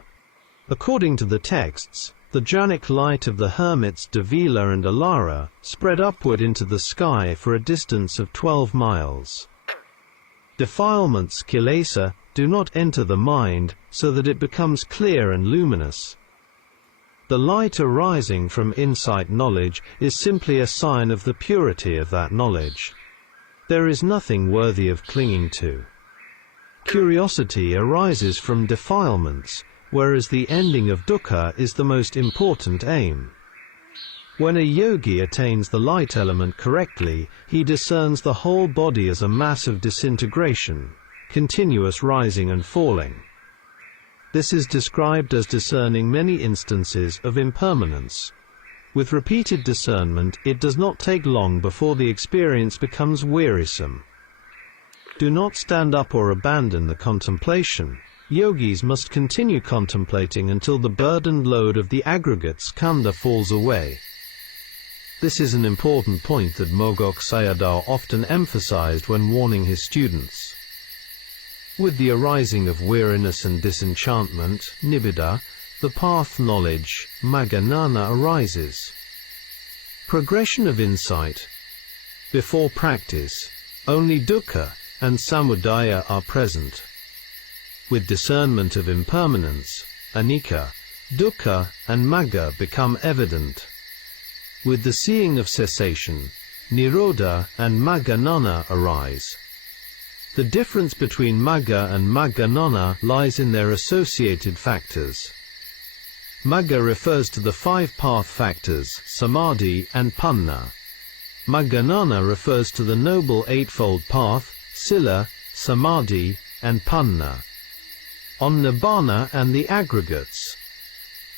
According to the texts, the jhanic light of the hermits Davila and Alara spread upward into the sky for a distance of 12 miles. Defilements, kilesa, do not enter the mind, so that it becomes clear and luminous. The light arising from insight knowledge is simply a sign of the purity of that knowledge. There is nothing worthy of clinging to. Curiosity arises from defilements, whereas the ending of dukkha is the most important aim. When a yogi attains the light element correctly, he discerns the whole body as a mass of disintegration, continuous rising and falling. This is described as discerning many instances of impermanence. With repeated discernment, it does not take long before the experience becomes wearisome. Do not stand up or abandon the contemplation. Yogis must continue contemplating until the burdened load of the aggregates skandha falls away. This is an important point that Mogok Sayadaw often emphasized when warning his students. With the arising of weariness and disenchantment, nibbida, the path knowledge, magga jnana, arises. Progression of insight. Before practice, only dukkha and samudaya are present. With discernment of impermanence, anicca, dukkha and magga become evident. With the seeing of cessation, nirodha and magga jnana arise. The difference between magga and magga jnana lies in their associated factors. Magga refers to the 5 path factors, samadhi and panna. Magga jnana refers to the Noble Eightfold Path, sila, samadhi, and panna. On nibbana and the aggregates.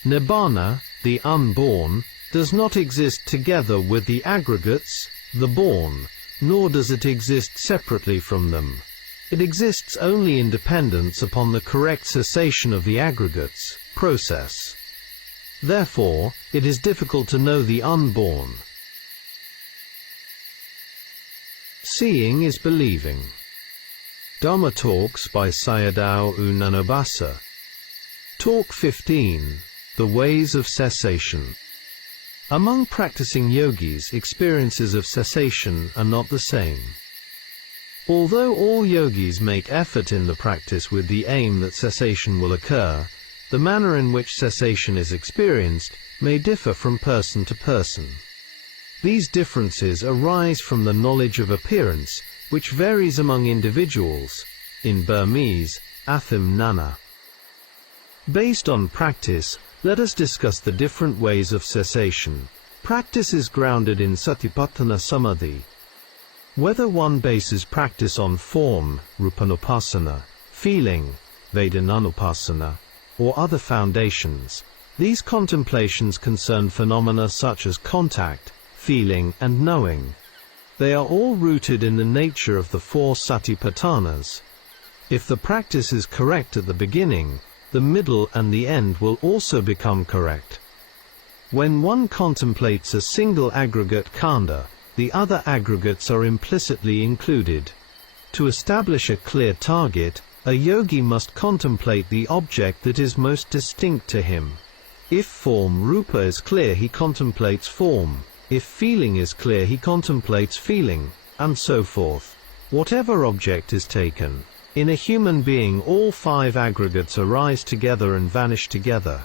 Nibbana, the unborn, does not exist together with the aggregates, the born, nor does it exist separately from them. It exists only in dependence upon the correct cessation of the aggregates, process. Therefore, it is difficult to know the unborn. Seeing is believing. Dhamma Talks by Sayadaw Nyanabhasa. Talk 15. The Ways of Cessation. Among practicing yogis, experiences of cessation are not the same. Although all yogis make effort in the practice with the aim that cessation will occur, the manner in which cessation is experienced may differ from person to person. These differences arise from the knowledge of appearance, which varies among individuals, in Burmese, Atham Nana. Based on practice, let us discuss the different ways of cessation. Practice is grounded in Satipatthana Samadhi. Whether one bases practice on form, Rupanupasana, feeling, Vedananupasana, or other foundations, these contemplations concern phenomena such as contact, feeling and knowing. They are all rooted in the nature of the four satipatthanas. If the practice is correct at the beginning, the middle and the end will also become correct. When one contemplates a single aggregate khandha, the other aggregates are implicitly included. To establish a clear target, a yogi must contemplate the object that is most distinct to him. If form rupa is clear, he contemplates form. If feeling is clear, he contemplates feeling, and so forth. Whatever object is taken, in a human being all five aggregates arise together and vanish together.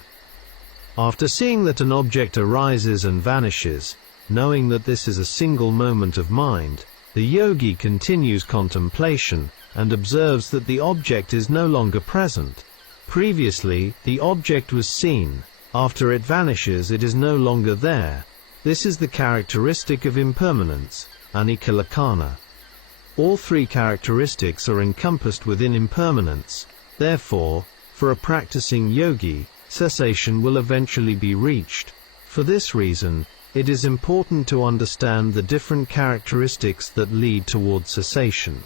After seeing that an object arises and vanishes, knowing that this is a single moment of mind, the yogi continues contemplation, and observes that the object is no longer present. Previously, the object was seen. After it vanishes, it is no longer there. This is the characteristic of impermanence, anicca. All three characteristics are encompassed within impermanence. Therefore, for a practicing yogi, cessation will eventually be reached. For this reason, it is important to understand the different characteristics that lead toward cessation.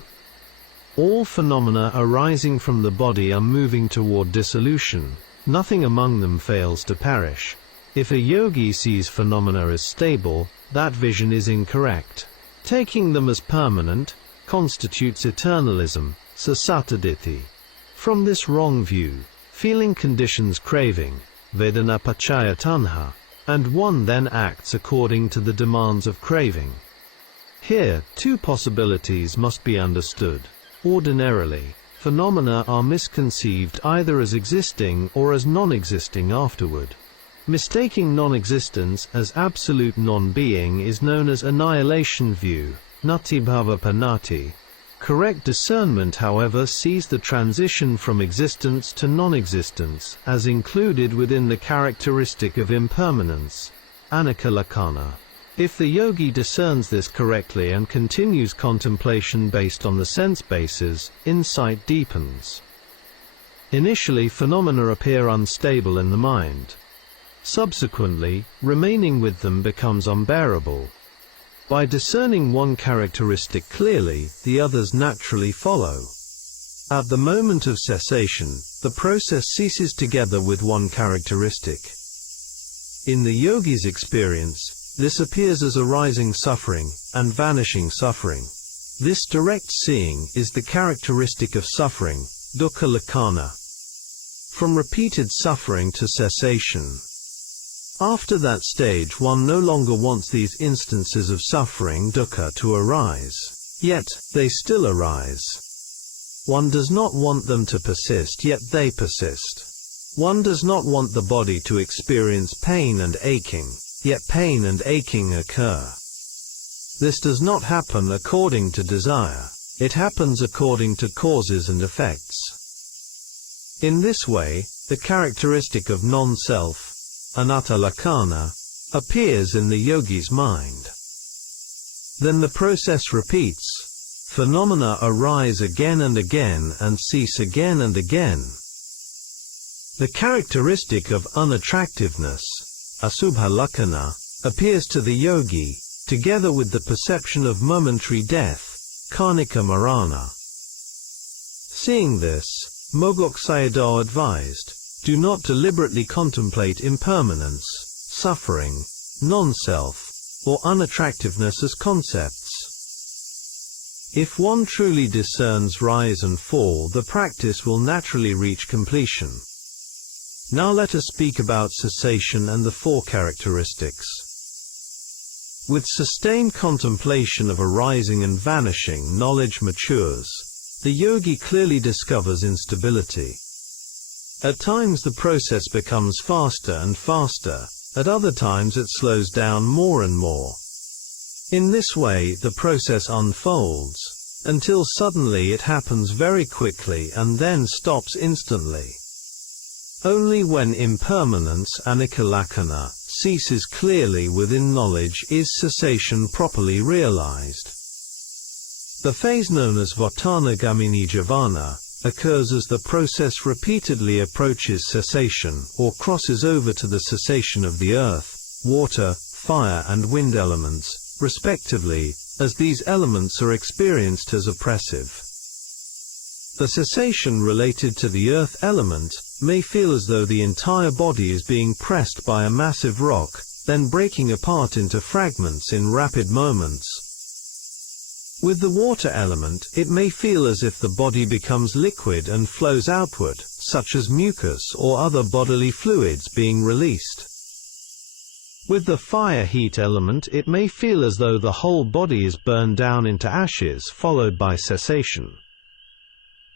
All phenomena arising from the body are moving toward dissolution. Nothing among them fails to perish. If a yogi sees phenomena as stable, that vision is incorrect. Taking them as permanent constitutes eternalism, sasataditti. From this wrong view, feeling conditions craving, vedana pachaya tanha, and one then acts according to the demands of craving. Here, two possibilities must be understood. Ordinarily, phenomena are misconceived either as existing or as non-existing afterward. Mistaking non-existence as absolute non-being is known as annihilation view, natibhava panati. Correct discernment, however, sees the transition from existence to non-existence as included within the characteristic of impermanence, anicca. If the yogi discerns this correctly and continues contemplation based on the sense bases, insight deepens. Initially, phenomena appear unstable in the mind. Subsequently, remaining with them becomes unbearable. By discerning one characteristic clearly, the others naturally follow. At the moment of cessation, the process ceases together with one characteristic. In the yogi's experience, this appears as arising suffering and vanishing suffering. This direct seeing is the characteristic of suffering, dukkha. From repeated suffering to cessation. After that stage, one no longer wants these instances of suffering, dukkha, to arise. Yet, they still arise. One does not want them to persist, yet they persist. One does not want the body to experience pain and aching, yet pain and aching occur. This does not happen according to desire. It happens according to causes and effects. In this way, the characteristic of non-self, anatta, appears in the yogi's mind. Then the process repeats. Phenomena arise again and again and cease again and again. The characteristic of unattractiveness, asubha lakkhana, appears to the yogi, together with the perception of momentary death, karnika marana. Seeing this, Mogok Sayadaw advised, do not deliberately contemplate impermanence, suffering, non-self, or unattractiveness as concepts. If one truly discerns rise and fall, the practice will naturally reach completion. Now let us speak about cessation and the four characteristics. With sustained contemplation of arising and vanishing, knowledge matures. The yogi clearly discovers instability. At times the process becomes faster and faster, at other times it slows down more and more. In this way the process unfolds, until suddenly it happens very quickly and then stops instantly. Only when impermanence, anicca, ceases clearly within knowledge is cessation properly realized. The phase known as Vartanagamini Jivana occurs as the process repeatedly approaches cessation or crosses over to the cessation of the earth, water, fire and wind elements, respectively, as these elements are experienced as oppressive. The cessation related to the earth element may feel as though the entire body is being pressed by a massive rock, then breaking apart into fragments in rapid moments. With the water element, it may feel as if the body becomes liquid and flows outward, such as mucus or other bodily fluids being released. With the fire heat element, it may feel as though the whole body is burned down into ashes, followed by cessation.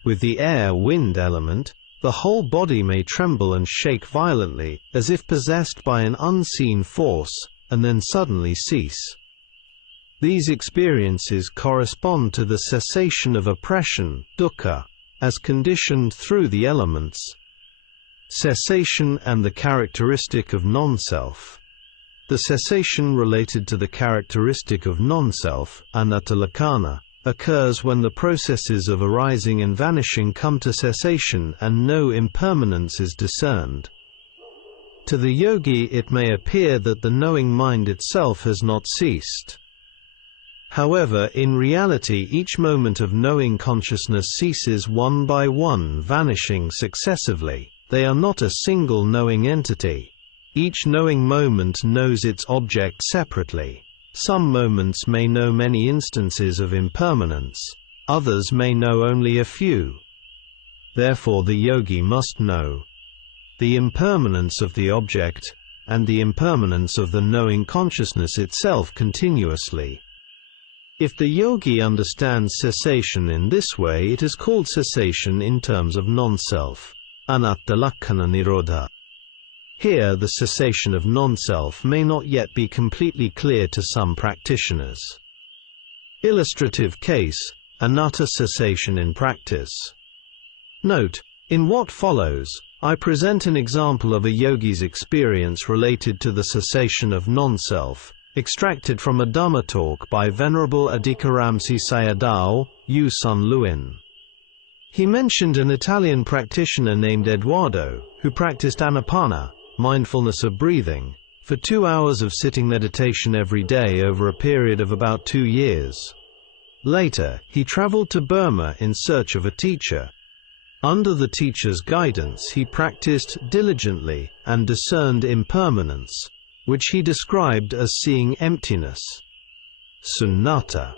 With the air-wind element, the whole body may tremble and shake violently, as if possessed by an unseen force, and then suddenly cease. These experiences correspond to the cessation of oppression, dukkha, as conditioned through the elements. Cessation and the characteristic of non-self. The cessation related to the characteristic of non-self, anatta, occurs when the processes of arising and vanishing come to cessation and no impermanence is discerned. To the yogi it may appear that the knowing mind itself has not ceased. However, in reality each moment of knowing consciousness ceases one by one, vanishing successively. They are not a single knowing entity. Each knowing moment knows its object separately. Some moments may know many instances of impermanence, others may know only a few. Therefore the yogi must know the impermanence of the object, and the impermanence of the knowing consciousness itself continuously. If the yogi understands cessation in this way, it is called cessation in terms of non-self, anatta lakkhana nirodha. Here the cessation of non-self may not yet be completely clear to some practitioners. Illustrative case, anatta cessation in practice. Note, in what follows, I present an example of a yogi's experience related to the cessation of non-self, extracted from a Dhamma talk by Venerable Adhikaramsi Sayadaw, U Sun Luin. He mentioned an Italian practitioner named Eduardo, who practiced anapana, mindfulness of breathing, for 2 hours of sitting meditation every day over a period of about 2 years. Later, he traveled to Burma in search of a teacher. Under the teacher's guidance he practiced diligently and discerned impermanence, which he described as seeing emptiness, sunnata.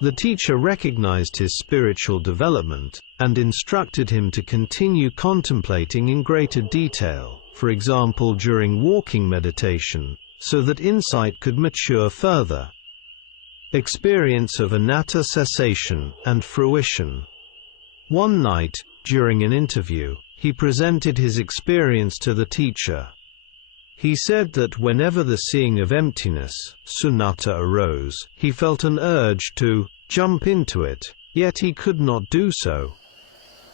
The teacher recognized his spiritual development, and instructed him to continue contemplating in greater detail, for example during walking meditation, so that insight could mature further. Experience of anatta cessation and fruition. One night, during an interview, he presented his experience to the teacher. He said that whenever the seeing of emptiness, sunnata, arose, he felt an urge to jump into it, yet he could not do so.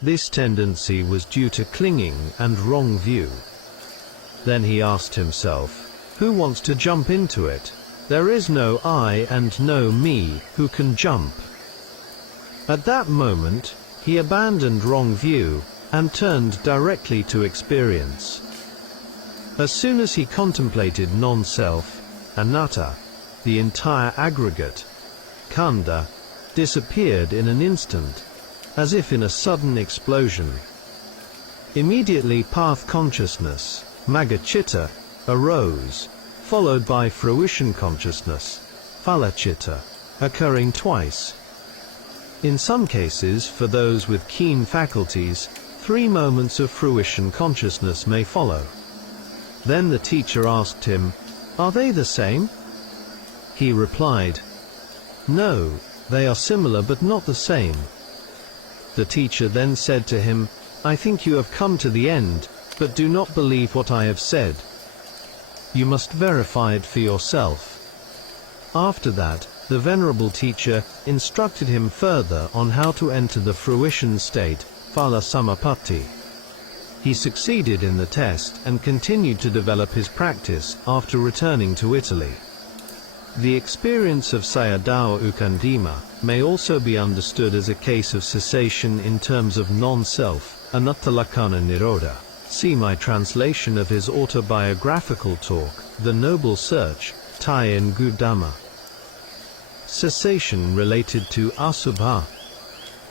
This tendency was due to clinging and wrong view. Then he asked himself, who wants to jump into it? There is no I and no me who can jump. At that moment, he abandoned wrong view, and turned directly to experience. As soon as he contemplated non-self, anatta, the entire aggregate, khandha, disappeared in an instant, as if in a sudden explosion. Immediately path consciousness, magga-citta, arose, followed by fruition consciousness, phala-citta, occurring twice. In some cases, for those with keen faculties, 3 moments of fruition consciousness may follow. Then the teacher asked him, "Are they the same?" He replied, "No, they are similar but not the same." The teacher then said to him, "I think you have come to the end, but do not believe what I have said. You must verify it for yourself." After that, the venerable teacher instructed him further on how to enter the fruition state, phala samapatti. He succeeded in the test and continued to develop his practice after returning to Italy. The experience of Sayadaw Ukandima may also be understood as a case of cessation in terms of non-self, anattalakkhana nirodha. See my translation of his autobiographical talk, The Noble Search, Tie-in Gudama. Cessation related to asubha.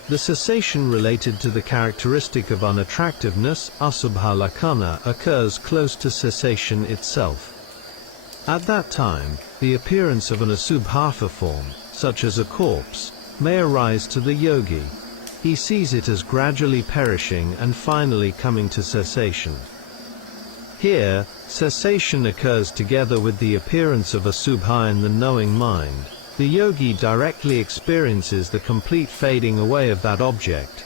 The cessation related to the characteristic of unattractiveness, asubha lakkhana, occurs close to cessation itself. At that time, the appearance of an asubhatha form, such as a corpse, may arise to the yogi. He sees it as gradually perishing and finally coming to cessation. Here, cessation occurs together with the appearance of asubha in the knowing mind. The yogi directly experiences the complete fading away of that object,